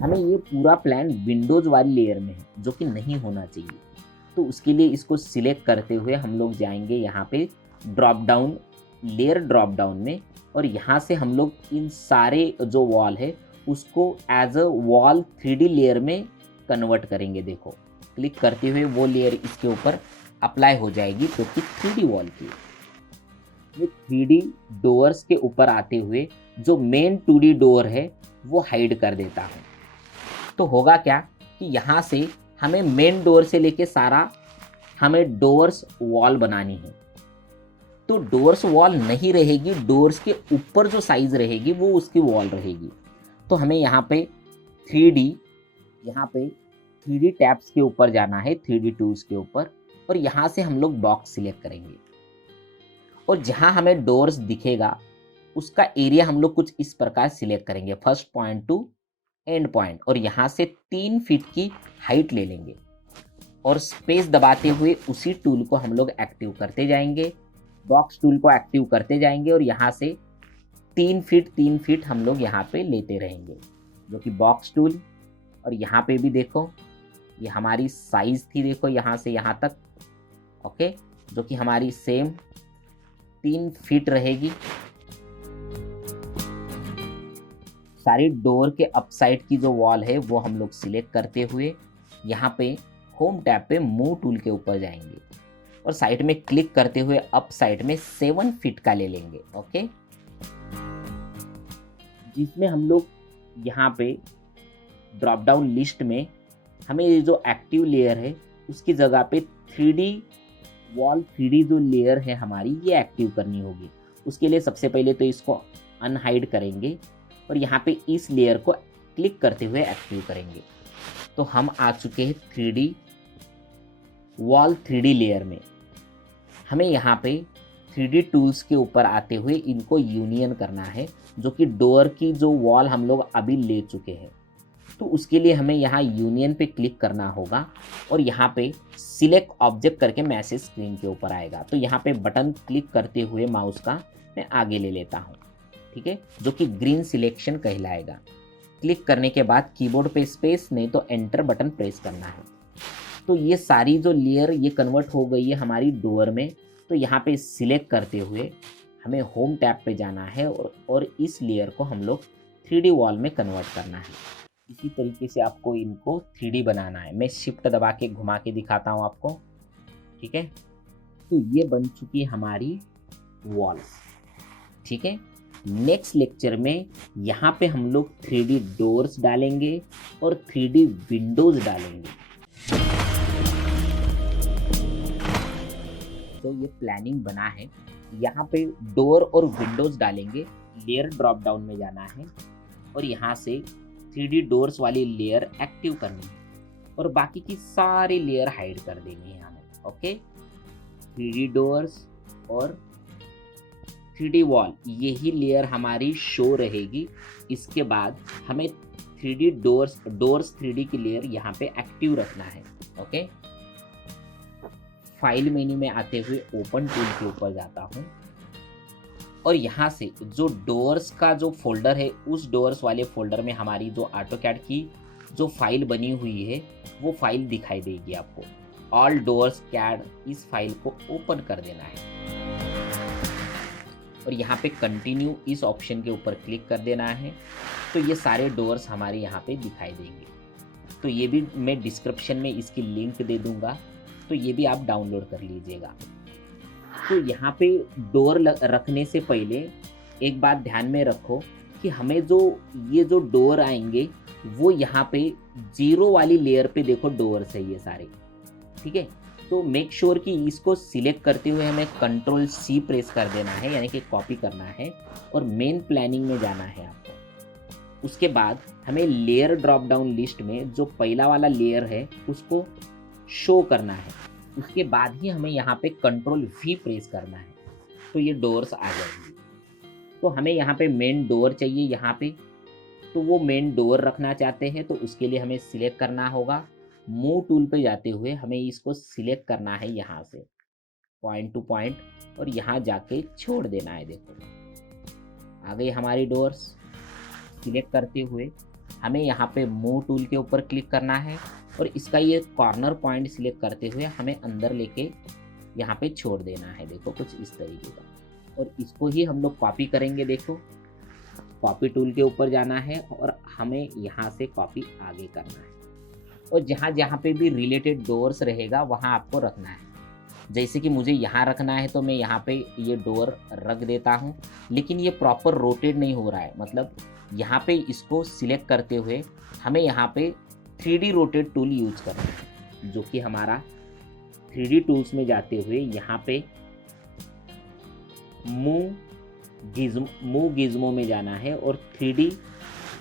हमें ये पूरा प्लान विंडोज़ वाली लेयर में है, जो कि नहीं होना चाहिए। तो उसके लिए इसको सिलेक्ट करते हुए हम लोग जाएंगे यहाँ पे drop down, layer drop down में, और यहाँ से हम लोग इन सारे जो वॉल है उसको as a wall 3D layer में कन्वर्ट करेंगे। देखो क्लिक करते हुए वो लेयर इसके ऊपर अप्लाई हो जाएगी, जो कि 3D वॉल की। ये 3D डोर्स के ऊपर आते हुए जो मेन 2D डोर है वो हाइड कर देता हूँ। तो होगा क्या कि यहाँ से हमें मेन डोर से लेके सारा हमें डोर्स वॉल बनानी है। तो डोर्स वॉल नहीं रहेगी, डोर्स के ऊपर जो साइज रहेगी वो उसकी वॉल रहेगी। तो हमें यहाँ पे 3D, यहाँ पे 3D टैब्स के ऊपर जाना है, 3D टूल्स के ऊपर, और यहाँ से हम लोग बॉक्स सिलेक्ट करेंगे। और जहाँ हमें डोर्स दिखेगा उसका एरिया हम लोग कुछ इस प्रकार सिलेक्ट करेंगे, first point two and point, और यहाँ से 3 फीट की हाइट ले लेंगे और स्पेस दबाते हुए उसी टूल को हम लोग एक्टिव करते जाएंगे, बॉक्स टूल को एक्टिव करते जाएंगे, और यहाँ से 3 फीट हम लोग यहाँ पे लेते रहेंगे, जो कि बॉक्स टूल। और यहाँ पे भी देखो ये हमारी साइज थी, देखो यहाँ से यहाँ तक, ओके, जो कि हमारी सेम 3 फीट रहेगी। सारी डोर के अपसाइड की जो वॉल है वो हम लोग सिलेक्ट करते हुए यहाँ पे होम टैब पे मूव टूल के ऊपर जाएंगे और साइड में क्लिक करते हुए अप साइड में 7 फीट का ले लेंगे, ओके, जिसमें हम लोग यहाँ पे ड्रॉप डाउन लिस्ट में हमें ये जो एक्टिव लेयर है उसकी जगह पे 3D वॉल 3D जो लेयर है हमारी ये एक्टिव करनी होगी। उसके लिए सबसे पहले तो इसको अनहाइड करेंगे और यहाँ पे इस लेयर को क्लिक करते हुए एक्टिव करेंगे। तो हम आ चुके हैं 3D वॉल 3D लेयर में। हमें यहाँ पे 3D टूल्स के ऊपर आते हुए इनको यूनियन करना है, जो कि डोर की जो वॉल हम लोग अभी ले चुके हैं। तो उसके लिए हमें यहाँ यूनियन पे क्लिक करना होगा और यहाँ पे सिलेक्ट ऑब्जेक्ट करके मैसेज स्क्रीन के ऊपर आएगा। तो यहाँ पे बटन क्लिक करते हुए माउस का मैं आगे ले लेता हूँ, ठीक है, जो कि ग्रीन सिलेक्शन कहलाएगा। क्लिक करने के बाद कीबोर्ड पे स्पेस नहीं तो एंटर बटन प्रेस करना है। तो ये सारी जो लेयर ये कन्वर्ट हो गई है हमारी डोर में। तो यहाँ पे सिलेक्ट करते हुए हमें होम टैब पे जाना है और इस लेयर को हम लोग 3D वॉल में कन्वर्ट करना है। इसी तरीके से आपको इनको 3D बनाना है। मैं शिफ्ट दबा के घुमा के दिखाता हूँ आपको, ठीक है। तो ये बन चुकी है हमारी वॉल्स, ठीक है। नेक्स्ट लेक्चर में यहाँ पे हम लोग 3D डोर्स डालेंगे और 3D विंडोज डालेंगे। तो ये प्लानिंग बना है। यहाँ पे डोर और विंडोज डालेंगे, लेयर ड्रॉप डाउन में जाना है और यहाँ से 3D डोर्स वाली लेयर एक्टिव करनी है और बाकी की सारी लेयर हाइड कर देंगे यहाँ में, ओके। 3D डोर्स और 3D वॉल यही लेयर हमारी शो रहेगी। इसके बाद हमें 3D डोर्स 3D की लेयर यहाँ पे एक्टिव रखना है, ओके। फाइल मेन्यू में आते हुए ओपन टूल के ऊपर जाता हूँ और यहाँ से जो डोर्स का जो फोल्डर है उस डोर्स वाले फोल्डर में हमारी जो ऑटोकैड की जो फाइल बनी हुई है वो फाइल दिखाई देगी आपको। ऑल डोर्स कैड, इस फाइल को ओपन कर देना है और यहाँ पे कंटिन्यू इस ऑप्शन के ऊपर क्लिक कर देना है। तो ये सारे डोर्स हमारे यहाँ पे दिखाई देंगे। तो ये भी मैं डिस्क्रिप्शन में इसकी लिंक दे दूँगा, तो ये भी आप डाउनलोड कर लीजिएगा। तो यहाँ पे डोर रखने से पहले एक बात ध्यान में रखो कि हमें ये जो डोर आएंगे वो यहाँ पे 0 वाली लेयर पे देखो डोर्स है ये सारे, ठीक है। तो मेक श्योर कि इसको सिलेक्ट करते हुए हमें Ctrl+C प्रेस कर देना है, यानी कि कॉपी करना है और मेन प्लानिंग में जाना है आपको। उसके बाद हमें लेयर ड्रॉप डाउन लिस्ट में जो पहला वाला लेयर है उसको शो करना है। उसके बाद ही हमें यहाँ पे Ctrl+V प्रेस करना है, तो ये डोर्स आ जाएंगी। तो हमें यहाँ पे मेन डोर चाहिए यहाँ पे, तो वो मेन डोर रखना चाहते हैं तो उसके लिए हमें सिलेक्ट करना होगा मूव टूल पे जाते हुए हमें इसको सिलेक्ट करना है यहाँ से पॉइंट टू पॉइंट और यहाँ जाके छोड़ देना है। देखो आ गई हमारी डोर्स। सिलेक्ट करते हुए हमें यहाँ पे मूव टूल के ऊपर क्लिक करना है और इसका ये कॉर्नर पॉइंट सिलेक्ट करते हुए हमें अंदर लेके यहाँ पे छोड़ देना है। देखो कुछ इस तरीके का, और इसको ही हम लोग कॉपी करेंगे। देखो कॉपी टूल के ऊपर जाना है और हमें यहाँ से कॉपी आगे करना है और जहाँ जहाँ पे भी रिलेटेड डोर्स रहेगा वहाँ आपको रखना है। जैसे कि मुझे यहाँ रखना है तो मैं यहाँ पे ये डोर रख देता हूँ, लेकिन ये प्रॉपर रोटेट नहीं हो रहा है। मतलब यहाँ पे इसको सिलेक्ट करते हुए हमें यहाँ पे 3D रोटेट टूल यूज करना है, जो कि हमारा 3D टूल्स में जाते हुए यहाँ पे मूव गिज्मो में जाना है और 3D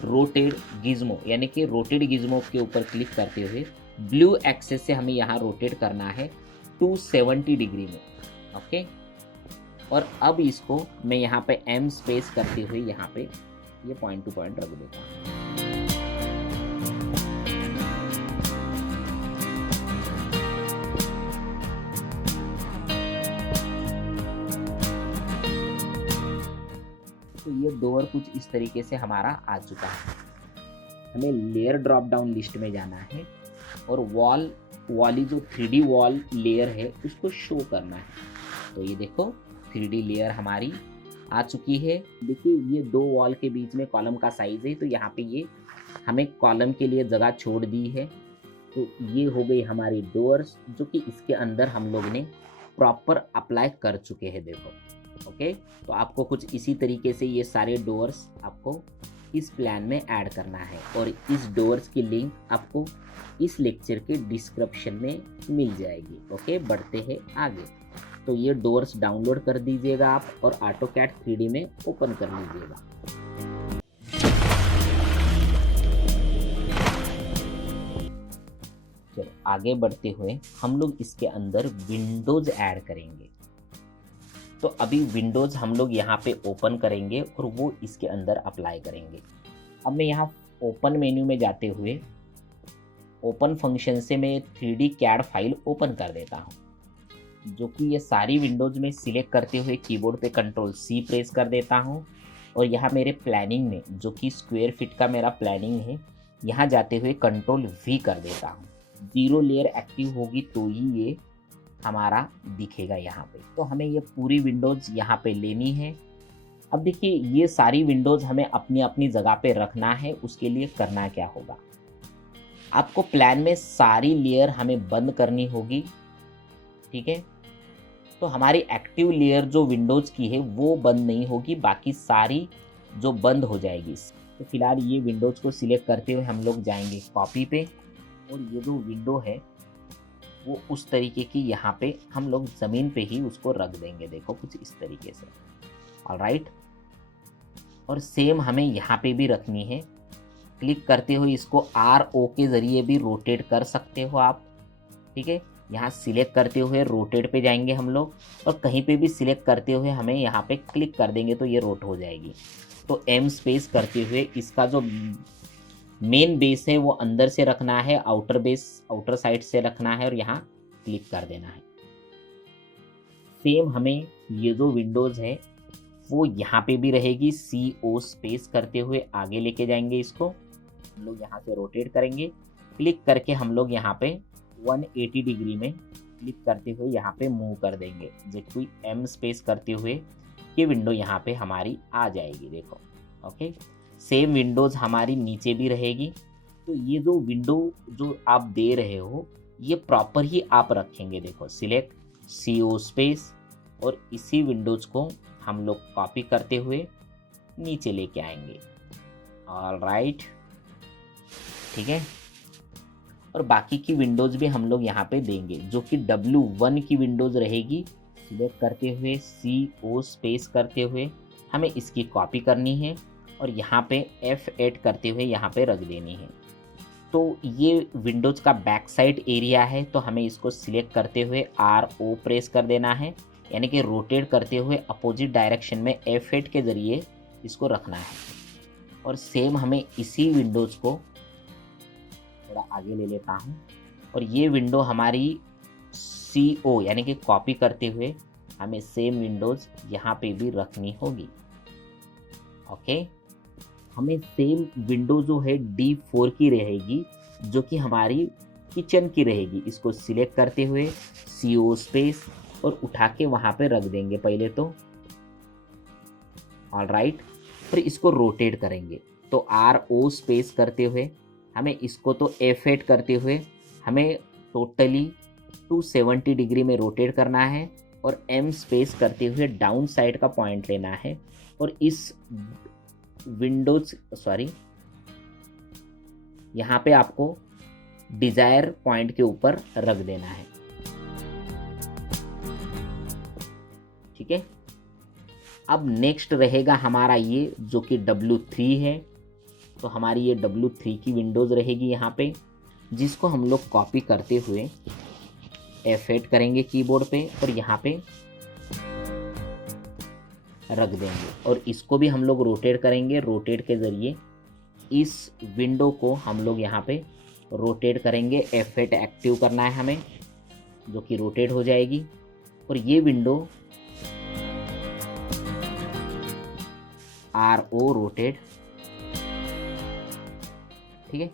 रोटेट गिज्मो यानी कि रोटेट गिज्मो के ऊपर क्लिक करते हुए ब्लू एक्सेस से हमें यहाँ रोटेट करना है 270 डिग्री में। ओके, और अब इसको मैं यहाँ पे M स्पेस करते हुए यहाँ पे ये पॉइंट टू पॉइंट रख देता हूँ। तो ये डोर कुछ इस तरीके से हमारा आ चुका है। हमें लेयर ड्रॉप डाउन लिस्ट में जाना है और वॉल वाली जो 3D वॉल लेयर है उसको शो करना है। तो ये देखो 3D लेयर हमारी आ चुकी है। देखिए ये दो वॉल के बीच में कॉलम का साइज है, तो यहाँ पे ये हमें कॉलम के लिए जगह छोड़ दी है। तो ये हो गई हमारी डोर्स, जो कि इसके अंदर हम लोग ने प्रॉपर अप्लाई कर चुके हैं। देखो ओके, तो आपको कुछ इसी तरीके से ये सारे डोर्स आपको इस प्लान में ऐड करना है और इस डोर्स की लिंक आपको इस लेक्चर के डिस्क्रिप्शन में मिल जाएगी। ओके, बढ़ते हैं आगे। तो ये डोर्स डाउनलोड कर दीजिएगा आप और AutoCAD 3D में ओपन कर लीजिएगा। चलो आगे बढ़ते हुए हम लोग इसके अंदर विंडोज ऐड करेंगे। तो अभी विंडोज हम लोग यहाँ पे ओपन करेंगे और वो इसके अंदर अप्लाई करेंगे। अब मैं यहाँ ओपन मेन्यू में जाते हुए ओपन फंक्शन से मैं 3D CAD फाइल ओपन कर देता हूँ, जो कि ये सारी विंडोज में सिलेक्ट करते हुए कीबोर्ड पे Ctrl+C प्रेस कर देता हूँ और यहाँ मेरे प्लानिंग में, जो कि स्क्वायर फीट का मेरा प्लानिंग है, यहाँ जाते हुए Ctrl+V कर देता हूँ। 0 लेयर एक्टिव होगी तो ही ये हमारा दिखेगा यहाँ पे। तो हमें ये पूरी विंडोज यहाँ पे लेनी है। अब देखिए ये सारी विंडोज हमें अपनी अपनी जगह पे रखना है। उसके लिए करना क्या होगा, आपको प्लान में सारी लेयर हमें बंद करनी होगी। ठीक है, तो हमारी एक्टिव लेयर जो विंडोज की है वो बंद नहीं होगी, बाकी सारी जो बंद हो जाएगी। तो फिलहाल ये विंडोज को सिलेक्ट करते हुए हम लोग जाएंगे कॉपी पे और ये जो विंडो है वो उस तरीके की यहाँ पे हम लोग ज़मीन पे ही उसको रख देंगे। देखो कुछ इस तरीके से। ऑलराइट, और सेम हमें यहाँ पे भी रखनी है। क्लिक करते हुए इसको RO के ज़रिए भी रोटेट कर सकते हो आप। ठीक है, यहाँ सिलेक्ट करते हुए रोटेट पे जाएंगे हम लोग और कहीं पे भी सिलेक्ट करते हुए हमें यहाँ पे क्लिक कर देंगे तो ये रोट हो जाएगी। तो M स्पेस करते हुए इसका जो मेन बेस है वो अंदर से रखना है, आउटर बेस आउटर साइड से रखना है और यहाँ क्लिक कर देना है। सेम हमें ये जो विंडोज़ है वो यहाँ पे भी रहेगी। CO स्पेस करते हुए आगे लेके जाएंगे इसको, हम लोग यहाँ से रोटेट करेंगे। क्लिक करके हम लोग यहाँ पे 180 डिग्री में क्लिक करते हुए यहाँ पे मूव कर देंगे। जैसे M स्पेस करते हुए ये विंडो यहाँ पे हमारी आ जाएगी। देखो ओके, सेम विंडोज़ हमारी नीचे भी रहेगी। तो ये जो विंडो जो आप दे रहे हो ये प्रॉपर ही आप रखेंगे। देखो सिलेक्ट CO स्पेस और इसी विंडोज़ को हम लोग कॉपी करते हुए नीचे लेके आएंगे। ऑलराइट, ठीक है, और बाकी की विंडोज़ भी हम लोग यहाँ पे देंगे, जो कि W1 की विंडोज़ रहेगी। सिलेक्ट करते हुए CO स्पेस करते हुए हमें इसकी कॉपी करनी है और यहाँ पे F8 करते हुए यहाँ पे रख देनी है। तो ये विंडोज़ का बैक साइड एरिया है, तो हमें इसको सिलेक्ट करते हुए RO प्रेस कर देना है, यानी कि रोटेट करते हुए अपोजिट डायरेक्शन में F8 के ज़रिए इसको रखना है। और सेम हमें इसी विंडोज़ को थोड़ा आगे ले लेता हूँ और ये विंडो हमारी CO यानी कि कॉपी करते हुए हमें सेम विंडोज़ यहाँ पे भी रखनी होगी। ओके, हमें सेम विंडो जो है D4 की रहेगी, जो कि हमारी किचन की रहेगी। इसको सिलेक्ट करते हुए CO स्पेस और उठा के वहाँ पे रख देंगे पहले तो। ऑलराइट, फिर इसको रोटेट करेंगे तो RO स्पेस करते हुए हमें इसको तो F8 करते हुए हमें टोटली 270 डिग्री में रोटेट करना है और M स्पेस करते हुए डाउन साइड का पॉइंट लेना है और इस विंडोज यहाँ पे आपको डिजायर पॉइंट के ऊपर रख देना है। ठीक है, अब नेक्स्ट रहेगा हमारा ये जो कि W3 है। तो हमारी ये W3 की विंडोज़ रहेगी यहाँ पे, जिसको हम लोग कॉपी करते हुए F8 करेंगे कीबोर्ड पे और यहाँ पे रख देंगे और इसको भी हम लोग रोटेट करेंगे। रोटेट के ज़रिए इस विंडो को हम लोग यहाँ पे रोटेट करेंगे। F8 एक्टिव करना है हमें, जो कि रोटेट हो जाएगी और ये विंडो RO रोटेट। ठीक है,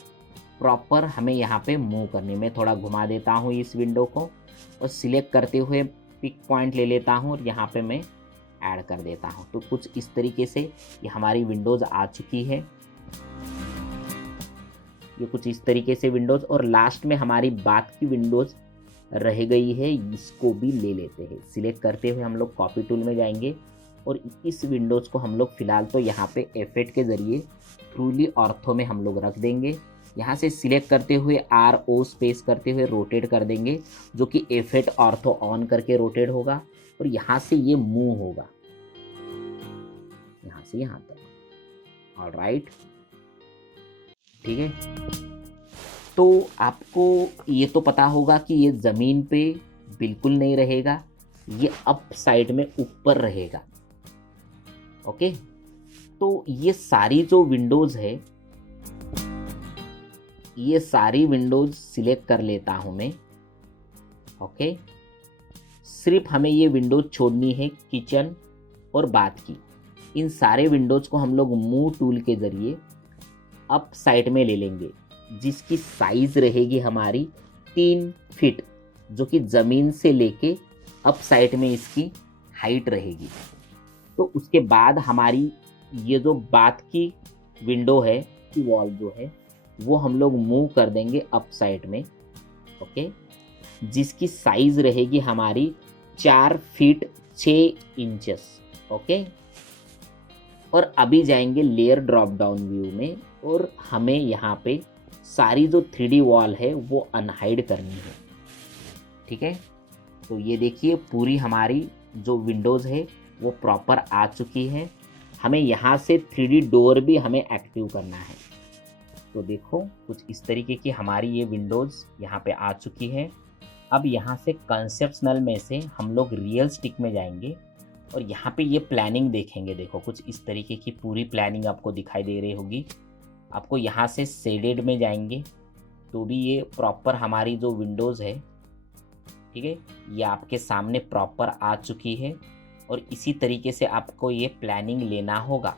प्रॉपर हमें यहाँ पे मूव करने में थोड़ा घुमा देता हूँ इस विंडो को और सिलेक्ट करते हुए पिक पॉइंट ले लेता हूँ और यहाँ पे मैं ऐड कर देता हूँ। तो कुछ इस तरीके से ये हमारी विंडोज़ आ चुकी है। ये कुछ इस तरीके से विंडोज़, और लास्ट में हमारी बात की विंडोज़ रह गई है, इसको भी ले लेते हैं। सिलेक्ट करते हुए हम लोग कॉपी टूल में जाएंगे और इस विंडोज़ को हम लोग फ़िलहाल तो यहाँ पे F8 के ज़रिए ट्रूली ऑर्थो में हम लोग रख देंगे। यहाँ से सिलेक्ट करते हुए RO स्पेस करते हुए रोटेट कर देंगे, जो कि F8 ऑर्थो ऑन करके रोटेट होगा और यहाँ से ये मूव होगा यहाँ से यहाँ तक। ऑलराइट, ठीक है, तो आपको ये तो पता होगा कि ये ज़मीन पे बिल्कुल नहीं रहेगा, ये अप साइड में ऊपर रहेगा। ओके, तो ये सारी जो विंडोज़ है, ये सारी विंडोज़ सिलेक्ट कर लेता हूँ मैं। ओके, सिर्फ हमें ये विंडोज़ छोड़नी है किचन और बाथ की। इन सारे विंडोज़ को हम लोग मूव टूल के ज़रिए अप साइड में ले लेंगे, जिसकी साइज़ रहेगी हमारी 3 फीट, जो कि ज़मीन से लेके अप साइड में इसकी हाइट रहेगी। तो उसके बाद हमारी ये जो बाथ की विंडो है, की वॉल जो है, वो हम लोग मूव कर देंगे अप साइड में। ओके, जिसकी साइज़ रहेगी हमारी 4 फीट 6 इंचेस। ओके, और अभी जाएंगे लेयर ड्रॉप डाउन व्यू में और हमें यहाँ पे सारी जो 3D वॉल है वो अनहाइड करनी है। ठीक है, तो ये देखिए पूरी हमारी जो विंडोज़ है वो प्रॉपर आ चुकी है। हमें यहाँ से 3D डोर भी हमें एक्टिव करना है। तो देखो कुछ इस तरीके की हमारी ये विंडोज़ यहाँ पे आ चुकी है। अब यहाँ से कंसेप्शनल में से हम लोग रियलिस्टिक में जाएंगे और यहाँ पे ये प्लानिंग देखेंगे। देखो कुछ इस तरीके की पूरी प्लानिंग आपको दिखाई दे रही होगी। आपको यहाँ से शेडेड में जाएंगे तो भी ये प्रॉपर हमारी जो विंडोज़ है, ठीक है, ये आपके सामने प्रॉपर आ चुकी है और इसी तरीके से आपको ये प्लानिंग लेना होगा।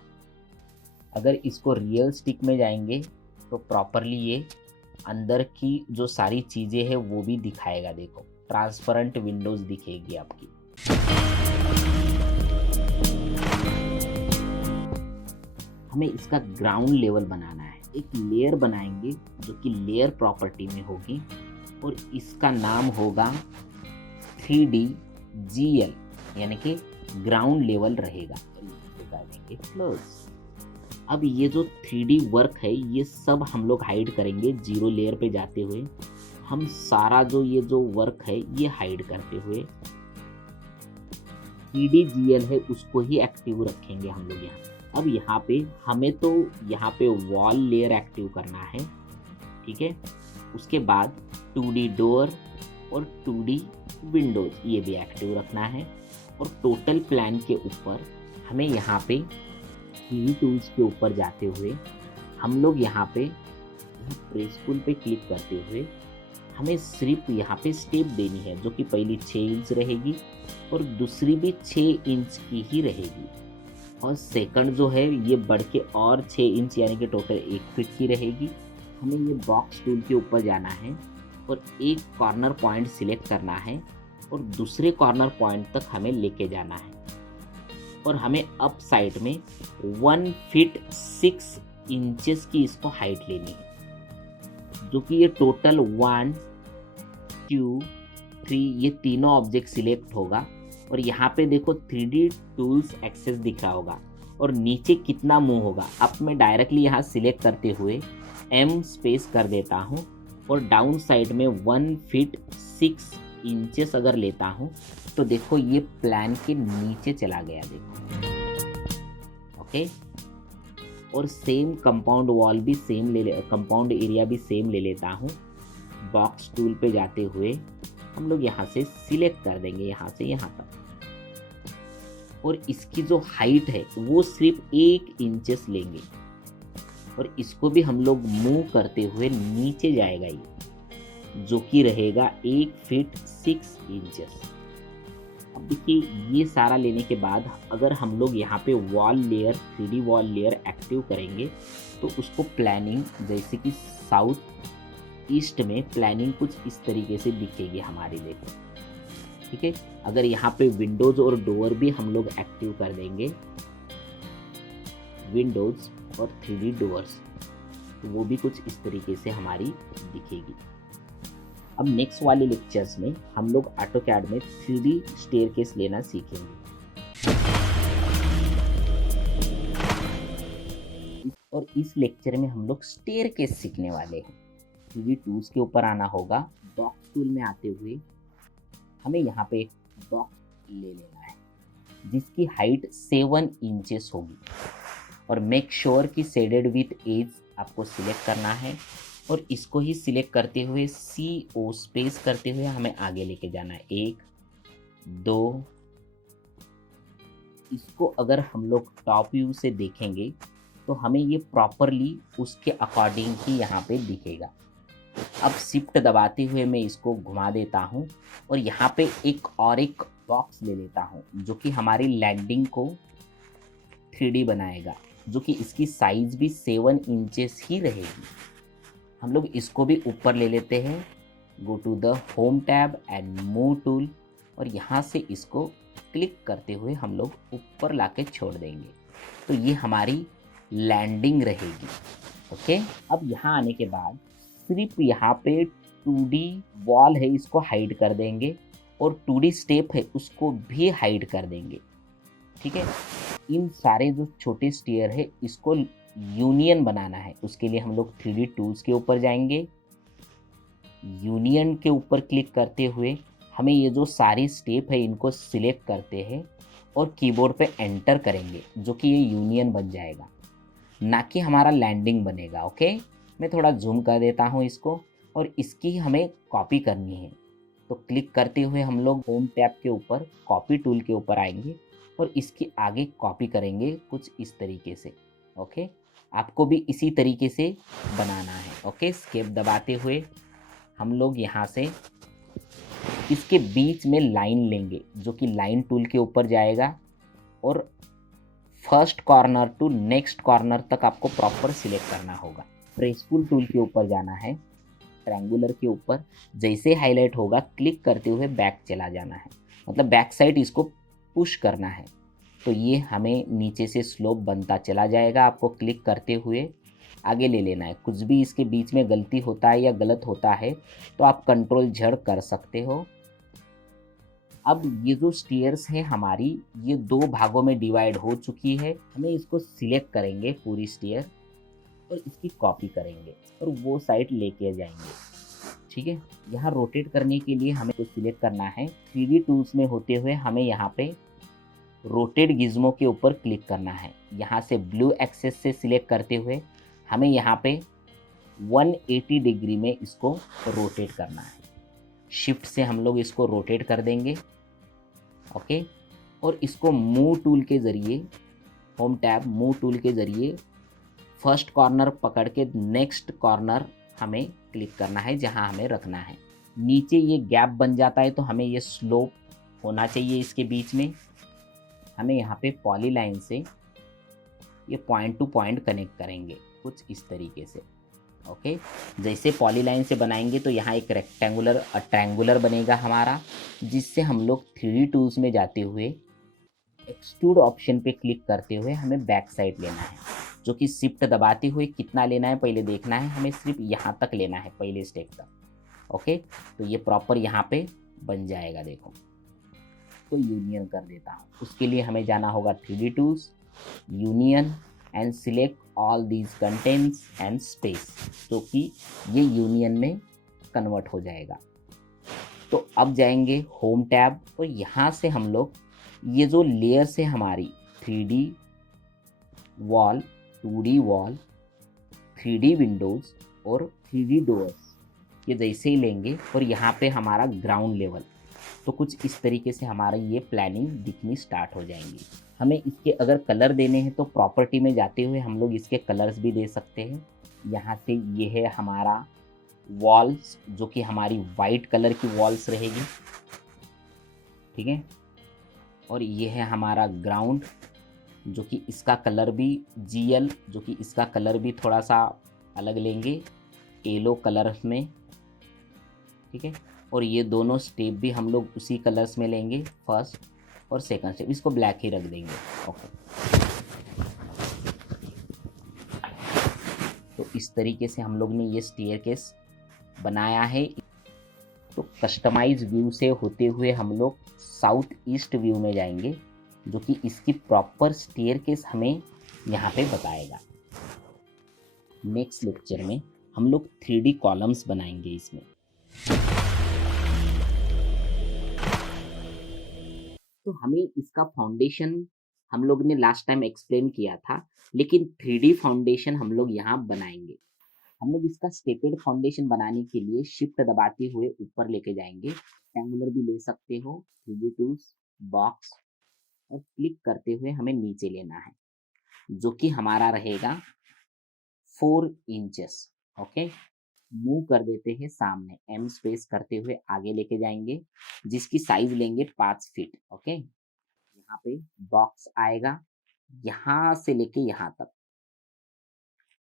अगर इसको रियलिस्टिक में जाएंगे तो प्रॉपरली ये अंदर की जो सारी चीज़ें हैं वो भी दिखाएगा। देखो ट्रांसपेरेंट विंडोज़ दिखेगी आपकी। हमें इसका ग्राउंड लेवल बनाना है। एक लेयर बनाएंगे जो कि लेयर प्रॉपर्टी में होगी और इसका नाम होगा 3DGL, यानी कि ग्राउंड लेवल रहेगा। प्लस अब ये जो 3D वर्क है ये सब हम लोग हाइड करेंगे। 0 लेयर पे जाते हुए हम सारा जो ये जो वर्क है ये हाइड करते हुए 3DGL है उसको ही एक्टिव रखेंगे हम लोग यहाँ। अब यहाँ पे हमें तो यहाँ पे वॉल लेयर एक्टिव करना है, ठीक है। उसके बाद 2D डोर और 2D विंडोज ये भी एक्टिव रखना है और टोटल प्लान के ऊपर हमें यहाँ पे 3D टूल्स के ऊपर जाते हुए हम लोग यहाँ पे प्रेस टूल पे क्लिक करते हुए हमें सिर्फ यहाँ पे स्टेप देनी है, जो कि पहली 6 इंच रहेगी और दूसरी भी 6 इंच की ही रहेगी, और सेकंड जो है ये बढ़ के और 6 इंच यानी कि टोटल 1 फीट की रहेगी। हमें ये बॉक्स टूल के ऊपर जाना है और एक कॉर्नर पॉइंट सिलेक्ट करना है और दूसरे कॉर्नर पॉइंट तक हमें लेके जाना है, और हमें अप साइड में 1 फीट 6 इंचेस की इसको हाइट लेनी है, जो कि ये टोटल 1 2 3 ये तीनों ऑब्जेक्ट सिलेक्ट होगा। और यहाँ पे देखो 3D टूल्स एक्सेस दिख रहा होगा और नीचे कितना मूव होगा। अब मैं डायरेक्टली यहाँ सिलेक्ट करते हुए M स्पेस कर देता हूँ और डाउन साइड में 1 फीट 6 इंचेस अगर लेता हूँ तो देखो ये प्लान के नीचे चला गया, देखो। ओके, और सेम कंपाउंड वॉल भी सेम कंपाउंड एरिया भी सेम ले लेता हूँ। बॉक्स टूल पे जाते हुए हम लोग यहाँ से सिलेक्ट कर देंगे यहाँ से यहाँ तक, और इसकी जो हाइट है वो सिर्फ 1 इंचेस लेंगे और इसको भी हम लोग मूव करते हुए नीचे जाएगा ये, जो कि रहेगा 1 फीट 6 इंचेस। अब देखिए ये सारा लेने के बाद अगर हम लोग यहाँ पे wall layer 3D wall layer active करेंगे तो उसको प्लानिंग जैसे कि साउथ ईस्ट में प्लानिंग कुछ इस तरीके से दिखेगी हमारी, देखो। ठीक है, अगर यहाँ पे विंडोज और डोर भी हम लोग एक्टिव कर देंगे, विंडोज और 3D डोर्स, तो वो भी कुछ इस तरीके से हमारी दिखेगी। अब नेक्स्ट वाले लेक्चर्स में हम लोग ऑटोकैड में 3D स्टेयरकेस लेना सीखेंगे। और इस लेक्चर में हम लोग स्टेयरकेस सीखने वाले हैं। 3D टूल्स के ऊपर आना होगा। बॉक्स टूल में आते हुए हमें यहाँ पे एक बॉक्स ले लेना है जिसकी हाइट 7 इंचेस होगी, और मेक श्योर कि शेडेड विथ एज आपको सिलेक्ट करना है, और इसको ही सिलेक्ट करते हुए CO स्पेस करते हुए हमें आगे लेके जाना है। 1 2, इसको अगर हम लोग टॉप व्यू से देखेंगे तो हमें ये प्रॉपरली उसके अकॉर्डिंग ही यहाँ पे दिखेगा। अब शिफ्ट दबाते हुए मैं इसको घुमा देता हूँ और यहाँ पे एक बॉक्स ले लेता हूँ जो कि हमारी लैंडिंग को 3D बनाएगा, जो कि इसकी साइज भी 7 इंचेस ही रहेगी। हम लोग इसको भी ऊपर ले लेते हैं। Go to the home tab and move tool, और यहाँ से इसको क्लिक करते हुए हम लोग ऊपर लाके छोड़ देंगे, तो ये हमारी लैंडिंग रहेगी। ओके, अब यहाँ आने के बाद सिर्फ यहाँ पे 2D वॉल है इसको हाइड कर देंगे और 2D स्टेप है उसको भी हाइड कर देंगे। ठीक है, इन सारे जो छोटे स्टेयर है इसको यूनियन बनाना है। उसके लिए हम लोग 3D टूल्स के ऊपर जाएंगे, यूनियन के ऊपर क्लिक करते हुए हमें ये जो सारी स्टेप है इनको सिलेक्ट करते हैं और कीबोर्ड पे एंटर करेंगे, जो कि ये यूनियन बन जाएगा, ना कि हमारा लैंडिंग बनेगा। ओके, मैं थोड़ा जूम कर देता हूँ इसको, और इसकी हमें कॉपी करनी है। तो क्लिक करते हुए हम लोग होम टैब के ऊपर कॉपी टूल के ऊपर आएंगे और इसकी आगे कॉपी करेंगे कुछ इस तरीके से। ओके, आपको भी इसी तरीके से बनाना है। ओके, एस्केप दबाते हुए हम लोग यहाँ से इसके बीच में लाइन लेंगे, जो कि लाइन टूल के ऊपर जाएगा, और first corner to next corner तक आपको प्रॉपर सिलेक्ट करना होगा। ट्रेसफुल टूल के ऊपर जाना है, ट्रायंगुलर के ऊपर जैसे हाईलाइट होगा क्लिक करते हुए बैक चला जाना है, मतलब बैक साइड इसको पुश करना है, तो ये हमें नीचे से स्लोप बनता चला जाएगा। आपको क्लिक करते हुए आगे ले लेना है। कुछ भी इसके बीच में गलती होता है या गलत होता है तो आप कंट्रोल Z कर सकते हो। अब ये जो स्टेयर्स है हमारी ये 2 भागों में डिवाइड हो चुकी है। हमें इसको सिलेक्ट करेंगे पूरी स्टेयर और इसकी कॉपी करेंगे और वो साइड लेके जाएंगे। ठीक है, यहाँ रोटेट करने के लिए हमें तो सिलेक्ट करना है। 3D टूल्स में होते हुए हमें यहाँ पे रोटेट गिज्मो के ऊपर क्लिक करना है। यहाँ से ब्लू एक्सेस से सिलेक्ट करते हुए हमें यहाँ पे 180 डिग्री में इसको रोटेट करना है। शिफ्ट से हम लोग इसको रोटेट कर देंगे। ओके, और इसको मूव टूल के ज़रिए, होम टैब मूव टूल के ज़रिए फर्स्ट कॉर्नर पकड़ के नेक्स्ट कॉर्नर हमें क्लिक करना है जहाँ हमें रखना है। नीचे ये गैप बन जाता है तो हमें ये स्लोप होना चाहिए इसके बीच में। हमें यहाँ पे पॉलीलाइन से ये पॉइंट टू पॉइंट कनेक्ट करेंगे कुछ इस तरीके से। ओके, जैसे पॉलीलाइन से बनाएंगे तो यहाँ एक रेक्टेंगुलर ट्रायंगुलर बनेगा हमारा, जिससे हम लोग 3D टूल्स में जाते हुए एक्सट्रूड ऑप्शन पे क्लिक करते हुए हमें बैक साइड लेना है, जो कि शिफ्ट दबाते हुए कितना लेना है पहले देखना है। हमें सिर्फ यहाँ तक लेना है, पहले स्टेप तक। ओके, तो ये प्रॉपर यहाँ पे बन जाएगा। देखो, तो यूनियन कर देता हूँ। उसके लिए हमें जाना होगा 3D tools, union and select all these contents and space, तो कि ये यूनियन में कन्वर्ट हो जाएगा। तो अब जाएंगे होम टैब और यहाँ से हम लोग ये जो लेयर्स है हमारी 3D wall, 2D wall, 3D Windows और 3D डोर्स, ये जैसे ही लेंगे और यहाँ पे हमारा ग्राउंड लेवल, तो कुछ इस तरीके से हमारा ये प्लानिंग दिखनी स्टार्ट हो जाएंगी। हमें इसके अगर कलर देने हैं तो प्रॉपर्टी में जाते हुए हम लोग इसके कलर्स भी दे सकते हैं। यहाँ से ये है हमारा वॉल्स, जो कि हमारी वाइट कलर की वॉल्स रहेगी, ठीक है। और ये है हमारा ग्राउंड, जो कि इसका कलर भी GL, जो कि इसका कलर भी थोड़ा सा अलग लेंगे, येलो कलर में, ठीक है। और ये दोनों स्टेप भी हम लोग उसी कलर्स में लेंगे, फर्स्ट और सेकंड स्टेप, इसको ब्लैक ही रख देंगे। ओके, तो इस तरीके से हम लोग ने ये स्टेयरकेस बनाया है। तो कस्टमाइज व्यू से होते हुए हम लोग साउथ ईस्ट व्यू में जाएंगे, जो कि इसकी प्रॉपर स्टेयरकेस हमें यहाँ पे बताएगा। नेक्स्ट लेक्चर में हम लोग 3D कॉलम्स बनाएंगे इसमें। तो हमें इसका फाउंडेशन हम लोग ने लास्ट टाइम एक्सप्लेन किया था, लेकिन 3D फाउंडेशन हम लोग यहाँ बनाएंगे। हम लोग इसका स्टेपेड फाउंडेशन बनाने के लिए शिफ्ट दबाते हुए ऊपर लेके जाएंगे। रेक्टेंगुलर भी ले सकते हो, 3D टूल्स, बॉक्स, और क्लिक करते हुए हमें नीचे लेना है, जो कि हमारा रहेगा 4 इंचेस। ओके, मूव कर देते हैं सामने, M स्पेस करते हुए आगे लेके जाएंगे, जिसकी साइज लेंगे 5 फीट। ओके, यहाँ पे बॉक्स आएगा यहाँ से लेके यहाँ तक,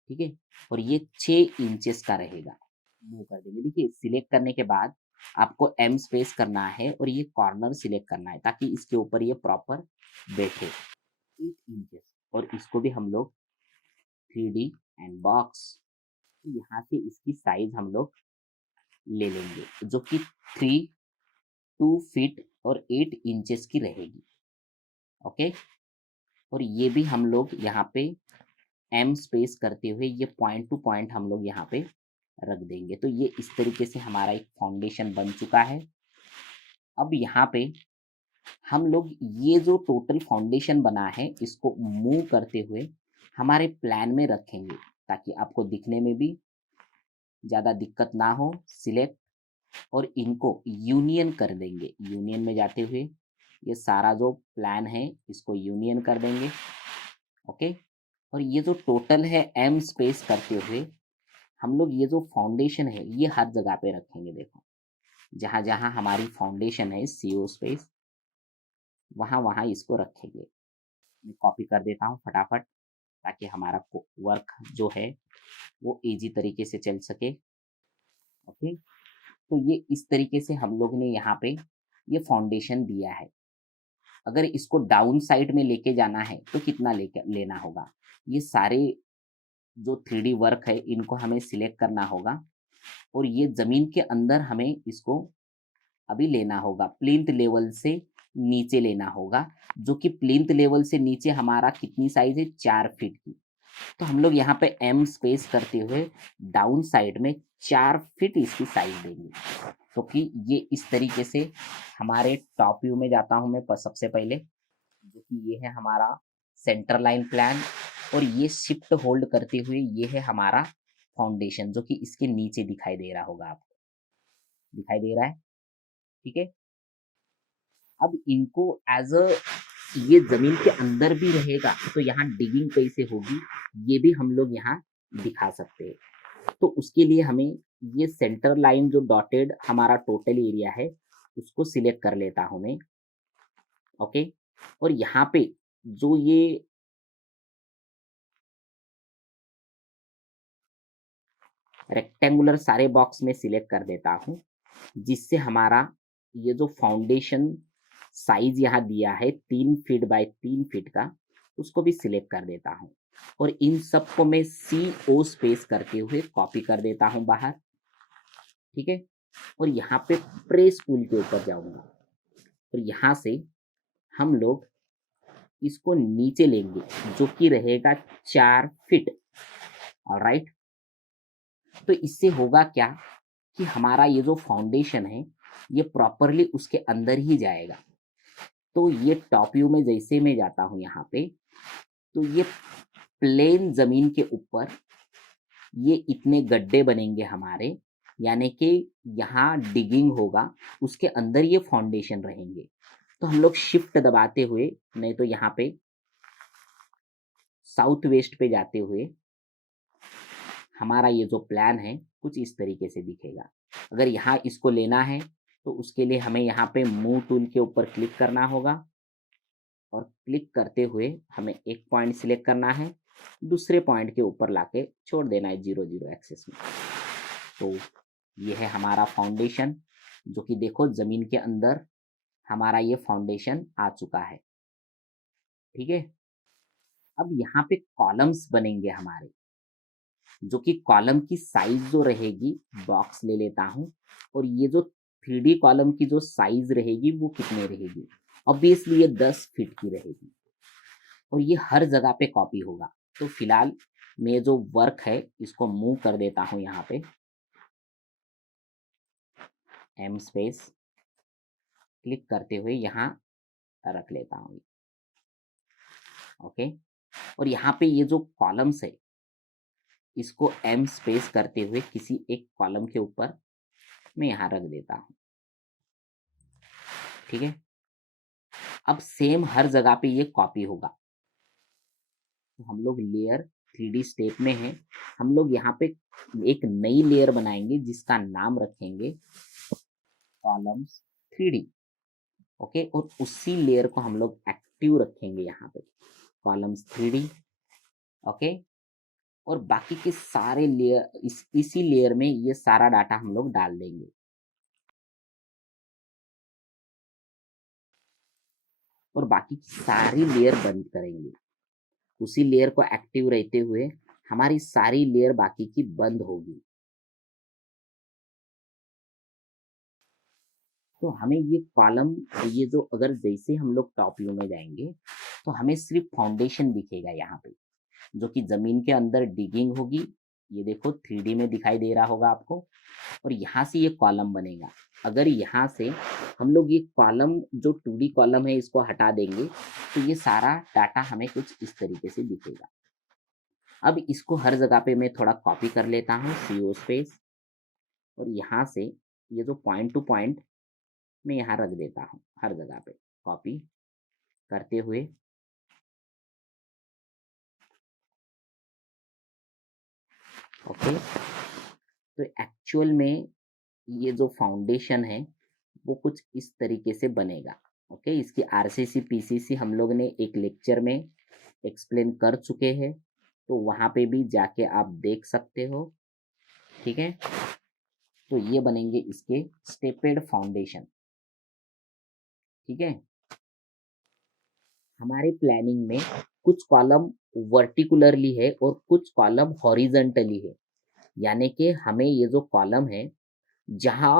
ठीक है। और ये 6 इंचेस का रहेगा। मूव कर देंगे। देखिए, सिलेक्ट करने के बाद आपको M स्पेस करना है और ये कॉर्नर सिलेक्ट करना है ताकि इसके ऊपर ये प्रॉपर बैठे। 8 इंचेस, और इसको भी हम लोग 3D एंड बॉक्स, यहाँ से इसकी साइज हम लोग ले लेंगे, जो कि 2 फीट और 8 इंचेस की रहेगी। ओके, और ये भी हम लोग यहाँ पे M स्पेस करते हुए ये पॉइंट टू पॉइंट हम लोग यहाँ पे रख देंगे। तो ये इस तरीके से हमारा एक फाउंडेशन बन चुका है। अब यहाँ पे हम लोग ये जो टोटल फाउंडेशन बना है इसको मूव करते हुए हमारे प्लान में रखेंगे, ताकि आपको दिखने में भी ज़्यादा दिक्कत ना हो। सिलेक्ट और इनको यूनियन कर देंगे। यूनियन में जाते हुए ये सारा जो प्लान है इसको यूनियन कर देंगे। ओके, और ये जो टोटल है M स्पेस करते हुए हम लोग ये जो फाउंडेशन है ये हर जगह पे रखेंगे। देखो, जहाँ जहाँ हमारी फाउंडेशन है CO स्पेस, वहाँ वहाँ इसको रखेंगे। मैं कॉपी कर देता हूँ फटाफट, ताकि हमारा वर्क जो है वो इजी तरीके से चल सके। ओके, तो ये इस तरीके से हम लोग ने यहाँ पे ये फाउंडेशन दिया है। अगर इसको डाउन साइड में लेके जाना है तो कितना लेना होगा, ये सारे जो 3D वर्क है इनको हमें सिलेक्ट करना होगा, और ये ज़मीन के अंदर हमें इसको अभी लेना होगा, प्लिंथ लेवल से नीचे लेना होगा, जो कि प्लिंथ लेवल से नीचे हमारा कितनी साइज है, 4 फीट की। तो हम लोग यहाँ पे M स्पेस करते हुए डाउन साइड में 4 फीट इसकी साइज देंगे। तो कि ये इस तरीके से हमारे टॉप व्यू में जाता हूँ मैं सबसे पहले, जो कि ये है हमारा सेंटर लाइन प्लान, और ये शिफ्ट होल्ड करते हुए ये है हमारा फाउंडेशन, जो कि इसके नीचे दिखाई दे रहा होगा, आपको दिखाई दे रहा है, ठीक है। अब इनको एज अ ये जमीन के अंदर भी रहेगा तो यहाँ डिगिंग कैसे होगी ये भी हम लोग यहाँ दिखा सकते हैं। तो उसके लिए हमें ये सेंटर लाइन जो डॉटेड हमारा टोटल एरिया है उसको सिलेक्ट कर लेता हूं मैं। ओके, और यहाँ पे जो ये रेक्टेंगुलर सारे बॉक्स में सिलेक्ट कर देता हूँ, जिससे हमारा ये जो फाउंडेशन साइज यहाँ दिया है 3 फीट बाय 3 फीट का, उसको भी सिलेक्ट कर देता हूँ। और इन सबको मैं CO स्पेस करते हुए कॉपी कर देता हूँ बाहर। ठीक है, और यहाँ पे प्रेस टूल के ऊपर जाऊंगा और यहाँ से हम लोग इसको नीचे लेंगे जो कि रहेगा 4 फीट। ऑलराइट, तो इससे होगा क्या कि हमारा ये जो फाउंडेशन है ये प्रॉपरली उसके अंदर ही जाएगा। तो ये टॉप व्यू में जैसे मैं जाता हूँ यहाँ पे, तो ये प्लेन जमीन के ऊपर ये इतने गड्ढे बनेंगे हमारे, यानी कि यहाँ डिगिंग होगा, उसके अंदर ये फाउंडेशन रहेंगे। तो हम लोग शिफ्ट दबाते हुए, नहीं तो यहाँ पे साउथ वेस्ट पे जाते हुए हमारा ये जो प्लान है कुछ इस तरीके से दिखेगा। अगर यहाँ इसको लेना है तो उसके लिए हमें यहाँ पे मूव टूल के ऊपर क्लिक करना होगा और क्लिक करते हुए हमें एक पॉइंट सिलेक्ट करना है, दूसरे पॉइंट के ऊपर लाके छोड़ देना है 0 0 एक्सेस में। तो ये है हमारा फाउंडेशन, जो कि देखो जमीन के अंदर हमारा ये फाउंडेशन आ चुका है। ठीक है, अब यहाँ पे कॉलम्स बनेंगे हमारे, जो कि कॉलम की साइज जो रहेगी, बॉक्स ले लेता हूँ, और ये जो 3D कॉलम की जो साइज रहेगी वो कितने रहेगी, ऑब्वियसली ये 10 फीट की रहेगी और ये हर जगह पे कॉपी होगा। तो फिलहाल मैं जो वर्क है इसको मूव कर देता हूँ, यहाँ पे M स्पेस क्लिक करते हुए यहाँ रख लेता हूँ। ओके, और यहाँ पे ये जो कॉलम्स है इसको M स्पेस करते हुए किसी एक कॉलम के ऊपर मैं यहाँ रख देता हूँ। ठीक है, अब सेम हर जगह पे ये कॉपी होगा। तो हम लोग लेयर 3D स्टेप में हैं, हम लोग यहाँ पे एक नई लेयर बनाएंगे जिसका नाम रखेंगे कॉलम्स 3D। ओके, और उसी लेयर को हम लोग एक्टिव रखेंगे यहाँ पे, कॉलम्स 3D। ओके, और बाकी के सारे लेयर इसी लेयर में ये सारा डाटा हम लोग डाल देंगे। और बाकी की सारी लेयर बंद करेंगे, उसी लेयर को एक्टिव रहते हुए हमारी सारी लेयर बाकी की बंद होगी। तो हमें ये कॉलम, ये जो अगर जैसे हम लोग टॉप व्यू में जाएंगे तो हमें सिर्फ फाउंडेशन दिखेगा यहाँ पे, जो कि जमीन के अंदर डिगिंग होगी। ये देखो 3D में दिखाई दे रहा होगा आपको, और यहाँ से ये कॉलम बनेगा। अगर यहाँ से हम लोग ये कॉलम जो 2D कॉलम है इसको हटा देंगे तो ये सारा डाटा हमें कुछ इस तरीके से दिखेगा। अब इसको हर जगह पे मैं थोड़ा कॉपी कर लेता हूँ, CO स्पेस, और यहाँ से ये जो पॉइंट टू पॉइंट मैं यहाँ रख देता हूँ, हर जगह पे कॉपी करते हुए। ओके, तो एक्चुअल में ये जो फाउंडेशन है वो कुछ इस तरीके से बनेगा। ओके, इसकी RCC PCC हम लोग ने एक लेक्चर में एक्सप्लेन कर चुके हैं, तो वहाँ पे भी जाके आप देख सकते हो। ठीक है, तो ये बनेंगे इसके स्टेपेड फाउंडेशन। ठीक है, हमारे प्लानिंग में कुछ कॉलम वर्टिकुलरली है और कुछ कॉलम हॉरिजेंटली है, यानी कि हमें ये जो कॉलम है, जहाँ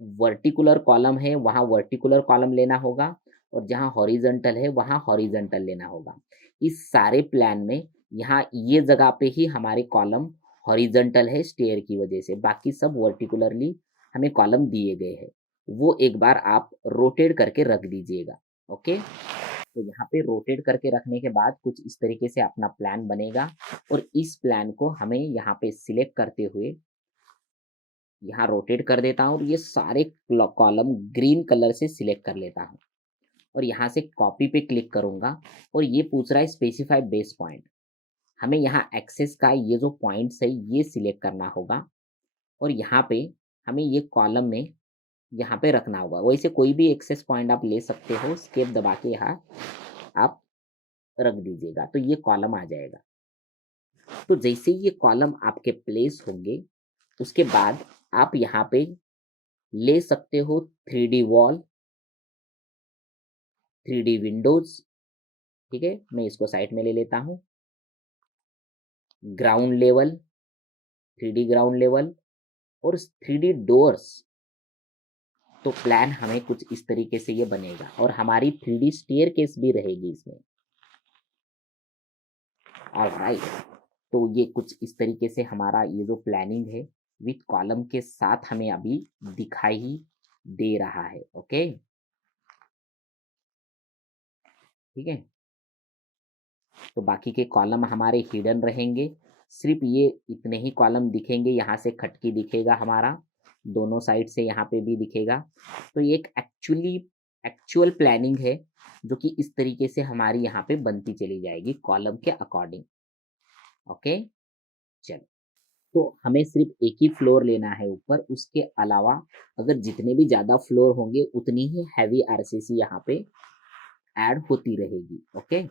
वर्टिकुलर कॉलम है वहाँ वर्टिकुलर कॉलम लेना होगा, और जहाँ हॉरिजेंटल है वहाँ हॉरिजेंटल लेना होगा। इस सारे प्लान में यहाँ ये जगह पे ही हमारे कॉलम हॉरिजेंटल है स्टेयर की वजह से, बाकी सब वर्टिकुलरली हमें कॉलम दिए गए हैं। वो एक बार आप रोटेट करके रख दीजिएगा। ओके, तो यहाँ पे रोटेट करके रखने के बाद कुछ इस तरीके से अपना प्लान बनेगा, और इस प्लान को हमें यहाँ पे सिलेक्ट करते हुए यहाँ रोटेट कर देता हूँ, और ये सारे कॉलम ग्रीन कलर से सिलेक्ट कर लेता हूँ, और यहाँ से कॉपी पे क्लिक करूँगा, और ये पूछ रहा है स्पेसिफाई बेस पॉइंट। हमें यहाँ एक्सेस का ये जो पॉइंट्स है ये सिलेक्ट करना होगा और यहाँ पे हमें ये कॉलम में यहाँ पे रखना होगा। वैसे कोई भी एक्सेस पॉइंट आप ले सकते हो, स्केप दबा के यहाँ आप रख दीजिएगा तो ये कॉलम आ जाएगा। तो जैसे ही ये कॉलम आपके प्लेस होंगे उसके बाद आप यहाँ पे ले सकते हो 3D वॉल, 3D विंडोज। ठीक है, मैं इसको साइड में ले लेता हूँ। Ground level, 3D ground level और 3D डोर्स। तो प्लान हमें कुछ इस तरीके से ये बनेगा और हमारी 3D स्टेयरकेस भी रहेगी इसमें। ऑलराइट, तो ये कुछ इस तरीके से हमारा ये जो प्लानिंग है विथ कॉलम के साथ हमें अभी दिखाई दे रहा है। ओके, ठीक है। तो बाकी के कॉलम हमारे हिडन रहेंगे, सिर्फ ये इतने ही कॉलम दिखेंगे। यहाँ से खटकी दिखेगा हमारा, दोनों साइड से यहाँ पे भी दिखेगा। तो ये एक एक्चुअल प्लानिंग है जो कि इस तरीके से हमारी यहाँ पे बनती चली जाएगी कॉलम के अकॉर्डिंग। ओके, चलो। तो हमें सिर्फ एक ही फ्लोर लेना है ऊपर, उसके अलावा अगर जितने भी ज़्यादा फ्लोर होंगे उतनी ही हैवी आरसीसी यहाँ पे ऐड होती रहेगी। ओके,